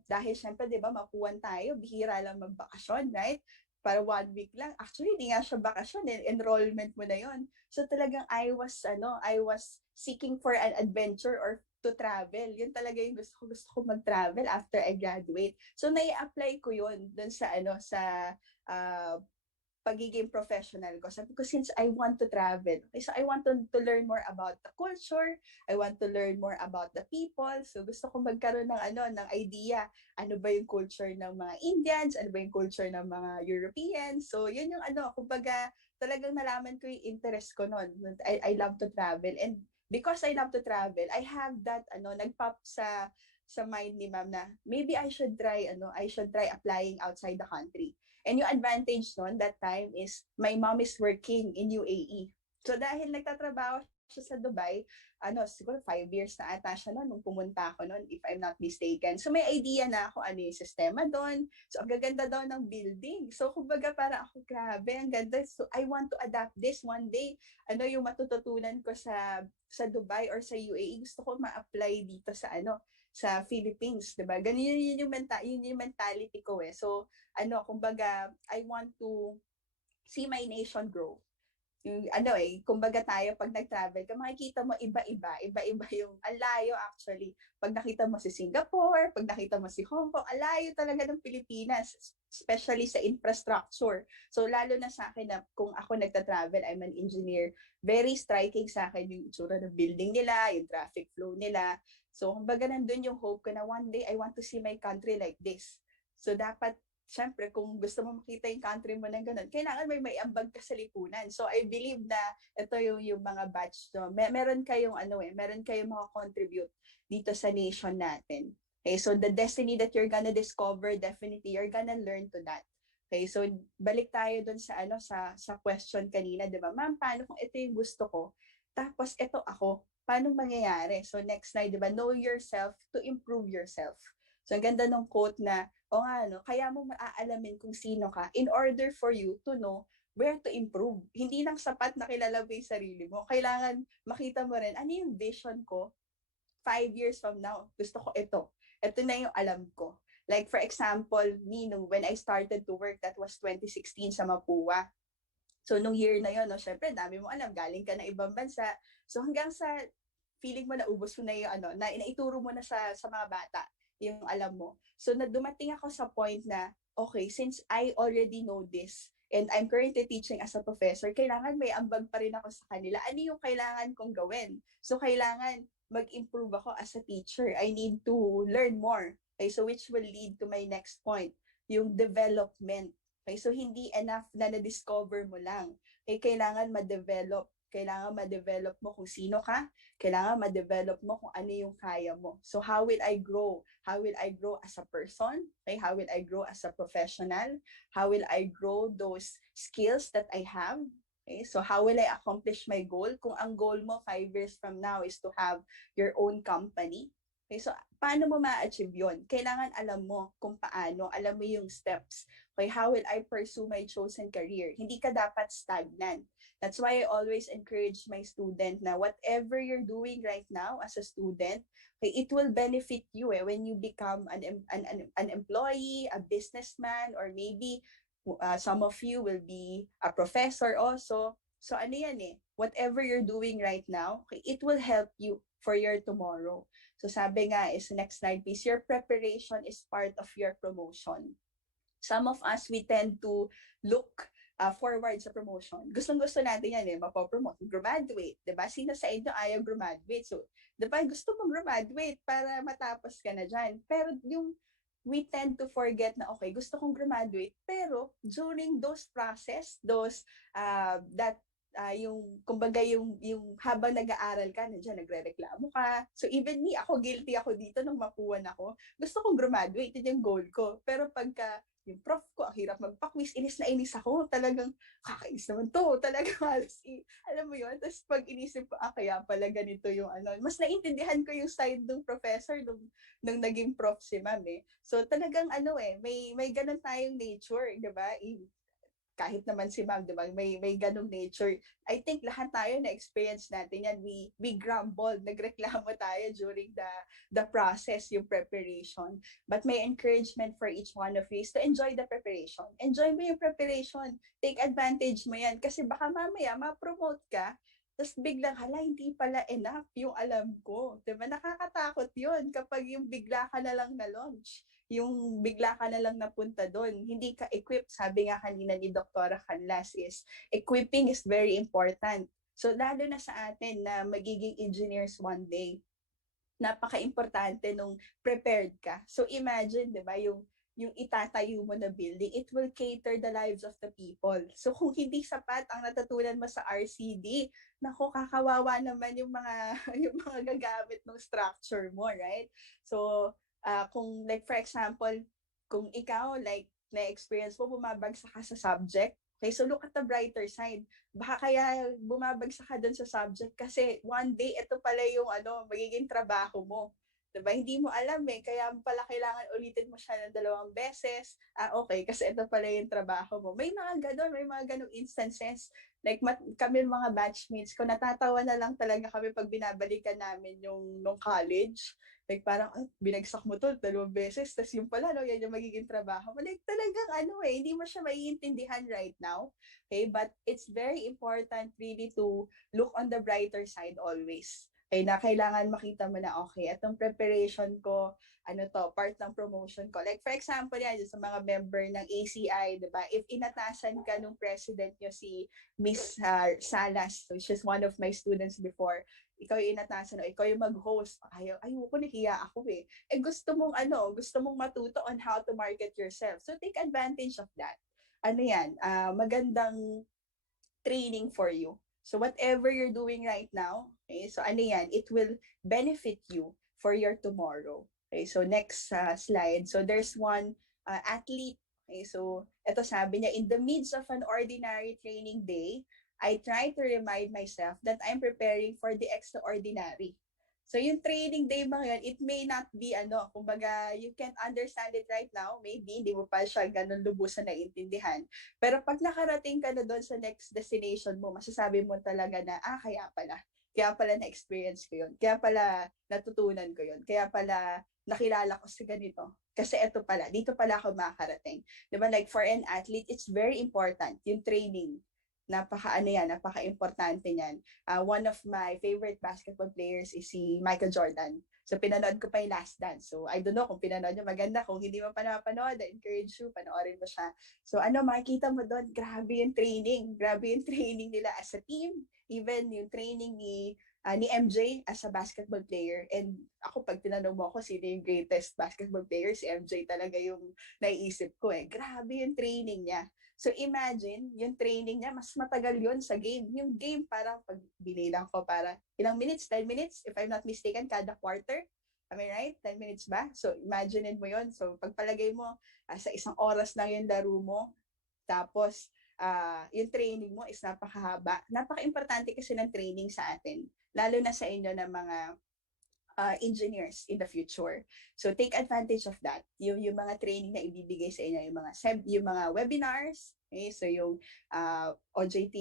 dahil syempre, di ba, mapuwan tayo, bihira lang magbakasyon, right? Para 1 week lang. Actually, hindi nga siya bakasyon, enrollment mo na yon. So talagang I was seeking for an adventure or to travel. Yun talaga yung gusto ko mag-travel after I graduate. So nai-apply ko yun dun sa pagiging professional ko. Sabi ko, since I want to travel, okay, so I want to learn more about the culture, I want to learn more about the people. So gusto ko magkaroon ng idea, ano ba yung culture ng mga Indians, ano ba yung culture ng mga Europeans. So yun yung kumbaga talagang nalaman ko yung interest ko noon. I love to travel, and because I love to travel, I have that nagpop sa mind ni ma'am na maybe I should try applying outside the country. And yung advantage noon that time is my mom is working in UAE. So dahil nagtatrabaho siya sa Dubai, siguro 5 years na ata siya noon nung pumunta ako noon, if I'm not mistaken. So may idea na ako ano yung sistema doon. So ang gaganda daw ng building. So kumbaga para ako, grabe, ang ganda. So I want to adapt this one day. Yung matututunan ko sa Dubai or sa UAE, gusto ko ma-apply dito sa sa Philippines, 'di ba? Ganyan yun yung mentality ko eh. So kumbaga I want to see my nation grow. Yung kumbaga tayo pag nag-travel ka, makikita mo iba-iba yung alayo actually. Pag nakita mo si Singapore, pag nakita mo si Hong Kong, alayo talaga ng Pilipinas, especially sa infrastructure. So lalo na sa akin na kung ako nagta-travel, I'm an engineer, very striking sa akin yung itsura ng building nila, yung traffic flow nila. So kumbaga nandun yung hope ko na one day I want to see my country like this. So dapat syempre, kung gusto mo makita yung country mo ng ganun, kailangan may ambag ka sa lipunan. So, I believe na ito yung mga batch to. Meron kayong meron kayong makakontribute dito sa nation natin. Okay, so the destiny that you're gonna discover, definitely, you're gonna learn to that. Okay, so balik tayo dun sa sa question kanina, di ba? Ma'am, paano kung ito yung gusto ko? Tapos ito ako, paano mangyayari? So, next slide, di ba? Know yourself to improve yourself. So, ang ganda ng quote na, kaya mo maaalamin kung sino ka in order for you to know where to improve. Hindi lang sapat na kilala mo yung sarili mo. Kailangan makita mo rin, ano yung vision ko 5 years from now? Gusto ko ito. Ito na yung alam ko. Like, for example, when I started to work, that was 2016 sa Mapúa. So, nung year na yun, syempre, dami mo alam, galing ka na ibang bansa. So hanggang sa feeling mo naubos mo na yung naituro mo na sa mga bata yung alam mo. So dumating ako sa point na, okay, since I already know this, and I'm currently teaching as a professor, kailangan may ambag pa rin ako sa kanila. Ano yung kailangan kong gawin? So kailangan mag-improve ako as a teacher. I need to learn more. Okay, so which will lead to my next point, yung development. Okay, so hindi enough na na-discover mo lang. Okay, kailangan ma-develop. Kailangan ma-develop mo kung sino ka. Kailangan ma-develop mo kung ano yung kaya mo. So how will I grow? How will I grow as a person? Okay, how will I grow as a professional? How will I grow those skills that I have? Okay, so how will I accomplish my goal? Kung ang goal mo 5 years from now is to have your own company, okay, so paano mo ma-achieve yun? Kailangan alam mo kung paano, alam mo yung steps. Okay, how will I pursue my chosen career? Hindi ka dapat stagnant. That's why I always encourage my student na whatever you're doing right now as a student, okay, it will benefit you when you become an employee, a businessman, or maybe some of you will be a professor also. So ano yan whatever you're doing right now, okay, it will help you for your tomorrow. So sabi nga is next slide please, your preparation is part of your promotion. Some of us, we tend to look forward sa promotion. Gustong-gusto natin yan mapopromote, graduate, diba? Sino sa inyo ayaw graduate? So, diba, gusto mong graduate para matapos ka na dyan. Pero we tend to forget na, okay, gusto kong graduate, pero during those process, kumbaga yung habang nag-aaral ka, nandiyan nagrereklamo ka. So even me, ako guilty ako dito nung mapuwan ako. Gusto kong graduate, yun yung goal ko. Pero pagka yung prof ko, ang hirap magpa-quiz, inis na inis ako. Talagang, kakainis naman to. Talagang halos, alam mo yun? Tapos pag inisip ko, kaya pala ganito yung mas naintindihan ko yung side ng professor nung naging prof si ma'am So talagang may ganun tayong nature, di ba? Kahit naman si ma'am, di ba? May ganung nature. I think lahat tayo na-experience natin yan. We grumble, nagreklamo tayo during the process, yung preparation. But my encouragement for each one of you is to enjoy the preparation. Enjoy mo yung preparation. Take advantage mo yan. Kasi baka mamaya, ma-promote ka, tapos biglang, hindi pala enough yung alam ko. Diba? Nakakatakot yun kapag yung bigla ka na lang na-launch. Yung bigla ka na lang napunta doon. Hindi ka equipped. Sabi nga kanina ni Dr. Canlas is, equipping is very important. So lalo na sa atin na magiging engineers one day, napaka-importante nung prepared ka. So imagine, di ba, yung itatayo mo na building, it will cater the lives of the people. So kung hindi sapat ang natutunan mo sa RCD, nako, kakawawa naman yung mga gagamit ng structure mo, right? So kung like for example, kung ikaw na-experience mo bumabagsak ka sa subject, okay, so look at the brighter side. Baka kaya bumabagsak ka dun sa subject kasi one day ito pala yung magiging trabaho mo. Diba? Hindi mo alam kaya pala kailangan ulitin mo siya ng 2 beses. Okay, kasi ito pala yung trabaho mo. May mga ganong instances. Like kami mga batchmates ko, natatawa na lang talaga kami pag binabalikan namin nung college. Like parang, binagsak mo to 2 beses, tas yung pala, yan yung magiging trabaho mo. Like talagang hindi mo siya maiintindihan right now. Okay, but it's very important really to look on the brighter side always. Okay, na kailangan makita mo na, okay, itong preparation ko, part ng promotion ko. Like for example yan, sa mga member ng ACI, diba? If inatasan ka nung president nyo si Miss Salas, which is one of my students before, ikaw yung inatasan, ikaw yung mag-host, ayoko, nahiya ako gusto mong matuto on how to market yourself. So take advantage of that. Magandang training for you. So whatever you're doing right now, okay, so it will benefit you for your tomorrow. Okay, so next slide. So there's one athlete. Okay, so ito sabi niya, in the midst of an ordinary training day, I try to remind myself that I'm preparing for the extraordinary. So yung training day mga yun, it may not be kumbaga you can't understand it right now, maybe hindi mo pa siya ganun lubusan na intindihan. Pero pag nakarating ka na doon sa next destination mo, masasabi mo talaga na, kaya pala na-experience ko yun, kaya pala natutunan ko yun, kaya pala nakilala ko si ganito. Kasi ito pala, dito pala ako makakarating. Diba? Like for an athlete, it's very important, yung training. napaka-importante niyan. One of my favorite basketball players is si Michael Jordan. So pinanood ko pa yung Last Dance. So I don't know kung pinanood nyo, maganda. Kung hindi mo pa napanood, I encourage you, panoorin mo siya. So makikita mo doon, grabe yung training. Grabe yung training nila as a team. Even yung training ni MJ as a basketball player. And ako, pag tinanong mo ako sino yung greatest basketball player, si MJ talaga yung naiisip ko eh. Grabe yung training niya. So imagine, yung training niya, mas matagal yun sa game. Yung game, parang pag binilang ko, para ilang minutes, 10 minutes, if I'm not mistaken, kada quarter. Am I right? 10 minutes ba? So imagine mo yun. So pagpalagay mo, sa isang oras lang yung laro mo, tapos yung training mo is napakahaba. Napaka-importante kasi ng training sa atin, lalo na sa inyo ng mga engineers in the future. So take advantage of that. Yung mga training na ibibigay sa inyo, yung mga webinars, okay? So yung OJT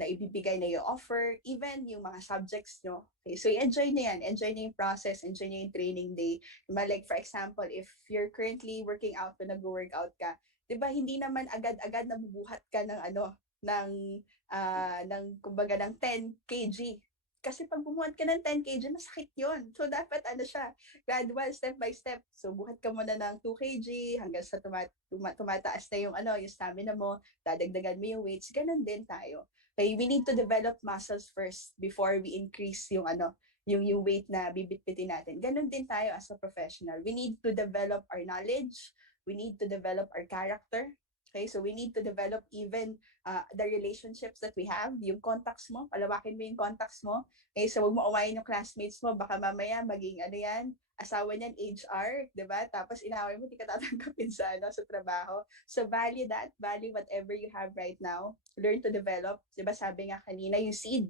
na ibibigay na yung offer, even yung mga subjects nyo. Okay? So enjoy nyo yan. Enjoy nyo yung process, enjoy nyo yung training day. Like for example, if you're currently working out o nag-workout ka, di ba hindi naman agad-agad nabubuhat ka ng kumbaga ng 10 kg. Kasi pag bumuhat ka ng 10 kg, masakit yun. So, dapat gradual, step by step. So, buhat ka muna ng 2 kg hanggang sa tumataas na yung stamina mo, dadagdagan mo yung weights. Ganun din tayo. Okay, we need to develop muscles first before we increase yung weight na bibitbitin natin. Ganun din tayo as a professional. We need to develop our knowledge. We need to develop our character. Okay, so we need to develop even the relationships that we have, yung contacts mo, palawakin mo yung contacts mo. Okay, so huwag mo awayin yung classmates mo, baka mamaya maging asawa niyan, HR, di ba? Tapos inaway mo, di ka tatanggapin sa trabaho. So value that, value whatever you have right now. Learn to develop, di ba? Sabi nga kanina, yung seed.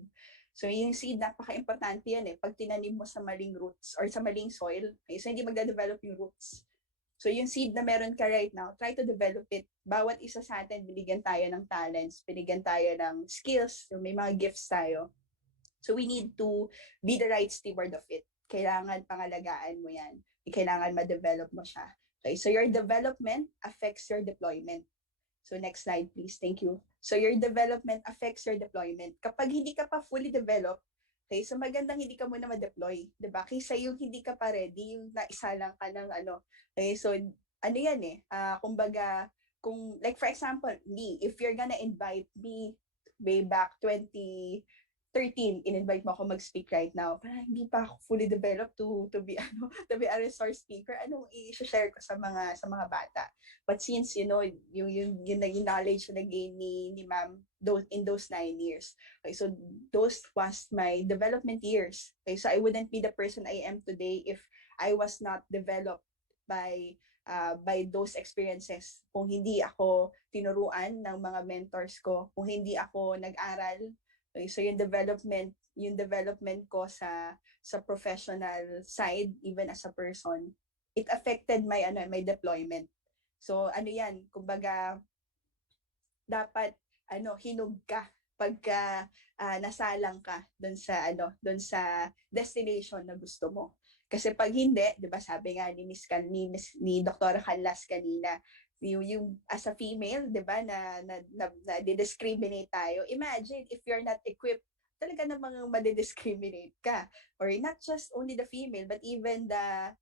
So yung seed, napaka-importante yan eh. Pag tinanim mo sa maling roots or sa maling soil, okay, so hindi magda-develop yung roots. So yung seed na meron ka right now, try to develop it. Bawat isa sa atin, binigyan tayo ng talents, binigyan tayo ng skills, so may mga gifts tayo. So we need to be the right steward of it. Kailangan pangalagaan mo yan. Kailangan ma-develop mo siya. Okay, so your development affects your deployment. So next slide, please. Thank you. So your development affects your deployment. Kapag hindi ka pa fully developed, okay, so magandang hindi ka muna ma-deploy, 'di ba? Kaysa yung hindi ka pa ready, yung naisa lang ka ng Okay, so yan eh, kumbaga, kung like for example, if you're gonna invite me way back 2013, in-invite mo ako mag-speak right now, parang hindi pa ako fully developed to be a resource speaker. Anong i-share ko sa mga bata? But since yung knowledge na gain ni ma'am in those 9 years, okay, so those was my development years. Okay, so I wouldn't be the person I am today if I was not developed by those experiences. Kung hindi ako tinuruan ng mga mentors ko, kung hindi ako nag-aral. Okay, so yung development ko sa professional side, even as a person, it affected my deployment. So yan, kumbaga, dapat hinug ka pagka nasalang ka doon sa destination na gusto mo. Kasi pag hindi, 'di ba, sabi nga ni Dr. Canlas kanina, yung as a female, 'di ba, na discriminate tayo. Imagine if you're not equipped, talaga namang ma-discriminate ka. Or not just only the female, but even the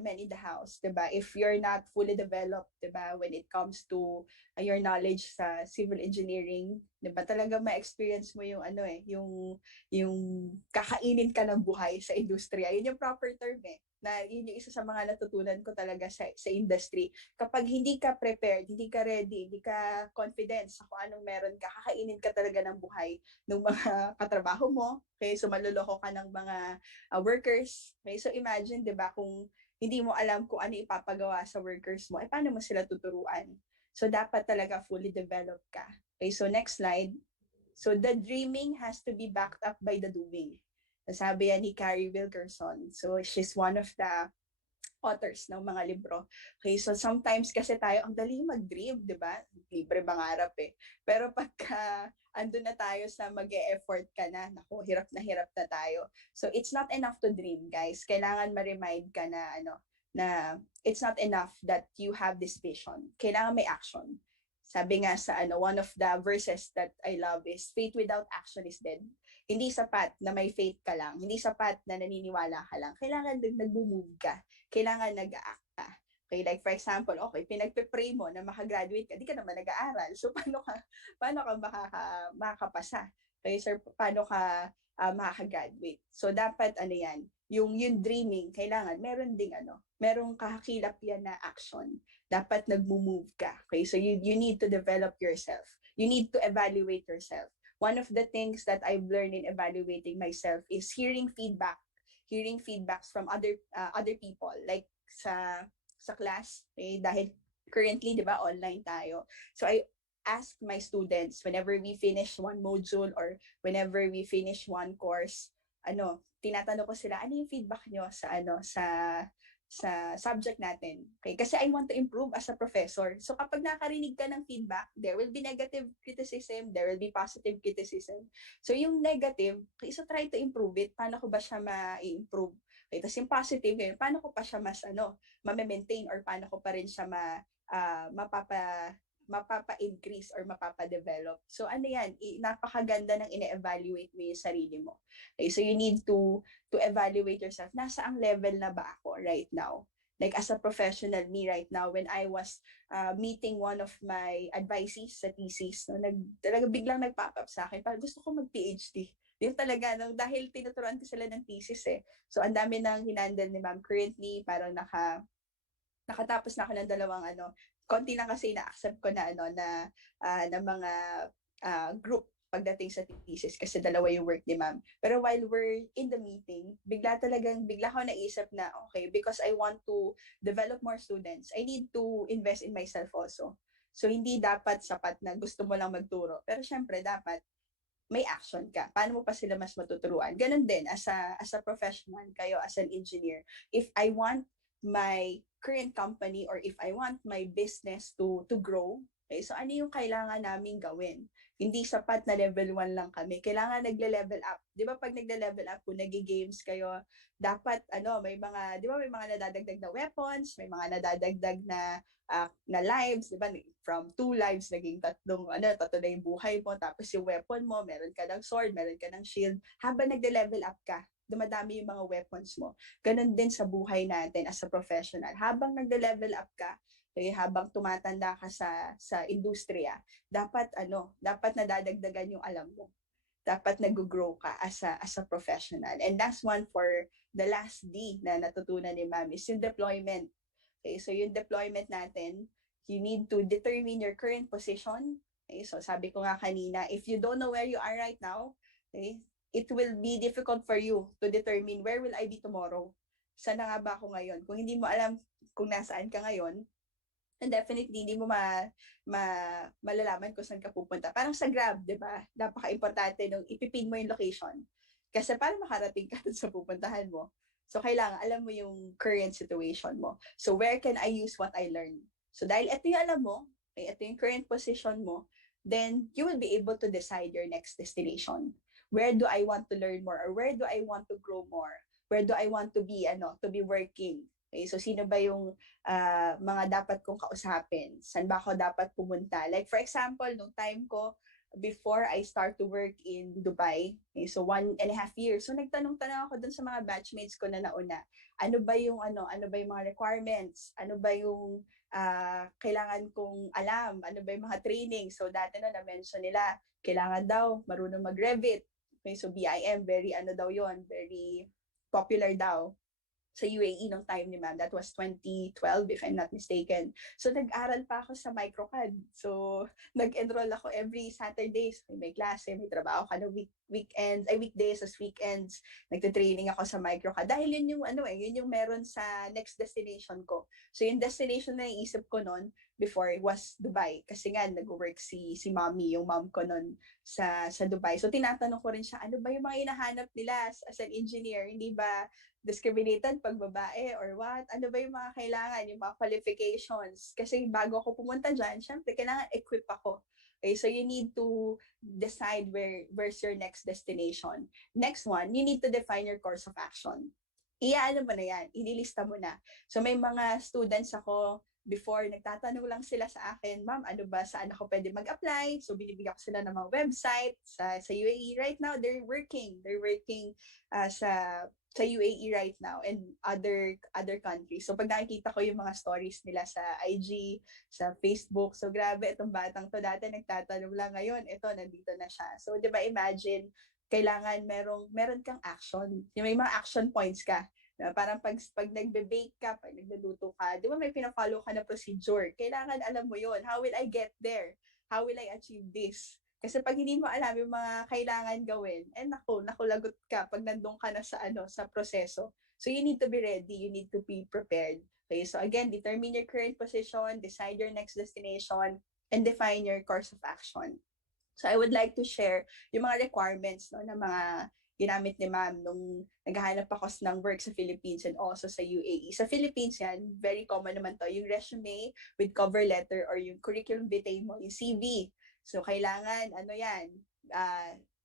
men in the house, 'di ba? If you're not fully developed, 'di ba, when it comes to your knowledge sa civil engineering, 'di ba? Talaga ma-experience mo yung yung kakainin ka ng buhay sa industriya. Yun yung proper term eh. Na yun yung isa sa mga natutunan ko talaga sa industry. Kapag hindi ka prepared, hindi ka ready, hindi ka confident sa kung anong meron ka, kakainin ka talaga ng buhay ng mga katrabaho mo. Okay, so maluloko ka ng mga workers. Okay, so imagine, 'di ba, kung hindi mo alam kung ano ipapagawa sa workers mo, paano mo sila tuturuan? So dapat talaga fully developed ka. Okay, so next slide. So the dreaming has to be backed up by the doing. Sabi yan ni Carrie Wilkerson. So she's one of the authors ng mga libro. Okay, so sometimes kasi tayo, ang dali mag-dream, di ba? Libre mangarap eh. Pero pagka andun na tayo sa mag-e-effort ka na, naku, hirap na tayo. So it's not enough to dream, guys. Kailangan ma-remind ka na it's not enough that you have this vision. Kailangan may action. Sabi nga sa one of the verses that I love is, faith without action is dead. Hindi sapat na may faith ka lang. Hindi sapat na naniniwala ka lang. Kailangan nag-move ka. Kailangan nag-act ka. Okay, like for example, okay, pinagpe-pray mo na makagraduate ka, di ka naman nag-aaral. So paano ka makakapasa? Okay, sir, paano ka makakagraduate? So dapat yan, yung dreaming, kailangan meron ding merong kahakilap yan na action. Dapat nag-move ka. Okay, so you need to develop yourself. You need to evaluate yourself. One of the things that I've learned in evaluating myself is hearing feedbacks from other people, like sa class, okay? Dahil currently, di ba, online tayo. So I ask my students whenever we finish one module or whenever we finish one course, tinatanong ko sila, ano yung feedback nyo sa subject natin. Okay? Kasi I want to improve as a professor. So kapag nakarinig ka ng feedback, there will be negative criticism, there will be positive criticism. So yung negative, okay, so try to improve it. Paano ko ba siya ma-improve? Okay, tapos yung positive, paano ko pa siya mas ma-maintain or paano ko pa rin siya mapapa-increase or mapapa-develop. So yan, napakaganda ng ine-evaluate mo yung sarili mo. Okay, so you need to evaluate yourself. Nasa ang level na ba ako right now? Like as a professional, me right now, when I was meeting one of my advisees sa thesis, talaga biglang nag-pop up sa akin, parang gusto ko mag-PhD. Yung talaga, dahil tinuturuan ko sila ng thesis eh. So ang dami nang hinandle ni ma'am. Currently, parang nakatapos na ako ng dalawang konti lang kasi na-accept ko na na mga group pagdating sa thesis kasi dalawa yung work ni ma'am. Pero while we're in the meeting, bigla ako naisip na, okay, because I want to develop more students, I need to invest in myself also. So hindi dapat sapat na gusto mo lang magturo. Pero syempre dapat may action ka. Paano mo pa sila mas matuturuan? Ganon din as a professional, kayo as an engineer. If I want my current company or if I want my business to grow, okay, so ano yung kailangan naming gawin? Hindi sapat na level 1 lang kami. Kailangan nagle-level up. 'Di ba pag nagle-level up, kung nagi-games kayo, dapat may mga, 'di ba may mga nadadagdag na weapons, may mga nadadagdag na lives, 'di ba? From 2 lives naging 3 na yung buhay mo, tapos yung weapon mo, meron ka ng sword, meron ka ng shield. Habang nagle-level up ka, dumadami yung mga weapons mo. Ganon din sa buhay natin as a professional. Habang nagle-level up ka, okay, habang tumatanda ka sa industriya, dapat nadadagdagan yung alam mo. Dapat nag-grow ka as a professional. And that's one for the last D na natutunan ni ma'am is yung deployment. Okay, so yung deployment natin, you need to determine your current position. Okay, so sabi ko nga kanina, if you don't know where you are right now, okay, it will be difficult for you to determine where will I be tomorrow. Saan na nga ba ako ngayon? Kung hindi mo alam kung nasaan ka ngayon, and definitely hindi mo malalaman kung saan ka pupunta. Parang sa Grab, di ba? Napaka-importante nung ipipin mo yung location. Kasi para makarating ka sa pupuntahan mo, so kailangan alam mo yung current situation mo. So where can I use what I learned? So dahil ito yung alam mo, okay, ito yung current position mo, then you will be able to decide your next destination. Where do I want to learn more? Or where do I want to grow more? Where do I want to be working? Okay, so sino ba yung mga dapat kong kausapin? Saan ba ako dapat pumunta? Like for example, nung time ko, before I start to work in Dubai, okay, so 1.5 years. So nagtanong-tanong ako dun sa mga batchmates ko na nauna. Ano ba yung mga requirements? Ano ba yung kailangan kong alam? Ano ba yung mga training? So dati na-mention nila, kailangan daw marunong mag-Revit. Okay, so BIM, very very popular daw sa UAE nung time ni ma'am. That was 2012 if I'm not mistaken. So nag-aral pa ako sa microcad. So nag-enroll ako every Saturdays. May klase, may trabaho ka ng weekdays as weekends. Nagte-training ako sa microcad. Dahil yun yung yun yung meron sa next destination ko. So yung destination na iisip ko noon before was Dubai. Kasi nga nag-work si mommy, yung mom ko noon sa Dubai. So tinatanong ko rin siya, ano ba yung mga hinahanap nila as an engineer? Hindi ba discriminated pag babae or what? Ano ba yung mga kailangan, yung mga qualifications? Kasi bago ako pumunta dyan, syempre, kailangan equip ako. Okay, so you need to decide where's your next destination. Next one, you need to define your course of action. Iyaano mo na yan, ililista mo na. So may mga students ako before, nagtatanong lang sila sa akin, ma'am, ano ba, saan ako pwede mag-apply? So, binibigyan ko sila ng mga website sa UAE. Right now, they're working sa UAE right now and other countries. So, pag nakikita ko yung mga stories nila sa IG, sa Facebook, so grabe, itong batang to dati nagtatanong lang, ngayon, ito, nandito na siya. So, di ba, imagine, kailangan meron kang action. May mga action points ka. Parang pag nagbe-bake ka, pag nagluluto ka, di ba may pina-follow ka na procedure? Kailangan alam mo yon. How will I get there? How will I achieve this? Kasi pag hindi mo alam yung mga kailangan gawin, naku, lagot ka pag nandun ka na sa proseso. So you need to be ready, you need to be prepared. Okay, so again, determine your current position, decide your next destination, and define your course of action. So I would like to share yung mga requirements na mga ginamit ni ma'am nung naghahanap ako ng work sa Philippines and also sa UAE. Sa Philippines yan, very common naman to, yung resume with cover letter or yung curriculum vitae mo, yung CV. So kailangan,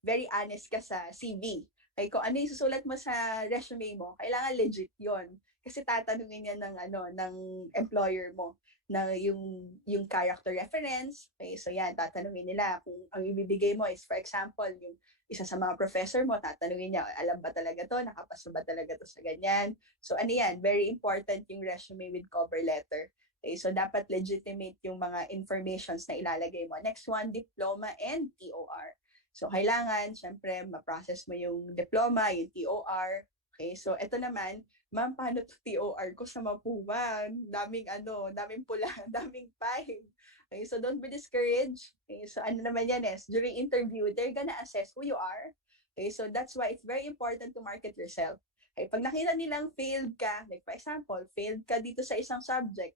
very honest ka sa CV. Kaya kung ano yung susulat mo sa resume mo, kailangan legit yon. Kasi tatanungin yan ng employer mo na yung character reference. Okay, so yan, tatanungin nila kung ang ibibigay mo is, for example, yung isa sa mga professor mo, tatanungin niya, alam ba talaga to? Nakapasa ba talaga to sa ganyan? So ano yan, very important yung resume with cover letter. Okay, so dapat legitimate yung mga informations na ilalagay mo. Next one, diploma and TOR. So kailangan, syempre, ma-process mo yung diploma, yung TOR. Okay, so ito naman, ma'am, paano to TOR ko sa Mapúa? Daming pula, daming file. Okay, so don't be discouraged. Okay, so ano naman yan during interview, they're gonna assess who you are. Okay, so that's why it's very important to market yourself. Okay, pag nakita nilang failed ka, like for example, failed ka dito sa isang subject,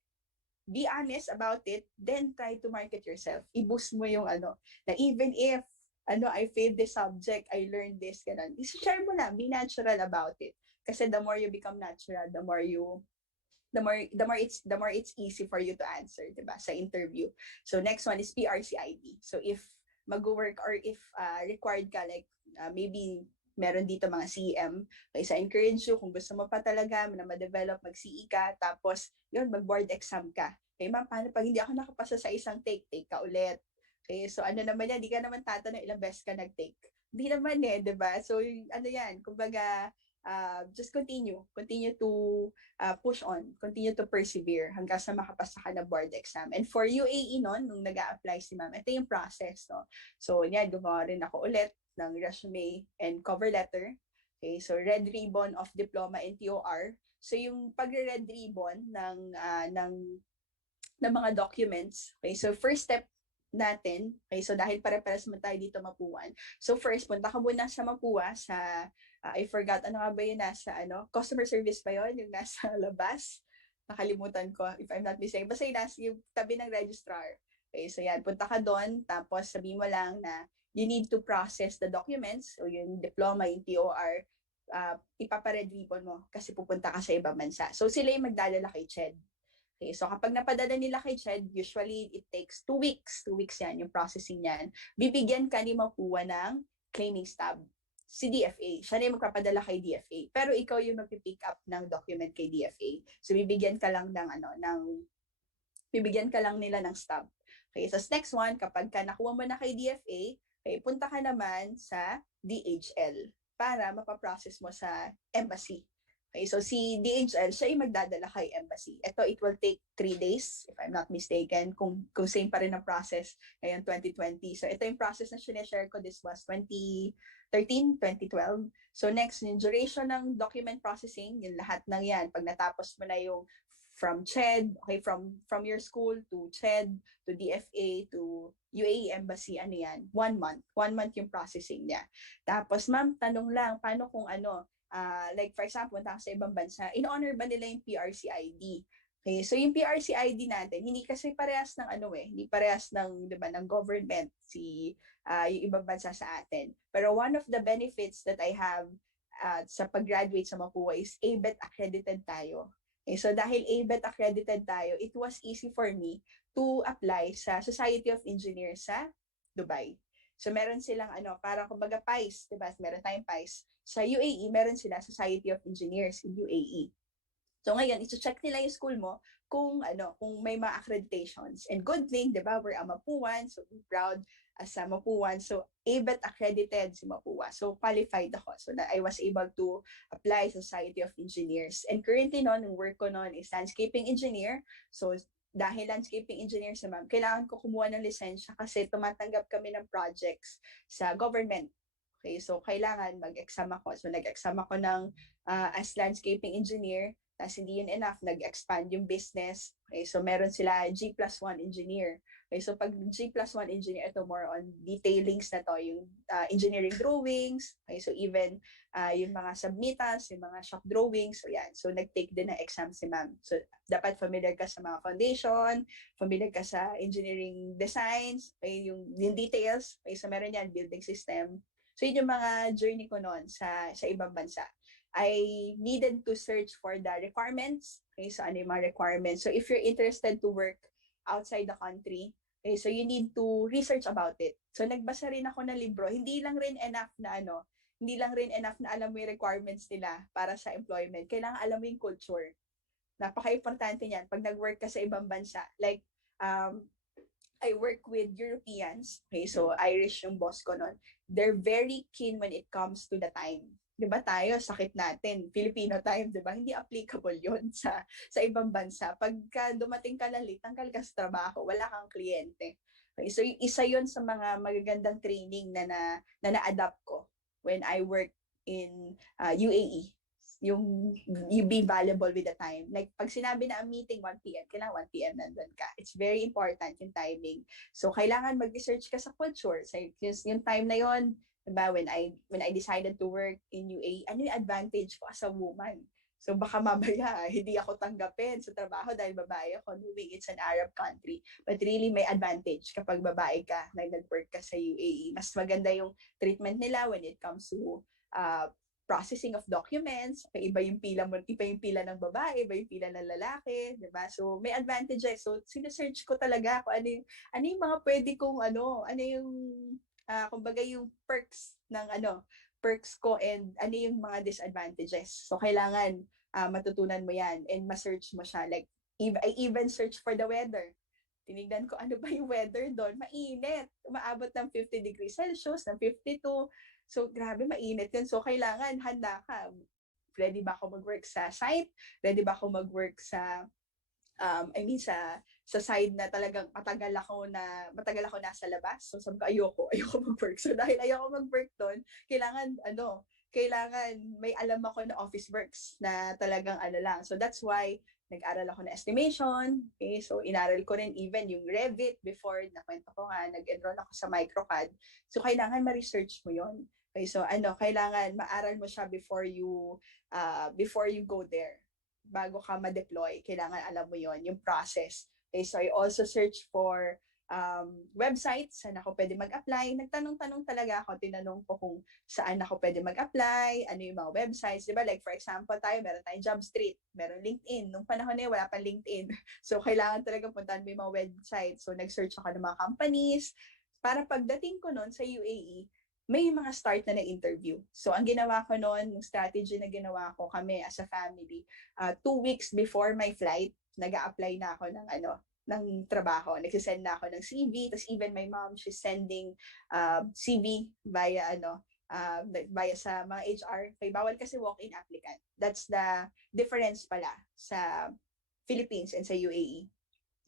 be honest about it, then try to market yourself. I-boost mo yung na even if I failed this subject, I learned this, ganun. I-share mo na, be natural about it. Kasi the more you become natural, the more it's easy for you to answer, diba, sa interview. So next one is PRCID. So if mag-work or if required ka, like maybe meron dito mga CM, okay, so encourage you kung gusto mo pa talaga na ma-develop, mag-CE ka, tapos yun, mag-board exam ka. Okay, ma'am, paano pag hindi ako nakapasa sa isang take ka ulit? Okay, so naman yan, di ka naman tatanong ilang beses ka nag-take. Hindi naman diba? So yan, kumbaga, just continue to push on, continue to persevere hanggang sa makapasa ka na board exam. And for UAE nung nag-a-apply si ma'am, ito yung process, no? So yan, gumawa rin ako ulit ng resume and cover letter. Okay, so red ribbon of diploma and TOR. So yung pagre-red ribbon ng mga documents. Okay, so first step natin, okay, so dahil pare-pares mo tayo dito Mapuan. So first, punta ka muna sa Mapua, sa I forgot, ano nga ba yun, nasa customer service pa yun, yung nasa labas. Nakalimutan ko, if I'm not mistaken. Basta yung tabi ng registrar. Okay, so yan, punta ka doon, tapos sabihin mo lang na you need to process the documents, o yung diploma, yung TOR, ipapa-red ribbon mo kasi pupunta ka sa ibang bansa. So sila yung magdadala kay CHED. Okay, so kapag napadala nila kay CHED, usually it takes 2 weeks. 2 weeks yan, yung processing yan. Bibigyan ka ni Mapua ng claiming stub. Si DFA, siya na yung magpapadala kay DFA. Pero ikaw yung magpipick up ng document kay DFA. So bibigyan ka lang nila ng stub. Okay, so next one, kapag nakuha mo na kay DFA, okay, punta ka naman sa DHL para mapaprocess mo sa embassy. Okay, so si DHL, siya yung magdadala kay embassy. Ito, it will take 3 days, if I'm not mistaken, kung same pa rin ang process ngayon 2020. So ito yung process na sinashare ko, this was 2013, 2012. So next, yung duration ng document processing, yung lahat ng yan, pag natapos mo na yung from CHED, okay, from your school to CHED, to DFA, to UAE Embassy, 1 month. 1 month yung processing niya. Tapos, ma'am, tanong lang, paano kung like for example, punta sa ibang bansa, in-honor ba nila yung PRCID? Okay, so yung PRCID natin, hindi kasi parehas ng hindi parehas ng, diba, ng government, yung ibang bansa sa atin. Pero one of the benefits that I have sa pag-graduate sa Mapua is ABET accredited tayo. Okay, so dahil ABET accredited tayo, it was easy for me to apply sa Society of Engineers sa Dubai. So meron silang parang kumbaga PIES, diba? Meron tayong PIES. Sa UAE, meron sila Society of Engineers in UAE. So ngayon, ito-check nila yung school mo kung may mga accreditations. And good thing, di ba, we're a Mapuan, so we're proud as a Mapuan. So, ABET accredited si Mapua. So, qualified ako. So, that I was able to apply sa Society of Engineers. And currently, yung work ko is landscaping engineer. So, dahil landscaping engineer si ma'am, kailangan ko kumuha ng lisensya kasi tumatanggap kami ng projects sa government. Okay, so kailangan mag-exam ako. So, nag-exam ako as landscaping engineer. Tapos hindi yun enough, nag-expand yung business. Okay, so meron sila G+1 engineer. Okay, so pag G+1 engineer, ito more on detailings na to, yung engineering drawings. Okay, so even yung mga submittals, yung mga shop drawings. So yan, so nag-take din ng exam si ma'am. So dapat familiar ka sa mga foundation, familiar ka sa engineering designs, okay, yung details. Okay, so meron yan, building system. So yun yung mga journey ko noon sa ibang bansa. I needed to search for the requirements. Okay, so ano yung mga requirements? So if you're interested to work outside the country, okay, so you need to research about it. So nagbasa rin ako ng libro. Hindi lang rin enough na alam mo yung requirements nila para sa employment. Kailangan alam mo yung culture. Napaka-importante niyan pag nag-work ka sa ibang bansa. Like, I work with Europeans. Okay, so Irish yung boss ko nun. They're very keen when it comes to the time. 'Di ba tayo, sakit natin, Filipino time, 'di ba? Hindi applicable 'yon sa ibang bansa. Pagka dumating ka na late, tanggal ka sa trabaho, wala kang kliyente. Okay, so isa 'yon sa mga magagandang training na na-adapt ko when I work in UAE. Yung you be valuable with the time. Like pag sinabi na ang meeting 1 p.m., kailangan 1 p.m. nandun ka. It's very important yung timing. So kailangan mag-research ka sa culture. So yung time na 'yon, diba, when I decided to work in UAE, ano yung advantage ko as a woman? So baka mamaya hindi ako tanggapin sa trabaho dahil babae ako, knowing it's an Arab country. But really may advantage kapag babae ka na nag-work ka sa UAE. Mas maganda yung treatment nila when it comes to processing of documents. Iba yung pila ng babae, iba yung pila ng lalaki, diba? So may advantages. So sinesearch ko talaga kung ano yung mga pwede kong kumbaga yung perks ko and ano yung mga disadvantages. So kailangan matutunan mo yan and ma-search mo siya. Like I even search for the weather. Tinignan ko ano ba yung weather doon. Mainit. Umaabot ng 50 degrees Celsius, ng 52. So grabe, mainit yun. So kailangan handa ka. Ready ba ako mag-work sa site? Ready ba ako mag-work sa sa side na talagang matagal ako nasa labas. So sabi ko, ayoko mag-work. So dahil ayoko mag-work doon, kailangan may alam ako na office works na talagang lang. So that's why nag-aral ako na estimation. Okay, so inaral ko rin even yung Revit before, nakwento ko nga, nag-enroll ako sa MicroCAD. So kailangan ma-research mo yon. Okay, so kailangan maaral mo siya before you go there. Bago ka ma-deploy, kailangan alam mo yon, yung process. Okay, so I also search for websites, saan ako pwede mag-apply. Nagtanong-tanong talaga ako, tinanong ko kung saan ako pwede mag-apply, ano yung mga websites. Diba? Like for example, meron tayong JobStreet, meron LinkedIn. Nung panahon wala pa LinkedIn. So kailangan talaga puntahan mo yung mga websites. So nag-search ako ng mga companies. Para pagdating ko noon sa UAE, may mga start na interview. So, ang ginawa ko noon, yung strategy na ginawa ko kami as a family, 2 weeks before my flight, nag-a-apply na ako ng trabaho. Nagsisend na ako ng CV, tapos even my mom, she's sending CV via sa mga HR. Kaya bawal kasi walk-in applicant. That's the difference pala sa Philippines and sa UAE.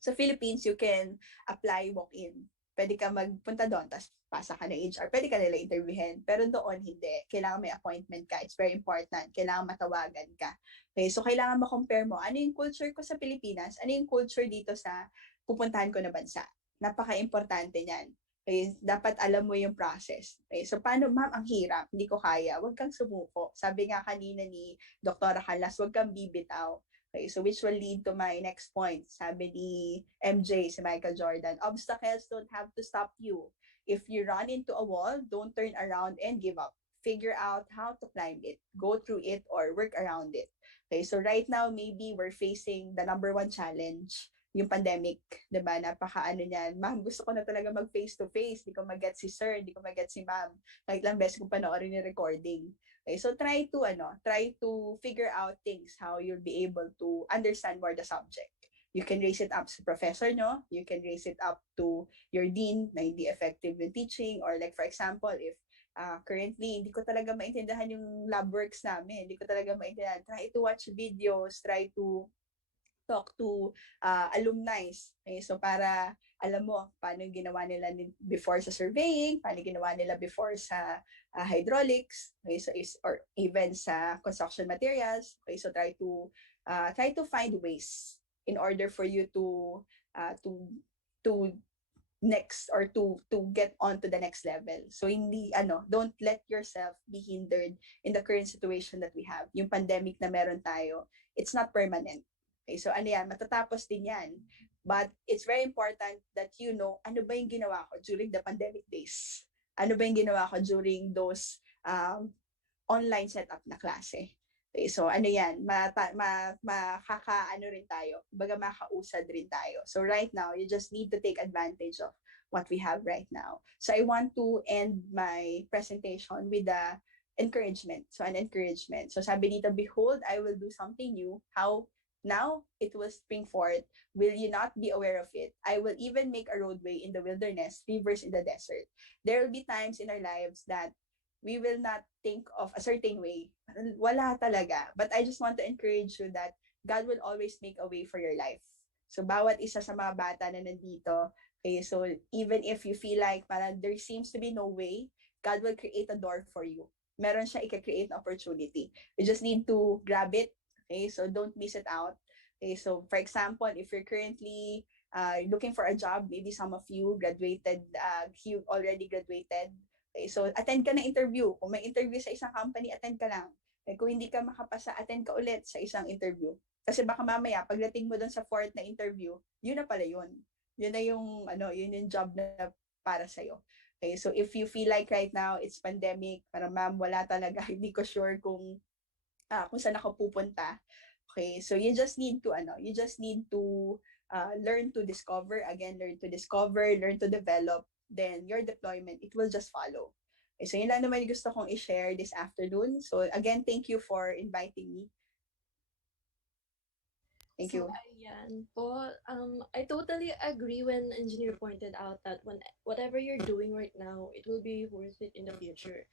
Sa Philippines, you can apply walk-in. Pwede ka magpunta doon, tapos pasa ka ng HR, pwede ka nila interviewin. Pero doon, hindi. Kailangan may appointment ka. It's very important. Kailangan matawagan ka. Okay, so kailangan ma-compare mo. Ano yung culture ko sa Pilipinas? Ano yung culture dito sa pupuntahan ko na bansa? Napaka-importante niyan. Okay, dapat alam mo yung process. Okay, so paano, ma'am, ang hirap. Hindi ko kaya. Huwag kang sumuko. Sabi nga kanina ni Dr. Calas, huwag kang bibitaw. Okay, so which will lead to my next point. Sabi ni MJ, si Michael Jordan, obstacles don't have to stop you. If you run into a wall, don't turn around and give up. Figure out how to climb it, go through it, or work around it. Okay, so right now, maybe we're facing the number 1 challenge, yung pandemic, diba? Napaka-ano niyan. Ma'am, gusto ko na talaga mag face-to-face. Di ko mag-get si sir, di ko mag-get si ma'am. Kahit lang beses kong panoorin yung recording. Okay, so try to figure out things, how you'll be able to understand more the subject. You can raise it up sa professor nyo, you can raise it up to your dean na hindi effective with teaching, or like for example, if currently hindi ko talaga maintindihan yung lab works namin, hindi ko talaga maintindihan, try to watch videos, try to talk to alumni. Okay, so para alam mo paano yung ginawa nila before sa surveying, paano ginawa nila before sa hydraulics, okay, so or even sa construction materials. Okay, so try to find ways in order for you to next or to get on to the next level. So hindi don't let yourself be hindered in the current situation that we have. Yung pandemic na meron tayo, it's not permanent. Okay, so yan, matatapos din yan. But it's very important that you know ano ba yung ginawa ko during the pandemic days. Ano ba yung ginawa ko during those online setup na klase. Okay, so yan, makakaano rin tayo, baga makausad rin tayo. So right now, you just need to take advantage of what we have right now. So I want to end my presentation with an encouragement. So an encouragement. So sabi dito, behold, I will do something new. How? Now it will spring forth. Will you not be aware of it? I will even make a roadway in the wilderness, rivers in the desert. There will be times in our lives that we will not think of a certain way. Wala talaga. But I just want to encourage you that God will always make a way for your life. So bawat isa sa mga bata na nandito, okay, so even if you feel like parang there seems to be no way, God will create a door for you. Meron siya i-create an opportunity. You just need to grab it. Okay, so don't miss it out. Okay, so for example, if you're currently looking for a job, maybe some of you graduated, you already graduated. Okay, so attend ka ng interview. Kung may interview sa isang company, attend ka lang. Okay, kung hindi ka makapasa, attend ka ulit sa isang interview. Kasi baka mamaya, pagdating mo dun sa fourth na interview, yun na pala yun. Yun na yung, yun yung job na para sa'yo. Okay, so if you feel like right now, it's pandemic, parang ma'am, wala talaga, hindi ko sure kung saan ako pupunta. Okay, so you just need to, learn to discover, learn to develop, then your deployment, it will just follow. Okay, so yun lang naman yung gusto kong i-share this afternoon. So again, thank you for inviting me. Thank you. Ayan po. I totally agree when engineer pointed out that whatever you're doing right now, it will be worth it in the future.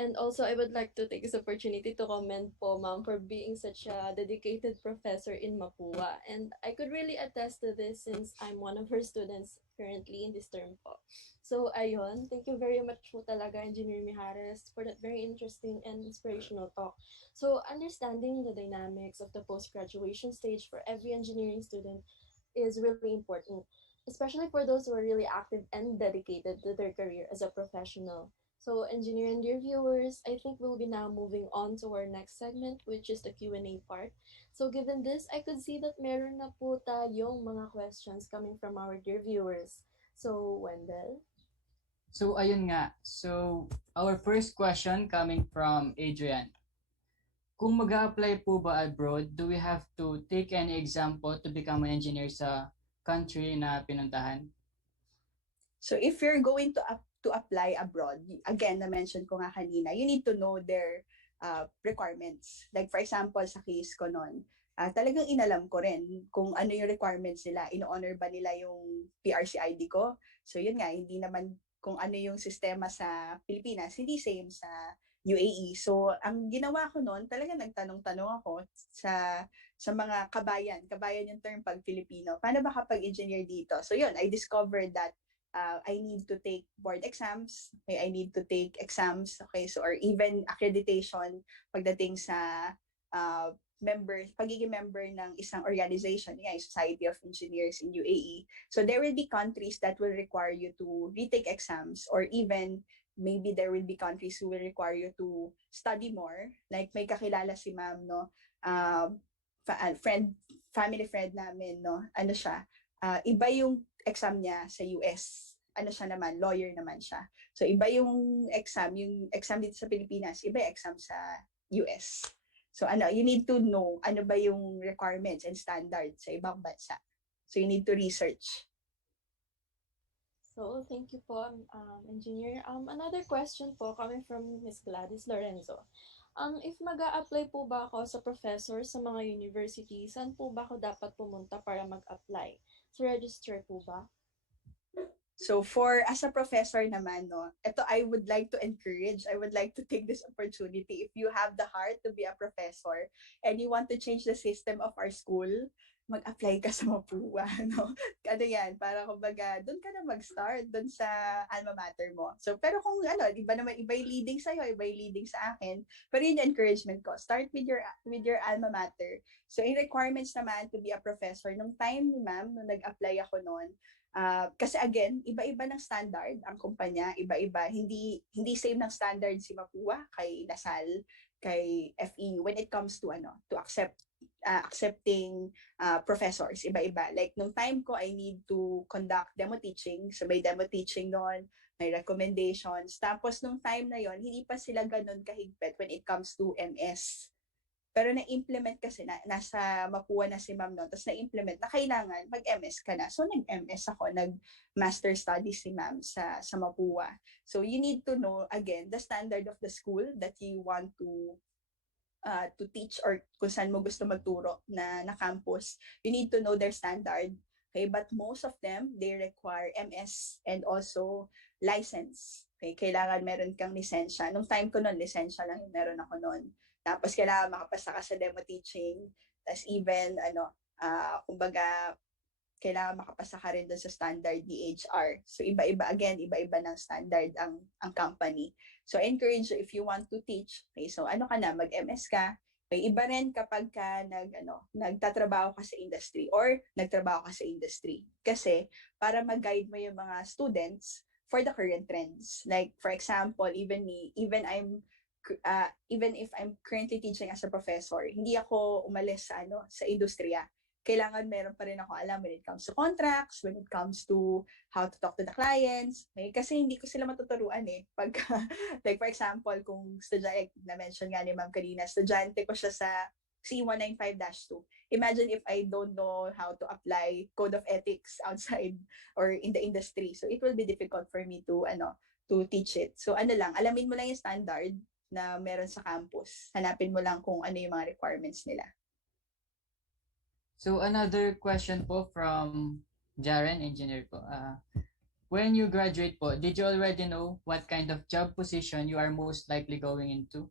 And also, I would like to take this opportunity to commend po, ma'am, for being such a dedicated professor in Mapúa. And I could really attest to this since I'm one of her students currently in this term po. So, ayun, thank you very much po talaga, Engineer Mijares, for that very interesting and inspirational talk. So, understanding the dynamics of the post-graduation stage for every engineering student is really important, especially for those who are really active and dedicated to their career as a professional. So, engineer and dear viewers, I think we'll be now moving on to our next segment, which is the Q&A part. So, given this, I could see that meron na po tayong mga questions coming from our dear viewers. So, Wendell? So, ayun nga. So, our first question coming from Adrian. Kung mag-a-apply po ba abroad, do we have to take any example to become an engineer sa country na pinuntahan? So, if you're going to apply abroad, again, na-mention ko nga kanina, you need to know their requirements. Like, for example, sa case ko nun, talagang inalam ko rin kung ano yung requirements nila. In-honor ba nila yung PRCID ko? So, yun nga, hindi naman kung ano yung sistema sa Pilipinas, hindi same sa UAE. So, ang ginawa ko noon, talaga nagtanong-tanong ako sa mga kabayan yung term pag Filipino. Paano ba kapag engineer dito? So, yun, I discovered that I need to take board exams, okay, I need to take exams, okay, so or even accreditation pagdating sa pagiging member ng isang organization, Society of Engineers in UAE. So there will be countries that will require you to retake exams, or even maybe there will be countries who will require you to study more. Like may kakilala si ma'am, no, family friend namin, no, ano siya, iba yung exam niya sa US. Ano siya naman, lawyer naman siya. So iba yung exam dito sa Pilipinas, iba yung exam sa US. So you need to know ano ba yung requirements and standards sa ibang bansa. So you need to research. So thank you po, engineer. Another question po coming from Miss Gladys Lorenzo. If mag-a-apply po ba ako sa professor sa mga university, saan po ba ako dapat pumunta para mag-apply? So, register po ba? So for as a professor naman, no, ito I would like to encourage, I would like to take this opportunity. If you have the heart to be a professor and you want to change the system of our school, mag-apply ka sa Mapúa, no? Ano yan, para kumbaga, doon ka na mag-start, doon sa alma mater mo. So, pero kung ano, iba naman, iba yung leading sa'yo, iba yung leading sa akin, pero yun yung encouragement ko. Start with your alma mater. So, in requirements naman to be a professor, nung time ni ma'am, nung nag-apply ako noon, kasi again, iba-iba ng standard ang kumpanya, iba-iba. Hindi same ng standard si Mapúa kay Lasal, kay FE when it comes to to accepting professors, iba-iba. Like nung time ko, I need to conduct demo teaching. So may demo teaching doon, may recommendations. Tapos nung time na yon, hindi pa sila ganun kahigpit when it comes to MS. Pero na-implement kasi, nasa Mapúa na si ma'am noon, tapos na-implement na kailangan mag-MS ka na. So nag-MS ako, nag-master studies si ma'am sa Mapúa. So you need to know, again, the standard of the school that you want to teach or kung saan mo gusto magturo na campus. You need to know their standard. Okay, but most of them, they require MS and also license. Okay, kailangan meron kang lisensya. Nung time ko noon, lisensya lang yung meron ako noon. Tapos kailangan makapasa ka sa demo teaching. Tapos even, kumbaga, kailangan makapasa ka rin doon sa standard DHR. So iba-iba, again, iba-iba ng standard ang company. So I encourage you if you want to teach, okay, so ano ka na, mag-MS ka, may iba rin kapag ka nagtatrabaho ka sa industry or nagtrabaho ka sa industry. Kasi para mag-guide mo yung mga students for the current trends. Like for example, even me, even if I'm currently teaching as a professor, hindi ako umalis sa industriya. Kailangan meron pa rin ako alam when it comes to contracts, when it comes to how to talk to the clients. Okay? Kasi hindi ko sila matuturuan Pag, like for example, kung estudyante, na-mention nga ni ma'am kanina, estudyante ko siya sa C195-2. Imagine if I don't know how to apply code of ethics outside or in the industry. So it will be difficult for me to teach it. So alamin mo lang yung standard na meron sa campus. Hanapin mo lang kung ano yung mga requirements nila. So another question po from Jaren, engineer po. When you graduate po, did you already know what kind of job position you are most likely going into?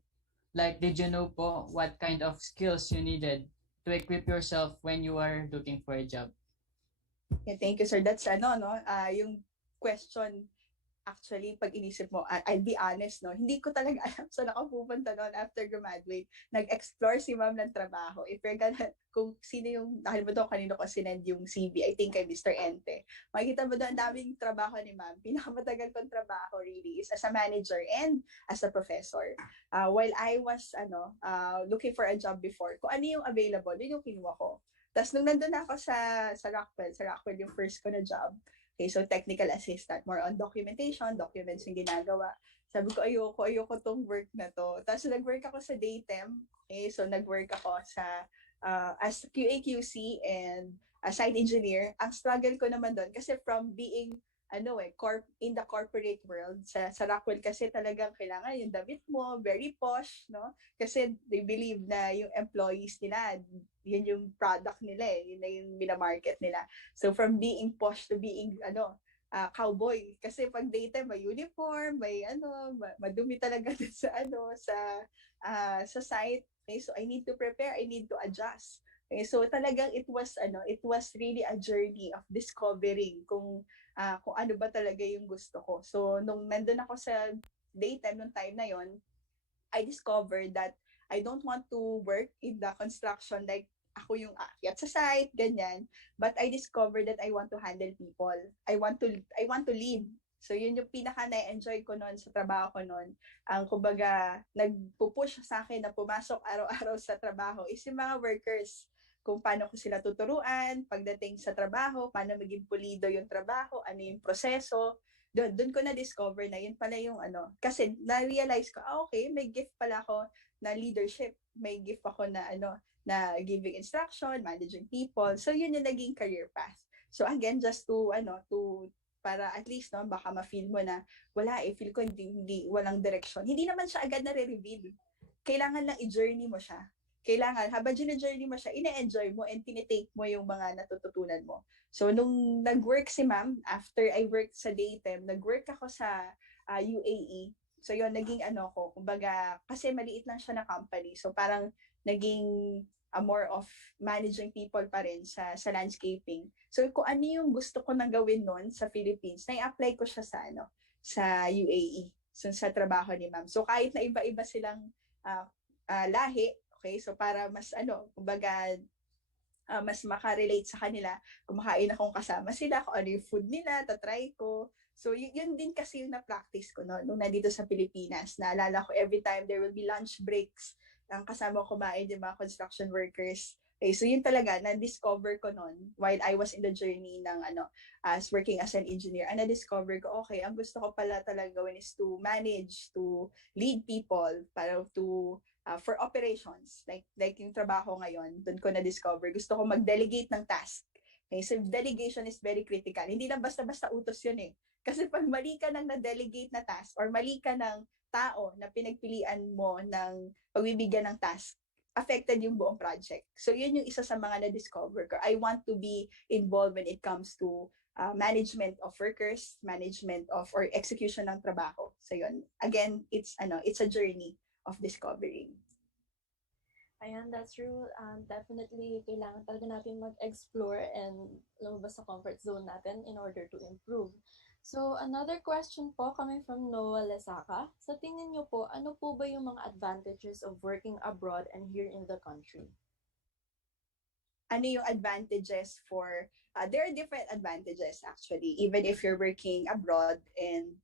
Like, did you know po what kind of skills you needed to equip yourself when you are looking for a job? Yeah, thank you, sir. That's yung question. Actually, pag inisip mo, I'll be honest, hindi ko talaga alam saan ako pupunta noon after graduate. Nag-explore si ma'am ng trabaho. If you're gonna, kung sino yung, nakalimutan ko kanino ko sinend yung CV, I think kay Mr. Ente. Makikita mo doon, ang daming trabaho ni ma'am. Pinakamatagal kong trabaho really is as a manager and as a professor. While I was looking for a job before, kung ano yung available, yun yung kinuha ko. Tapos nung nandun ako sa Rockwell yung first ko na job. Okay, so technical assistant, more on documentation, documents yung ginagawa. Sabi ko, ayoko tong work na to. Tapos nag-work ako sa Daytem. Okay, so nag-work ako sa as QA/QC and a site engineer. Ang struggle ko naman doon kasi from being in the corporate world, sa Rockwell kasi talagang kailangan yung damit mo, very posh, no? Kasi they believe na yung employees nila, yun yung product nila yun na yung minamarket nila. So from being posh to being cowboy, kasi pag daytime may uniform, may madumi talaga sa site. Okay, so I need to prepare, I need to adjust. Okay, so talagang it was really a journey of discovering kung ano ba talaga yung gusto ko. So nung nandun ako sa daytime nung time na yon, I discovered that I don't want to work in the construction like ako yung aakyat sa site, ganyan. But I discovered that I want to handle people. I want to lead. So yun yung pinaka na-enjoy ko noon sa trabaho ko noon. Ang kumbaga nagpupush sa akin na pumasok araw-araw sa trabaho is yung mga workers. Kung paano ko sila tuturuan, pagdating sa trabaho, paano maging pulido yung trabaho, ano yung proseso. Doon ko na-discover na yun pala yung kasi na-realize ko, okay, may gift pala ako na leadership. May gift ako na na giving instruction, managing people. So yun yung naging career path. So again, just to para at least baka ma-feel mo na wala feel ko hindi walang direction. Hindi naman siya agad na re-reveal. kailangan lang i-journey mo siya. Kailangan, habang journey mo siya, ina-enjoy mo and tinitake mo yung mga natututunan mo. So, nung nag-work si ma'am, after I worked sa daytime, nag-work ako sa UAE. So, yun, naging ko, kumbaga, kasi maliit lang siya na company. So, parang naging more of managing people pa rin sa landscaping. So, kung ano yung gusto ko nang gawin noon sa Philippines, na-apply ko siya sa UAE, so, sa trabaho ni ma'am. So, kahit na iba-iba silang lahi, okay, so para mas kumbaga mas makarelate sa kanila, kumakain akong kasama sila, kung ano yung food nila, tatry ko. So yun din kasi yung na-practice ko nung nandito sa Pilipinas. Naalala ko every time there will be lunch breaks, ang kasama ko kumain yung mga construction workers. Okay, so yun talaga, na-discover ko noon while I was in the journey ng as working as an engineer. And na-discover ko, okay, ang gusto ko pala talaga gawin is to manage, to lead people, para to for operations, like yung trabaho ngayon, doon ko na-discover, gusto ko mag-delegate ng task. Okay, so delegation is very critical. Hindi lang basta-basta utos yun eh. Kasi pag mali ka ng na-delegate na task or mali ka ng tao na pinagpilian mo ng pagbibigyan ng task, affected yung buong project. So yun yung isa sa mga na-discover ko. I want to be involved when it comes to management of workers, management of or execution ng trabaho. So yun, again, it's a journey of discovering. Ayan, that's true. Definitely, kailangan talaga natin mag-explore and lumabas sa comfort zone natin in order to improve. So, another question po coming from Noah Lesaka. Sa tingin niyo po, ano po ba yung mga advantages of working abroad and here in the country? Ano yung advantages for, there are different advantages actually, even if you're working abroad in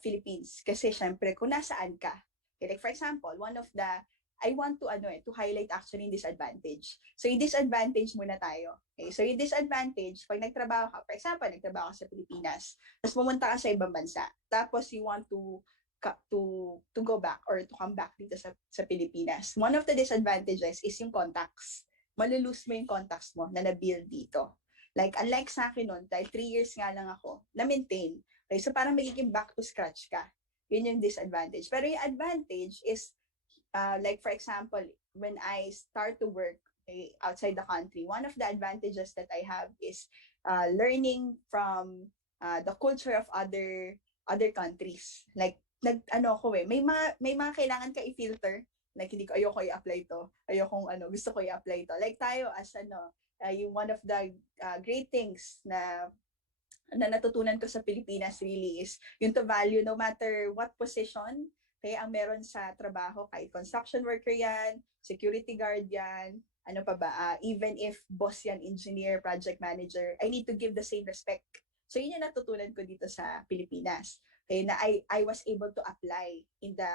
Philippines. Kasi syempre, kung nasaan ka, okay, like for example, one of the, I want to to highlight actually yung disadvantage. So yung disadvantage muna tayo. Okay? So yung disadvantage, pag nagtrabaho ka, for example, nagtrabaho ka sa Pilipinas, tapos pumunta ka sa ibang bansa, tapos you want to go back or to come back dito sa Pilipinas. One of the disadvantages is yung contacts. Malulose mo yung contacts mo na na-build dito. Like, unlike sa akin nun, dahil 3 years nga lang ako, na-maintain. Okay? So parang magiging back to scratch ka. Yun yung disadvantage. Pero yung advantage is, like for example, when I start to work outside the country, one of the advantages that I have is learning from the culture of other countries. Like may mga kailangan ka i-filter. Like hindi ko ayoko i-apply to. Gusto ko i-apply to. Like tayo as yung one of the great things na natutunan ko sa Pilipinas really is yung to value no matter what position kaya ang meron sa trabaho, kahit construction worker yan, security guard yan, even if boss yan, engineer, project manager, I need to give the same respect. So yun yung natutunan ko dito sa Pilipinas. Okay, na I was able to apply in the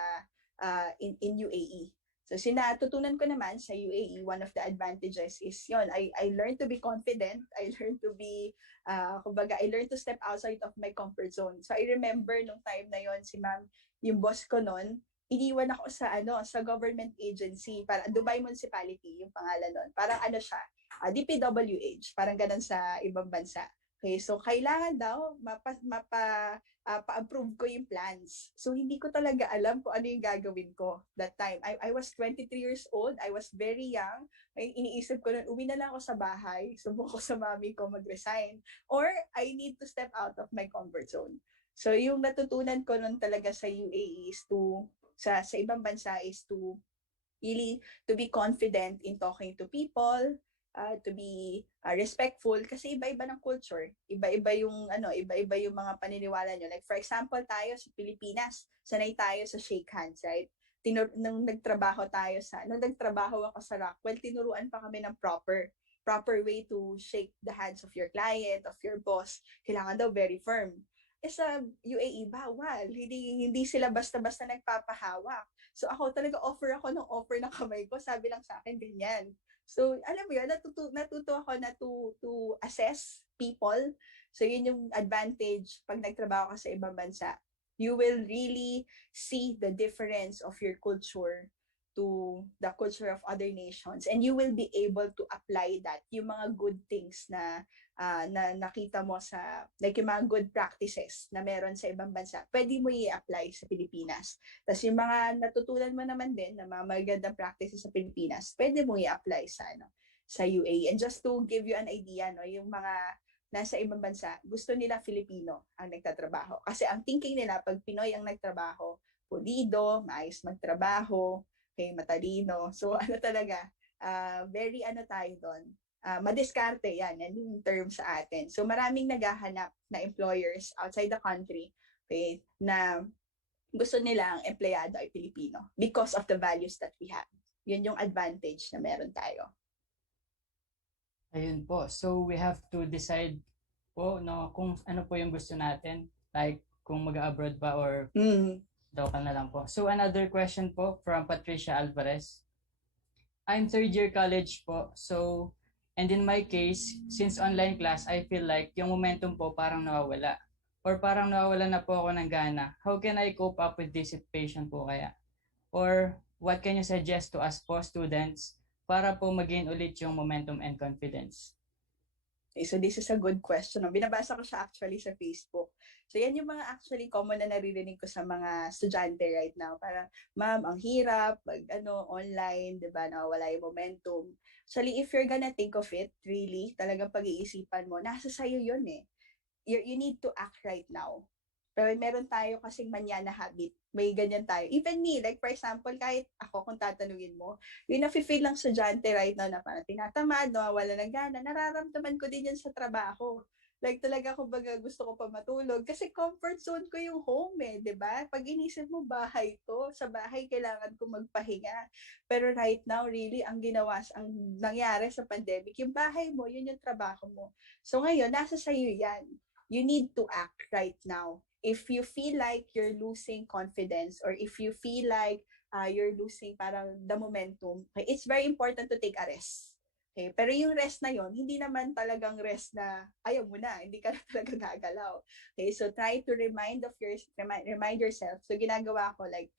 in UAE. So sinatutunan ko naman sa UAE, one of the advantages is yun, I learned to be confident, I learned to be, I learned to step outside of my comfort zone. So I remember nung time na yon si ma'am, yung boss ko noon, iniwan ako sa government agency, para Dubai Municipality, yung pangalan noon. Parang siya, DPWH, parang ganun sa ibang bansa. Okay, so kailangan daw pa-approve ko yung plans. So hindi ko talaga alam kung ano yung gagawin ko that time. I was 23 years old, I was very young. Iniisip ko noon, uwi na lang ako sa bahay, subukan ko sa mami ko mag-resign. Or I need to step out of my comfort zone. So yung natutunan ko nun talaga sa UAE is sa ibang bansa is to really to be confident in talking to people, to be respectful kasi iba-iba ng culture, iba-iba yung mga paniniwala nyo. Like for example, tayo sa Pilipinas, sanay tayo sa shake hands, right? Nung nagtrabaho ako sa Rockwell, tinuruan pa kami ng proper way to shake the hands of your client, of your boss. Kailangan daw very firm. Sa UAE, bawal. Hindi sila basta-basta nagpapahawak. So ako talaga offer ng kamay ko. Sabi lang sa akin, ganyan. So alam mo yun, natuto ako na to assess people. So yun yung advantage pag nagtrabaho ka sa ibang bansa. You will really see the difference of your culture to the culture of other nations, and you will be able to apply that, yung mga good things na na nakita mo sa, like yung mga good practices na meron sa ibang bansa, pwede mo i-apply sa Pilipinas. Tapos yung mga natutunan mo naman din na mga magandang practices sa Pilipinas, pwede mo i-apply sa sa UAE. And just to give you an idea, no, yung mga nasa ibang bansa, gusto nila Filipino ang nagtatrabaho. Kasi ang thinking nila, pag Pinoy ang nagtrabaho, pulido, maayos magtrabaho, okay, matalino. So talaga, very tayo doon. Madiskarte yan yung term sa atin. So maraming naghahanap na employers outside the country, okay, na gusto nila ang empleyado ay Pilipino because of the values that we have. Yun yung advantage na meron tayo. Ayun po. So we have to decide po no kung ano po yung gusto natin, like kung mag-abroad ba or local na lang po. So another question po from Patricia Alvarez. I'm third year college po. So and in my case, since online class, I feel like yung momentum po parang nawawala. Or parang nawawala na po ako ng gana. How can I cope up with this situation po kaya? Or what can you suggest to us po students para po mag-gain ulit yung momentum and confidence? Okay, so this is a good question. Binabasa ko siya actually sa Facebook. So yan yung mga actually common na naririnig ko sa mga estudyante right now. Parang, ma'am, ang hirap, online, di ba, nawawala yung momentum. Actually, if you're gonna think of it, really, talagang pag-iisipan mo, nasa sayo yun eh. You need to act right now. Pero meron tayo kasing manya na habit. May ganyan tayo. Even me, like for example, kahit ako kung tatanungin mo, yung nafe-feel lang estudyante right now na parang tinatamad, nawawala ng gana, nararamdaman ko din yan sa trabaho. Like talaga, kumbaga gusto ko pa matulog. Kasi comfort zone ko yung home eh, di ba? Pag inisip mo, bahay to. Sa bahay, kailangan ko magpahinga. Pero right now, really, ang nangyari sa pandemic, yung bahay mo, yun yung trabaho mo. So ngayon, nasa sayo yan. You need to act right now. If you feel like you're losing confidence or if you feel like you're losing parang the momentum, okay, it's very important to take a rest. Okay, pero yung rest na yon, hindi naman talagang rest na ayaw mo na, hindi ka na talaga gagalaw. Okay, so try to remind yourself. So ginagawa ko like,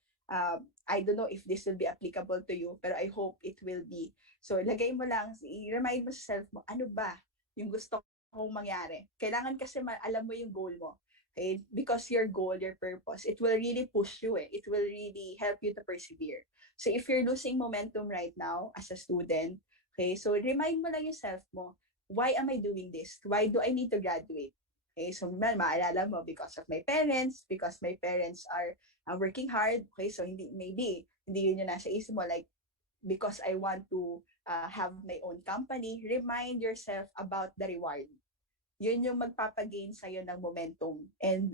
I don't know if this will be applicable to you, pero I hope it will be. So lagay mo lang, i-remind mo sa self mo, ano ba yung gusto kong mangyari? Kailangan kasi alam mo yung goal mo. Okay? Because your goal, your purpose, it will really push you. It will really help you to persevere. So if you're losing momentum right now as a student, okay, so remind mo lang yourself mo, why am I doing this? Why do I need to graduate? Okay, so maalala mo, because of my parents, because my parents are working hard. Okay, so maybe hindi yun yung nasa isip mo, like, because I want to have my own company. Remind yourself about the reward. Yun yung magpapagain sa'yo ng momentum and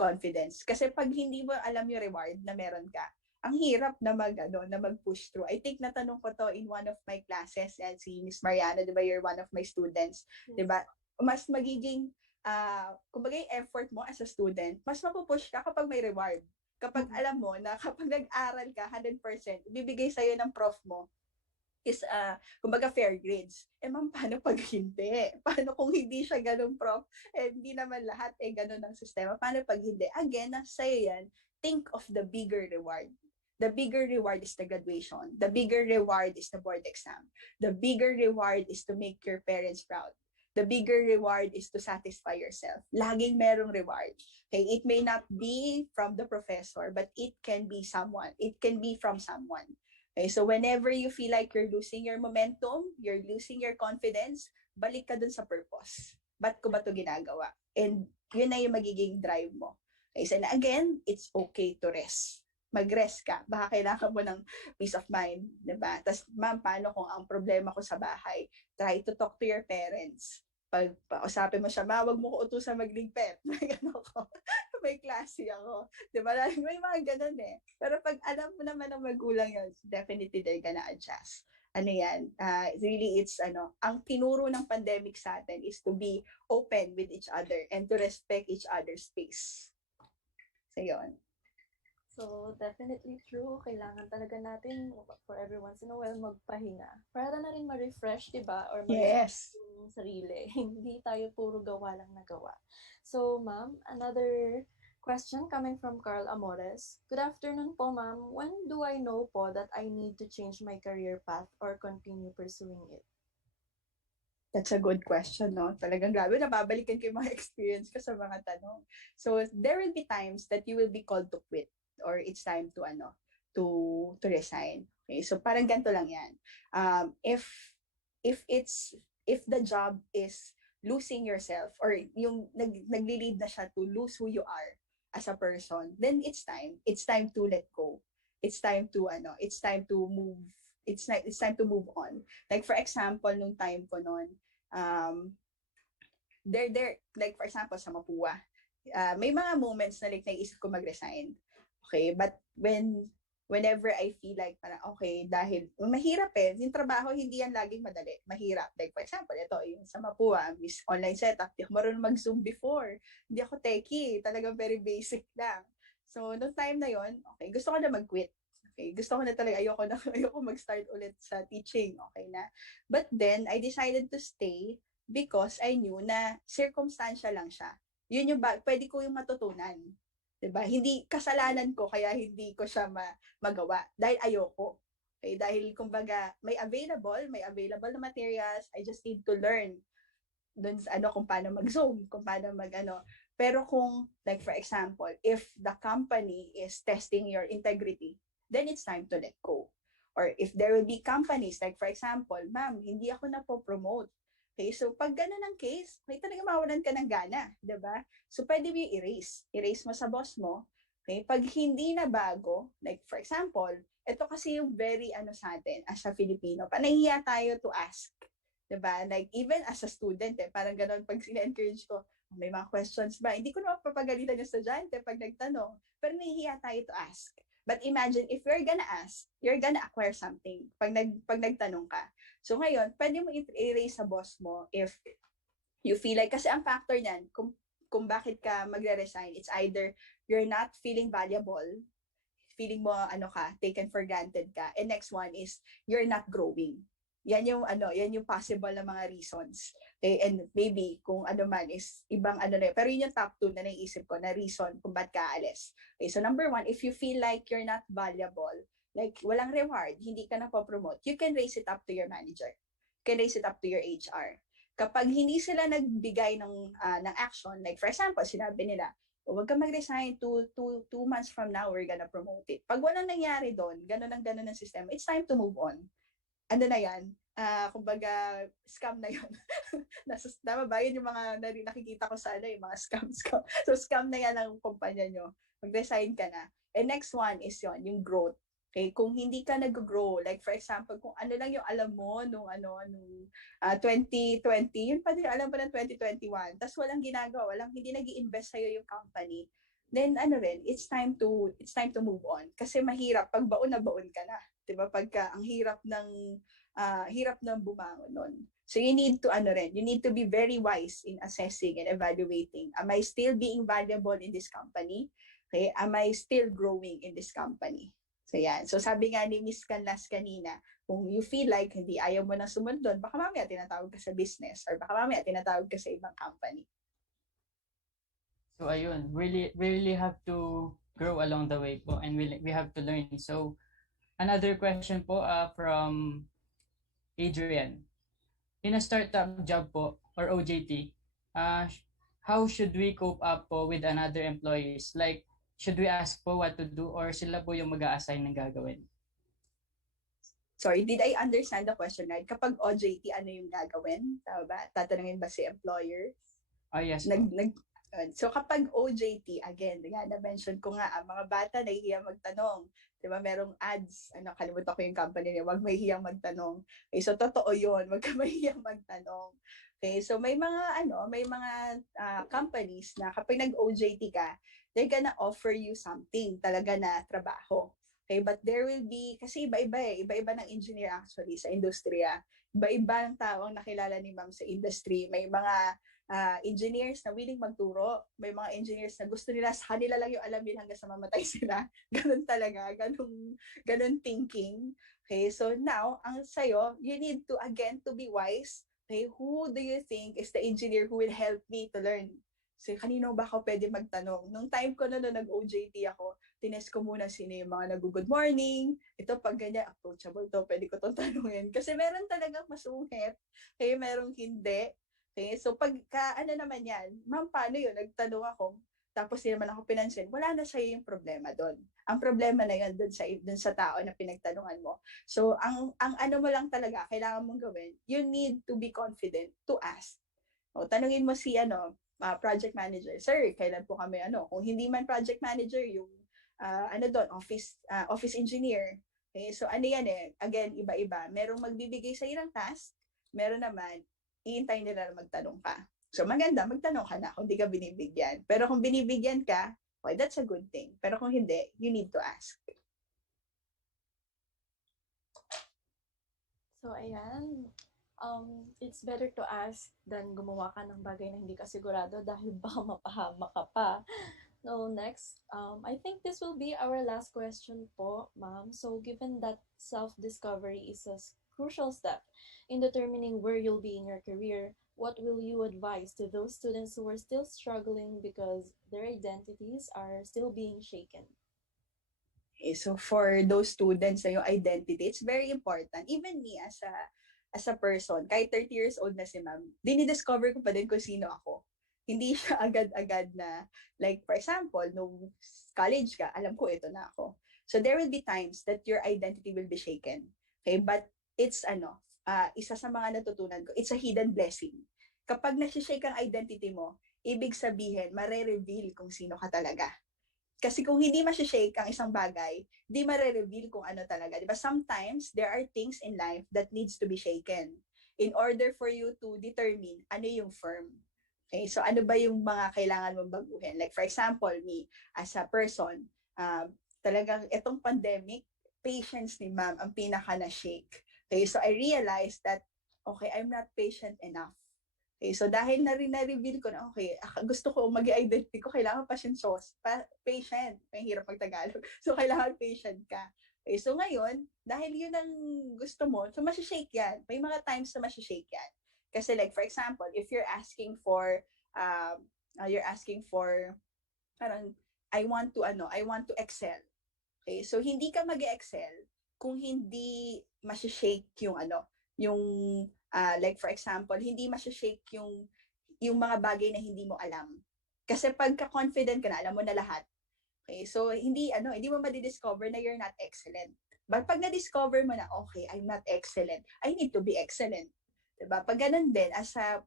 confidence. Kasi pag hindi mo alam yung reward na meron ka, ang hirap na mag-push through. I think natanong ko to in one of my classes, and si Miss Mariana, di ba, you're one of my students, di ba? Mas magiging, kumbaga yung effort mo as a student, mas mapupush ka kapag may reward. Kapag alam mo na kapag nag-aral ka 100%, bibigay sa'yo ng prof mo is, kumbaga, fair grades. Ma'am, paano pag hindi? Paano kung hindi siya ganun, prof? Hindi naman lahat ganun ang sistema. Paano pag hindi? Again, sa'yo yan, think of the bigger reward. The bigger reward is the graduation. The bigger reward is the board exam. The bigger reward is to make your parents proud. The bigger reward is to satisfy yourself. Laging merong reward. Okay, it may not be from the professor, but it can be someone. It can be from someone. Okay, so whenever you feel like you're losing your momentum, you're losing your confidence, balik ka dun sa purpose. Ba't ko ba ito ginagawa? And yun na yung magiging drive mo. Okay, so again, it's okay to rest. Mag-rest ka. Baka kailangan mo ng peace of mind, diba? Tapos, ma'am, paano kung ang problema ko sa bahay? Try to talk to your parents. Pag pausapin mo siya, wag mo ko utusan magligpit. May klase ako. Diba? May mga ganun eh. Pero pag alam mo naman ng magulang yun, definitely they're gonna adjust. Really, it's ang tinuro ng pandemic sa atin is to be open with each other and to respect each other's space. So, yun. So, definitely true. Kailangan talaga natin for every once in a while magpahinga. Para na rin ma-refresh, diba? Or yes, yung sarili. Hindi tayo puro gawa lang na gawa. So, ma'am, another Question coming from Carl Amores. Good afternoon po, ma'am. When do I know po that I need to change my career path or continue pursuing it? That's a good question, no? Talagang grabe, nababalikan ko yung mga experience ko sa mga tanong. So, there will be times that you will be called to quit or it's time to, to resign. Okay, so parang ganito lang yan. If the job is losing yourself or yung nagli-lead na siya to lose who you are as a person, then it's time to let go. It's time to move. It's time to move on. Like for example, nung time ko noon, like for example sa Mapúa, may mga moments na like naisip ko mag-resign. Okay, but whenever I feel like parang okay, dahil mahirap yung trabaho hindi yan laging madali, mahirap. Like for example, ito yung sa Mapúa, online setup, di ako marunong mag-Zoom before, hindi ako techie, talagang very basic lang. So no time na yon, okay, gusto ko na mag-quit. Okay, gusto ko na talaga, ayoko mag-start ulit sa teaching, okay na. But then, I decided to stay because I knew na circumstantial lang siya. Yun yung pwede ko yung matutunan. Diba? Hindi kasalanan ko, kaya hindi ko siya magawa. Dahil ayoko. Okay, dahil kumbaga, may available na materials, I just need to learn dun sa kung paano mag-Zoom, kung paano Pero kung, like for example, if the company is testing your integrity, then it's time to let go. Or if there will be companies, like for example, ma'am, hindi ako na po promote. Okay, so pag gano'n ang case, may talaga mawalan ka ng gana, diba? So pwede mo i-erase mo sa boss mo. Okay, pag hindi na bago, like for example, ito kasi yung very sa atin, as a Filipino, panahiya tayo to ask. Diba? Like even as a student, parang gano'n pag sina-encourage ko, may mga questions ba? Hindi ko naman papagalitan yung estudyante pag nagtanong, pero nahihiya tayo to ask. But imagine, if you're gonna ask, you're gonna acquire something pag nagtanong ka. So ngayon, pwede mo i-erase sa boss mo if you feel like, kasi ang factor niyan, kung bakit ka magre-resign, it's either you're not feeling valuable, feeling mo taken for granted ka, and next one is you're not growing. Yan yung possible na mga reasons. Okay, and maybe kung man is ibang pero yun yung top 2 na naiisip ko na reason kung ba't ka aalis. Okay, so number 1, if you feel like you're not valuable, like walang reward, hindi ka na po-promote, you can raise it up to your manager. You can raise it up to your HR. Kapag hindi sila nagbigay ng action, like for example, sinabi nila, huwag ka mag-resign, 2 months from now, we're gonna promote it. Pag walang nangyari doon, ganun ang system, it's time to move on. Na yan, kumbaga, scam na yun. Tama ba? Yun yung mga nakikita ko sa yung mga scam. So, scam na yan ang kumpanya nyo. Mag-resign ka na. And next one is yung growth. Okay, kung hindi ka nag-grow, like for example, kung lang yung alam mo nung 2020, yun pa din alam mo ng 2021, tas walang ginagawa, hindi nag-i-invest sa'yo yung company, then it's time to move on. Kasi mahirap, pag baon na baon ka na. Diba? Pagka ang hirap ng bumangon nun. So you need to be very wise in assessing and evaluating. Am I still being valuable in this company? Okay, am I still growing in this company? So yan. So sabi nga ni Miss Canlas kanina, kung you feel like hindi ayaw mo na sumunod doon, baka mamaya tinatawag ka sa business or baka mamaya tinatawag ka sa ibang company. So ayun, we really have to grow along the way po and we have to learn. So another question po from Adrian. In a startup job po or OJT, how should we cope up po with another employees? Like, should we ask po what to do or sila po yung mag-a-assign ng gagawin? Sorry, did I understand the question right? Kapag OJT, ano yung gagawin? Tama ba? Tatanungin ba si employer? Oh, yes. So kapag OJT, again, na-mention ko nga, ang mga bata nahihiya magtanong. Diba, merong ads, kalimutan ko yung company niya, wag mahihiyang magtanong. Okay, so totoo yun, wag ka mahihiyang magtanong. Okay, so may mga companies na kapag nag-OJT ka, they're gonna offer you something talaga na trabaho. Okay, but there will be, kasi iba-iba ng engineer actually sa industriya. Iba-iba ng tao ang nakilala ni ma'am sa industry. May mga engineers na willing magturo, may mga engineers na gusto nila sa kanila lang yung alam nila hanggang sa mamatay sila. Ganun talaga, ganun thinking. Okay, so now, ang sayo, you need to be wise. Okay, who do you think is the engineer who will help me to learn? So, kanino ba ako pwede magtanong? Nung time ko na nag-OJT ako, tinest ko muna sino yung mga nag-good morning. Ito, pag ganyan, approachable to, pwede ko itong tanungin. Kasi meron talagang masungit. Kaya merong hindi. Okay, so ano naman yan, ma'am, paano yun? Nagtanong ako, tapos hindi naman ako pinansin, wala na sa'yo yung problema doon. Ang problema na yun doon sa tao na pinagtanungan mo. So, ang ano mo lang talaga, kailangan mong gawin, you need to be confident to ask. O, tanungin mo si project manager, sir, kailan po kami kung hindi man project manager, yung doon, office engineer. Okay, so ano yan again, iba-iba. Merong magbibigay sa ng task, meron naman, iintay nila na magtanong ka. So maganda, magtanong ka na kung hindi ka binibigyan. Pero kung binibigyan ka, okay, that's a good thing. Pero kung hindi, you need to ask. So ayan, it's better to ask than gumawa ka ng bagay na hindi ka sigurado dahil baka mapahama ka pa. So next, I think this will be our last question po, ma'am. So given that self-discovery is a crucial step in determining where you'll be in your career, what will you advise to those students who are still struggling because their identities are still being shaken? Okay, so for those students na yung identity, it's very important. Even me as a person, kahit 30 years old na si ma'am, dinidiscover ko pa din kung sino ako. Hindi siya agad-agad na, like for example, nung college ka, alam ko ito na ako. So there will be times that your identity will be shaken. Okay, but it's isa sa mga natutunan ko, it's a hidden blessing. Kapag nasi-shake ang identity mo, ibig sabihin, mare-reveal kung sino ka talaga. Kasi kung hindi masi-shake ang isang bagay, di mare-reveal kung ano talaga. Diba? Sometimes, there are things in life that needs to be shaken in order for you to determine ano yung firm. Okay, so ano ba yung mga kailangan mong baguhin? Like for example, me, as a person, talagang itong pandemic, patience ni ma'am ang pinaka na-shake. Okay, so I realized that, okay, I'm not patient enough. Okay, so dahil na-reveal ko na, okay, gusto ko mag-identity ko, kailangan patient. May hirap pag-Tagalog. So, kailangan patient ka. Okay, so ngayon, dahil yun ang gusto mo, so masishake yan. May mga times na masishake yan. Kasi like, for example, if you're asking for, parang, I want to excel. Okay, so hindi ka mag-excel kung hindi masishake yung like for example, hindi masishake yung mga bagay na hindi mo alam. Kasi pagka-confident ka na, alam mo na lahat. Okay, so hindi mo ma-discover na you're not excellent. But pag na-discover mo na, okay, I'm not excellent, I need to be excellent. Diba? Pag ganun din,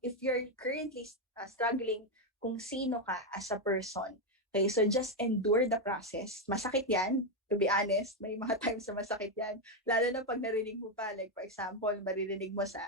if you're currently struggling kung sino ka as a person, okay, so just endure the process. Masakit yan. To be honest, may mga times na masakit yan. Lalo na pag narinig mo pa, like for example, maririnig mo sa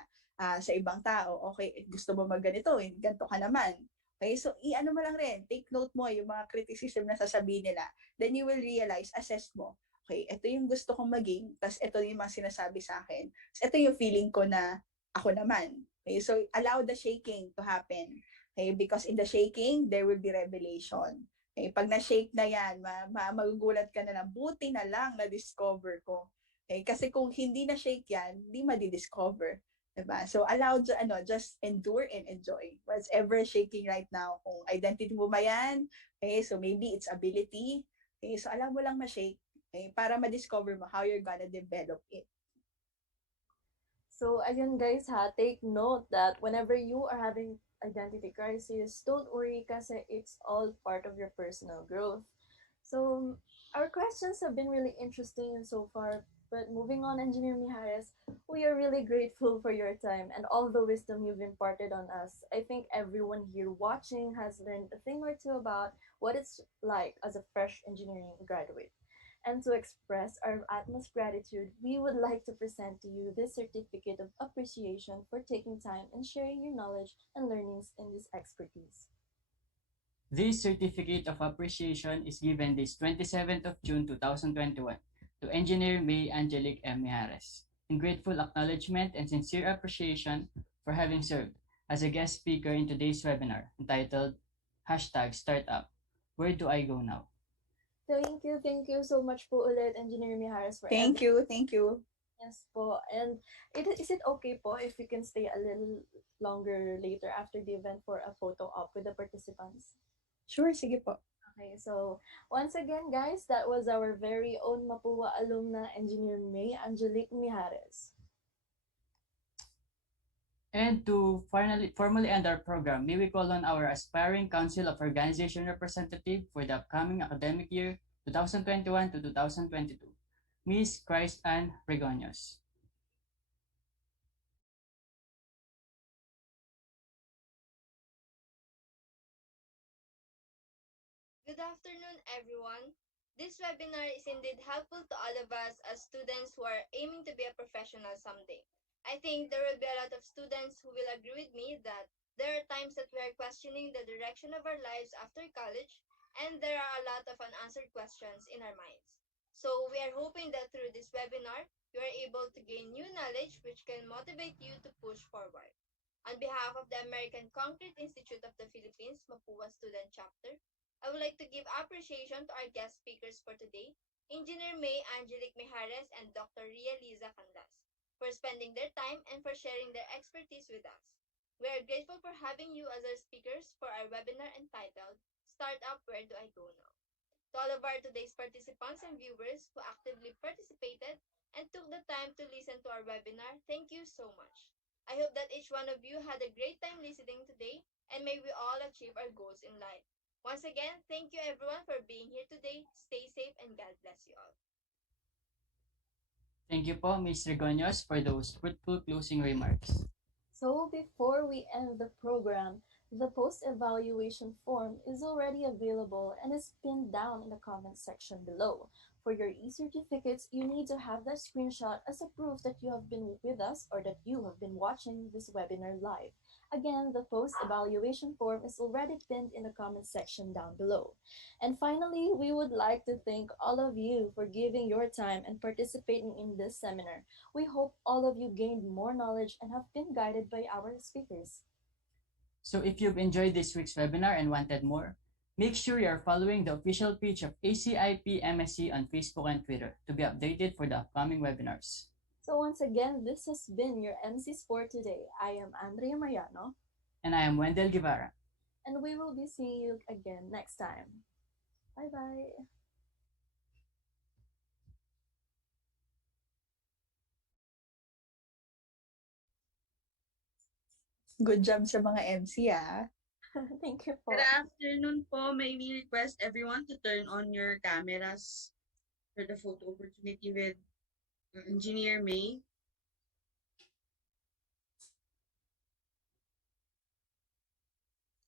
ibang tao, okay, gusto mo magganito, ganito ka naman. Okay, so i-ano mo lang rin, take note mo yung mga criticism na sasabihin nila. Then you will realize, assess mo, okay, ito yung gusto kong maging, tas ito yung mga sinasabi sa akin. Tas ito yung feeling ko na ako naman. Okay, so allow the shaking to happen. Okay, because in the shaking, there will be revelation. Okay, pag na-shake na yan, magugulat ka na lang, buti na lang na-discover ko. Okay, kasi kung hindi na-shake yan, hindi ma-discover. Diba? So allow, just endure and enjoy. What's ever shaking right now, kung identity mo ba yan, okay, so maybe it's ability. Okay, so allow mo lang ma-shake, okay, para ma-discover mo how you're gonna develop it. So, ayun guys ha, take note that whenever you are having identity crisis, don't worry kasi it's all part of your personal growth. So, our questions have been really interesting so far, but moving on, Engineer Mijares, we are really grateful for your time and all the wisdom you've imparted on us. I think everyone here watching has learned a thing or two about what it's like as a fresh engineering graduate. And to express our utmost gratitude, we would like to present to you this certificate of appreciation for taking time and sharing your knowledge and learnings in this expertise. This certificate of appreciation is given this 27th of June 2021 to Engineer May Angelique M. Mijares, in grateful acknowledgement and sincere appreciation for having served as a guest speaker in today's webinar entitled #Startup. Where do I go now? Thank you so much po ulit, Engineer Mijares, for Thank you. Yes po. And is it okay po if we can stay a little longer later after the event for a photo op with the participants? Sure, sige po. Okay, so once again, guys, that was our very own Mapúa alumna, Engineer May Angelique Mijares. And to formally end our program, may we call on our aspiring Council of Organization representative for the upcoming academic year 2021 to 2022, Ms. Christ Ann Regonios. Good afternoon, everyone. This webinar is indeed helpful to all of us as students who are aiming to be a professional someday. I think there will be a lot of students who will agree with me that there are times that we are questioning the direction of our lives after college, and there are a lot of unanswered questions in our minds. So we are hoping that through this webinar, you are able to gain new knowledge which can motivate you to push forward. On behalf of the American Concrete Institute of the Philippines, Mapúa Student Chapter, I would like to give appreciation to our guest speakers for today, Engineer May Angelique Mijares and Dr. Ylla for spending their time and for sharing their expertise with us. We are grateful for having you as our speakers for our webinar entitled, Start Up, Where Do I Go Now? To all of our today's participants and viewers who actively participated and took the time to listen to our webinar, thank you so much. I hope that each one of you had a great time listening today, and may we all achieve our goals in life. Once again, thank you everyone for being here today. Stay safe and God bless you all. Thank you po, Ms. Regonios, for those fruitful closing remarks. So before we end the program, the post-evaluation form is already available and is pinned down in the comment section below. For your e-certificates, you need to have that screenshot as a proof that you have been with us or that you have been watching this webinar live. Again, the post-evaluation form is already pinned in the comment section down below. And finally, we would like to thank all of you for giving your time and participating in this seminar. We hope all of you gained more knowledge and have been guided by our speakers. So if you've enjoyed this week's webinar and wanted more, make sure you're following the official page of ACIP MSc on Facebook and Twitter to be updated for the upcoming webinars. So once again, this has been your MCs for today. I am Andrea Mariano. And I am Wendell Guevara. And we will be seeing you again next time. Bye-bye. Good job sa mga MC, ah. Thank you po. Good afternoon po. May we request everyone to turn on your cameras for the photo opportunity with Engineer May.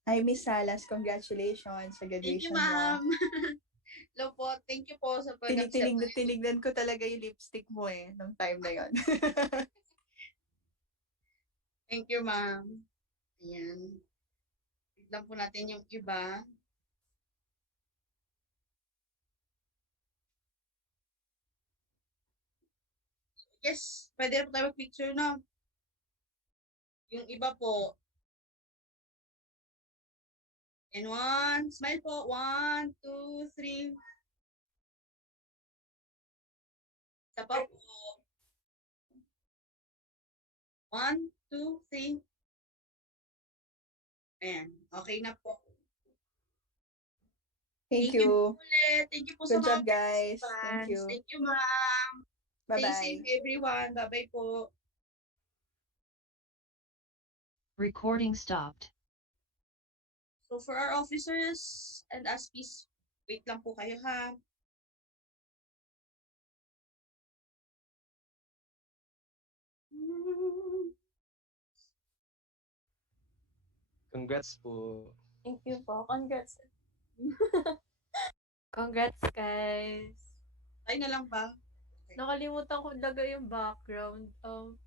Hi, Miss Salas. Congratulations sa graduation mo. Thank you, ma'am. Hello po. Thank you po sa pag-accept. Tinignan ko talaga yung lipstick mo eh, nung time na yon. Thank you, ma'am. Ayan. Tignan po natin yung iba. Yes, pwede po tayo mag-picture na. Yung iba po. And one, smile po. 1, 2, 3. Isa pa po. 1, 2, 3. Ayan, okay na po. Thank you. Ulit. Thank you po Good sa job, guys. Thank you. Thank you, ma'am. Bye-bye. Stay safe, everyone. Bye-bye po. Recording stopped. So for our officers and ASPs, wait lang po kayo, ha? Congrats po. Thank you po. Congrats. Congrats, guys. Ay na lang ba? Okay. Nakalimutan ko lagay yung background. So,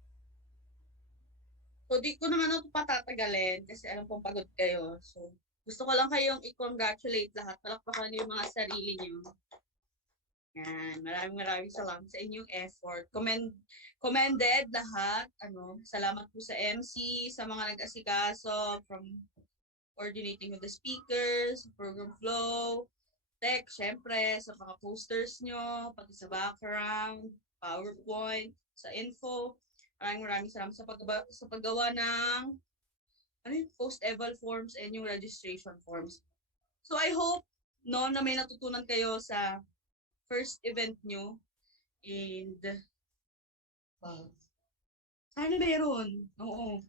di ko naman ito patatagalin kasi alam kong pagod kayo. So, gusto ko lang kayong i-congratulate lahat. Palakpakan niyo yung mga sarili niyo. Yan. Maraming salamat sa inyong effort. Commended lahat. Salamat po sa MC, sa mga nag-asikaso, from coordinating with the speakers, program flow, tech, syempre, sa mga posters nyo, pati sa background, PowerPoint, sa info. Maraming salamat sa paggawa ng post-eval forms and yung registration forms. So I hope no na may natutunan kayo sa first event nyo and sana meron. Oo.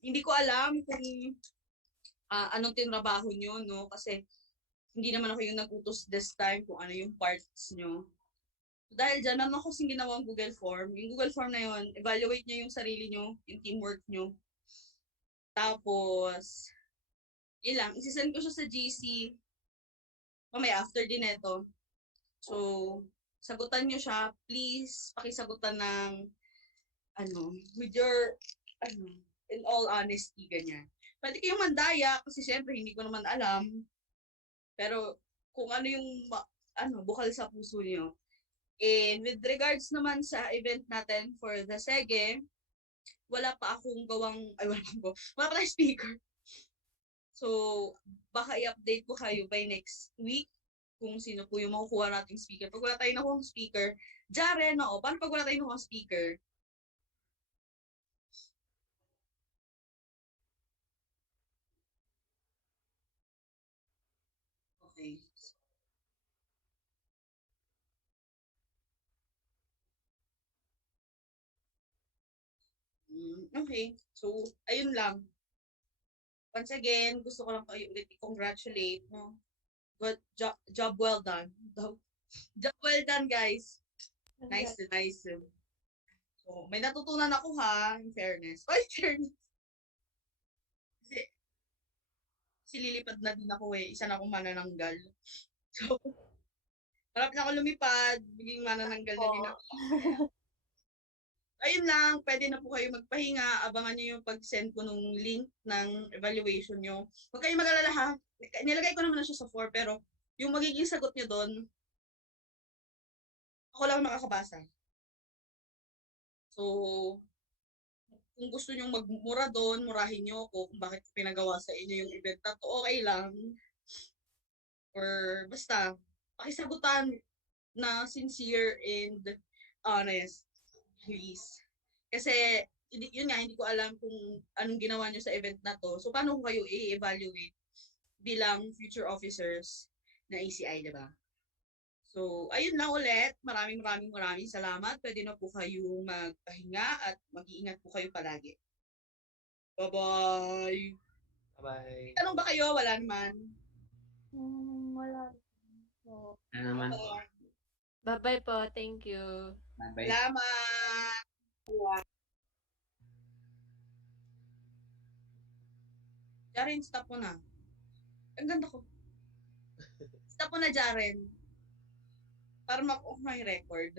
Hindi ko alam kung anong tinrabaho nyo, no? Kasi hindi naman ako yung nag-utos this time kung ano yung parts nyo. Dahil dyan, naman ako kasing ginawang Google Form. Yung Google Form na yun, evaluate nyo yung sarili nyo, yung teamwork nyo. Tapos, yun lang, isisend ko siya sa GC mamaya after din ito. So, sagutan nyo siya. Please, pakisagutan ng, with your, in all honesty, ganyan. Pwede kayong mandaya kasi syempre hindi ko naman alam. Pero kung ano yung bukal sa puso niyo. And with regards naman sa event natin for the SEGE, wala pa tayong speaker. So, baka i-update ko kayo by next week kung sino po yung makukuha nating speaker. Pag wala tayong nakuha speaker, Jaren, no? Paano pag wala tayong nakuha speaker? Okay. Okay. So, ayun lang. Once again, gusto ko lang kayo ulit i-congratulate, no? Good job well done. Job well done, guys. Nice. So, may natutunan ako ha, in fairness. Fairness. Kasi lilipad na din ako eh. Isa na akong manananggal. So, harap na ako lumipad, biging manananggal na din ako. Ayun lang, pwede na po kayo magpahinga. Abangan nyo yung pag-send ko nung link ng evaluation nyo. Huwag kayong mag-alala ha. Nilagay ko naman na siya sa 4, pero yung magiging sagot nyo doon, ako lang makakabasa. So, kung gusto nyo magmura doon, murahin nyo ako kung bakit pinagawa sa inyo yung event na to, okay lang. Or basta, pakisagutan na sincere and honest. Please. Kasi, yun nga, hindi ko alam kung anong ginawa nyo sa event na to. So, paano ko kayo i-evaluate bilang future officers na ACI, diba? So, ayun lang ulit. Maraming salamat. Pwede na po kayo magpahinga at mag-iingat po kayo palagi. Bye-bye! Bye-bye! Tanong ba kayo? Wala naman. Wala. Wala naman po. Bye-bye po. Thank you. Bye-bye. Salamat! Jaren, stop mo na. Ang ganda ko. Stop mo na, Jaren. Para mag-off na yung record.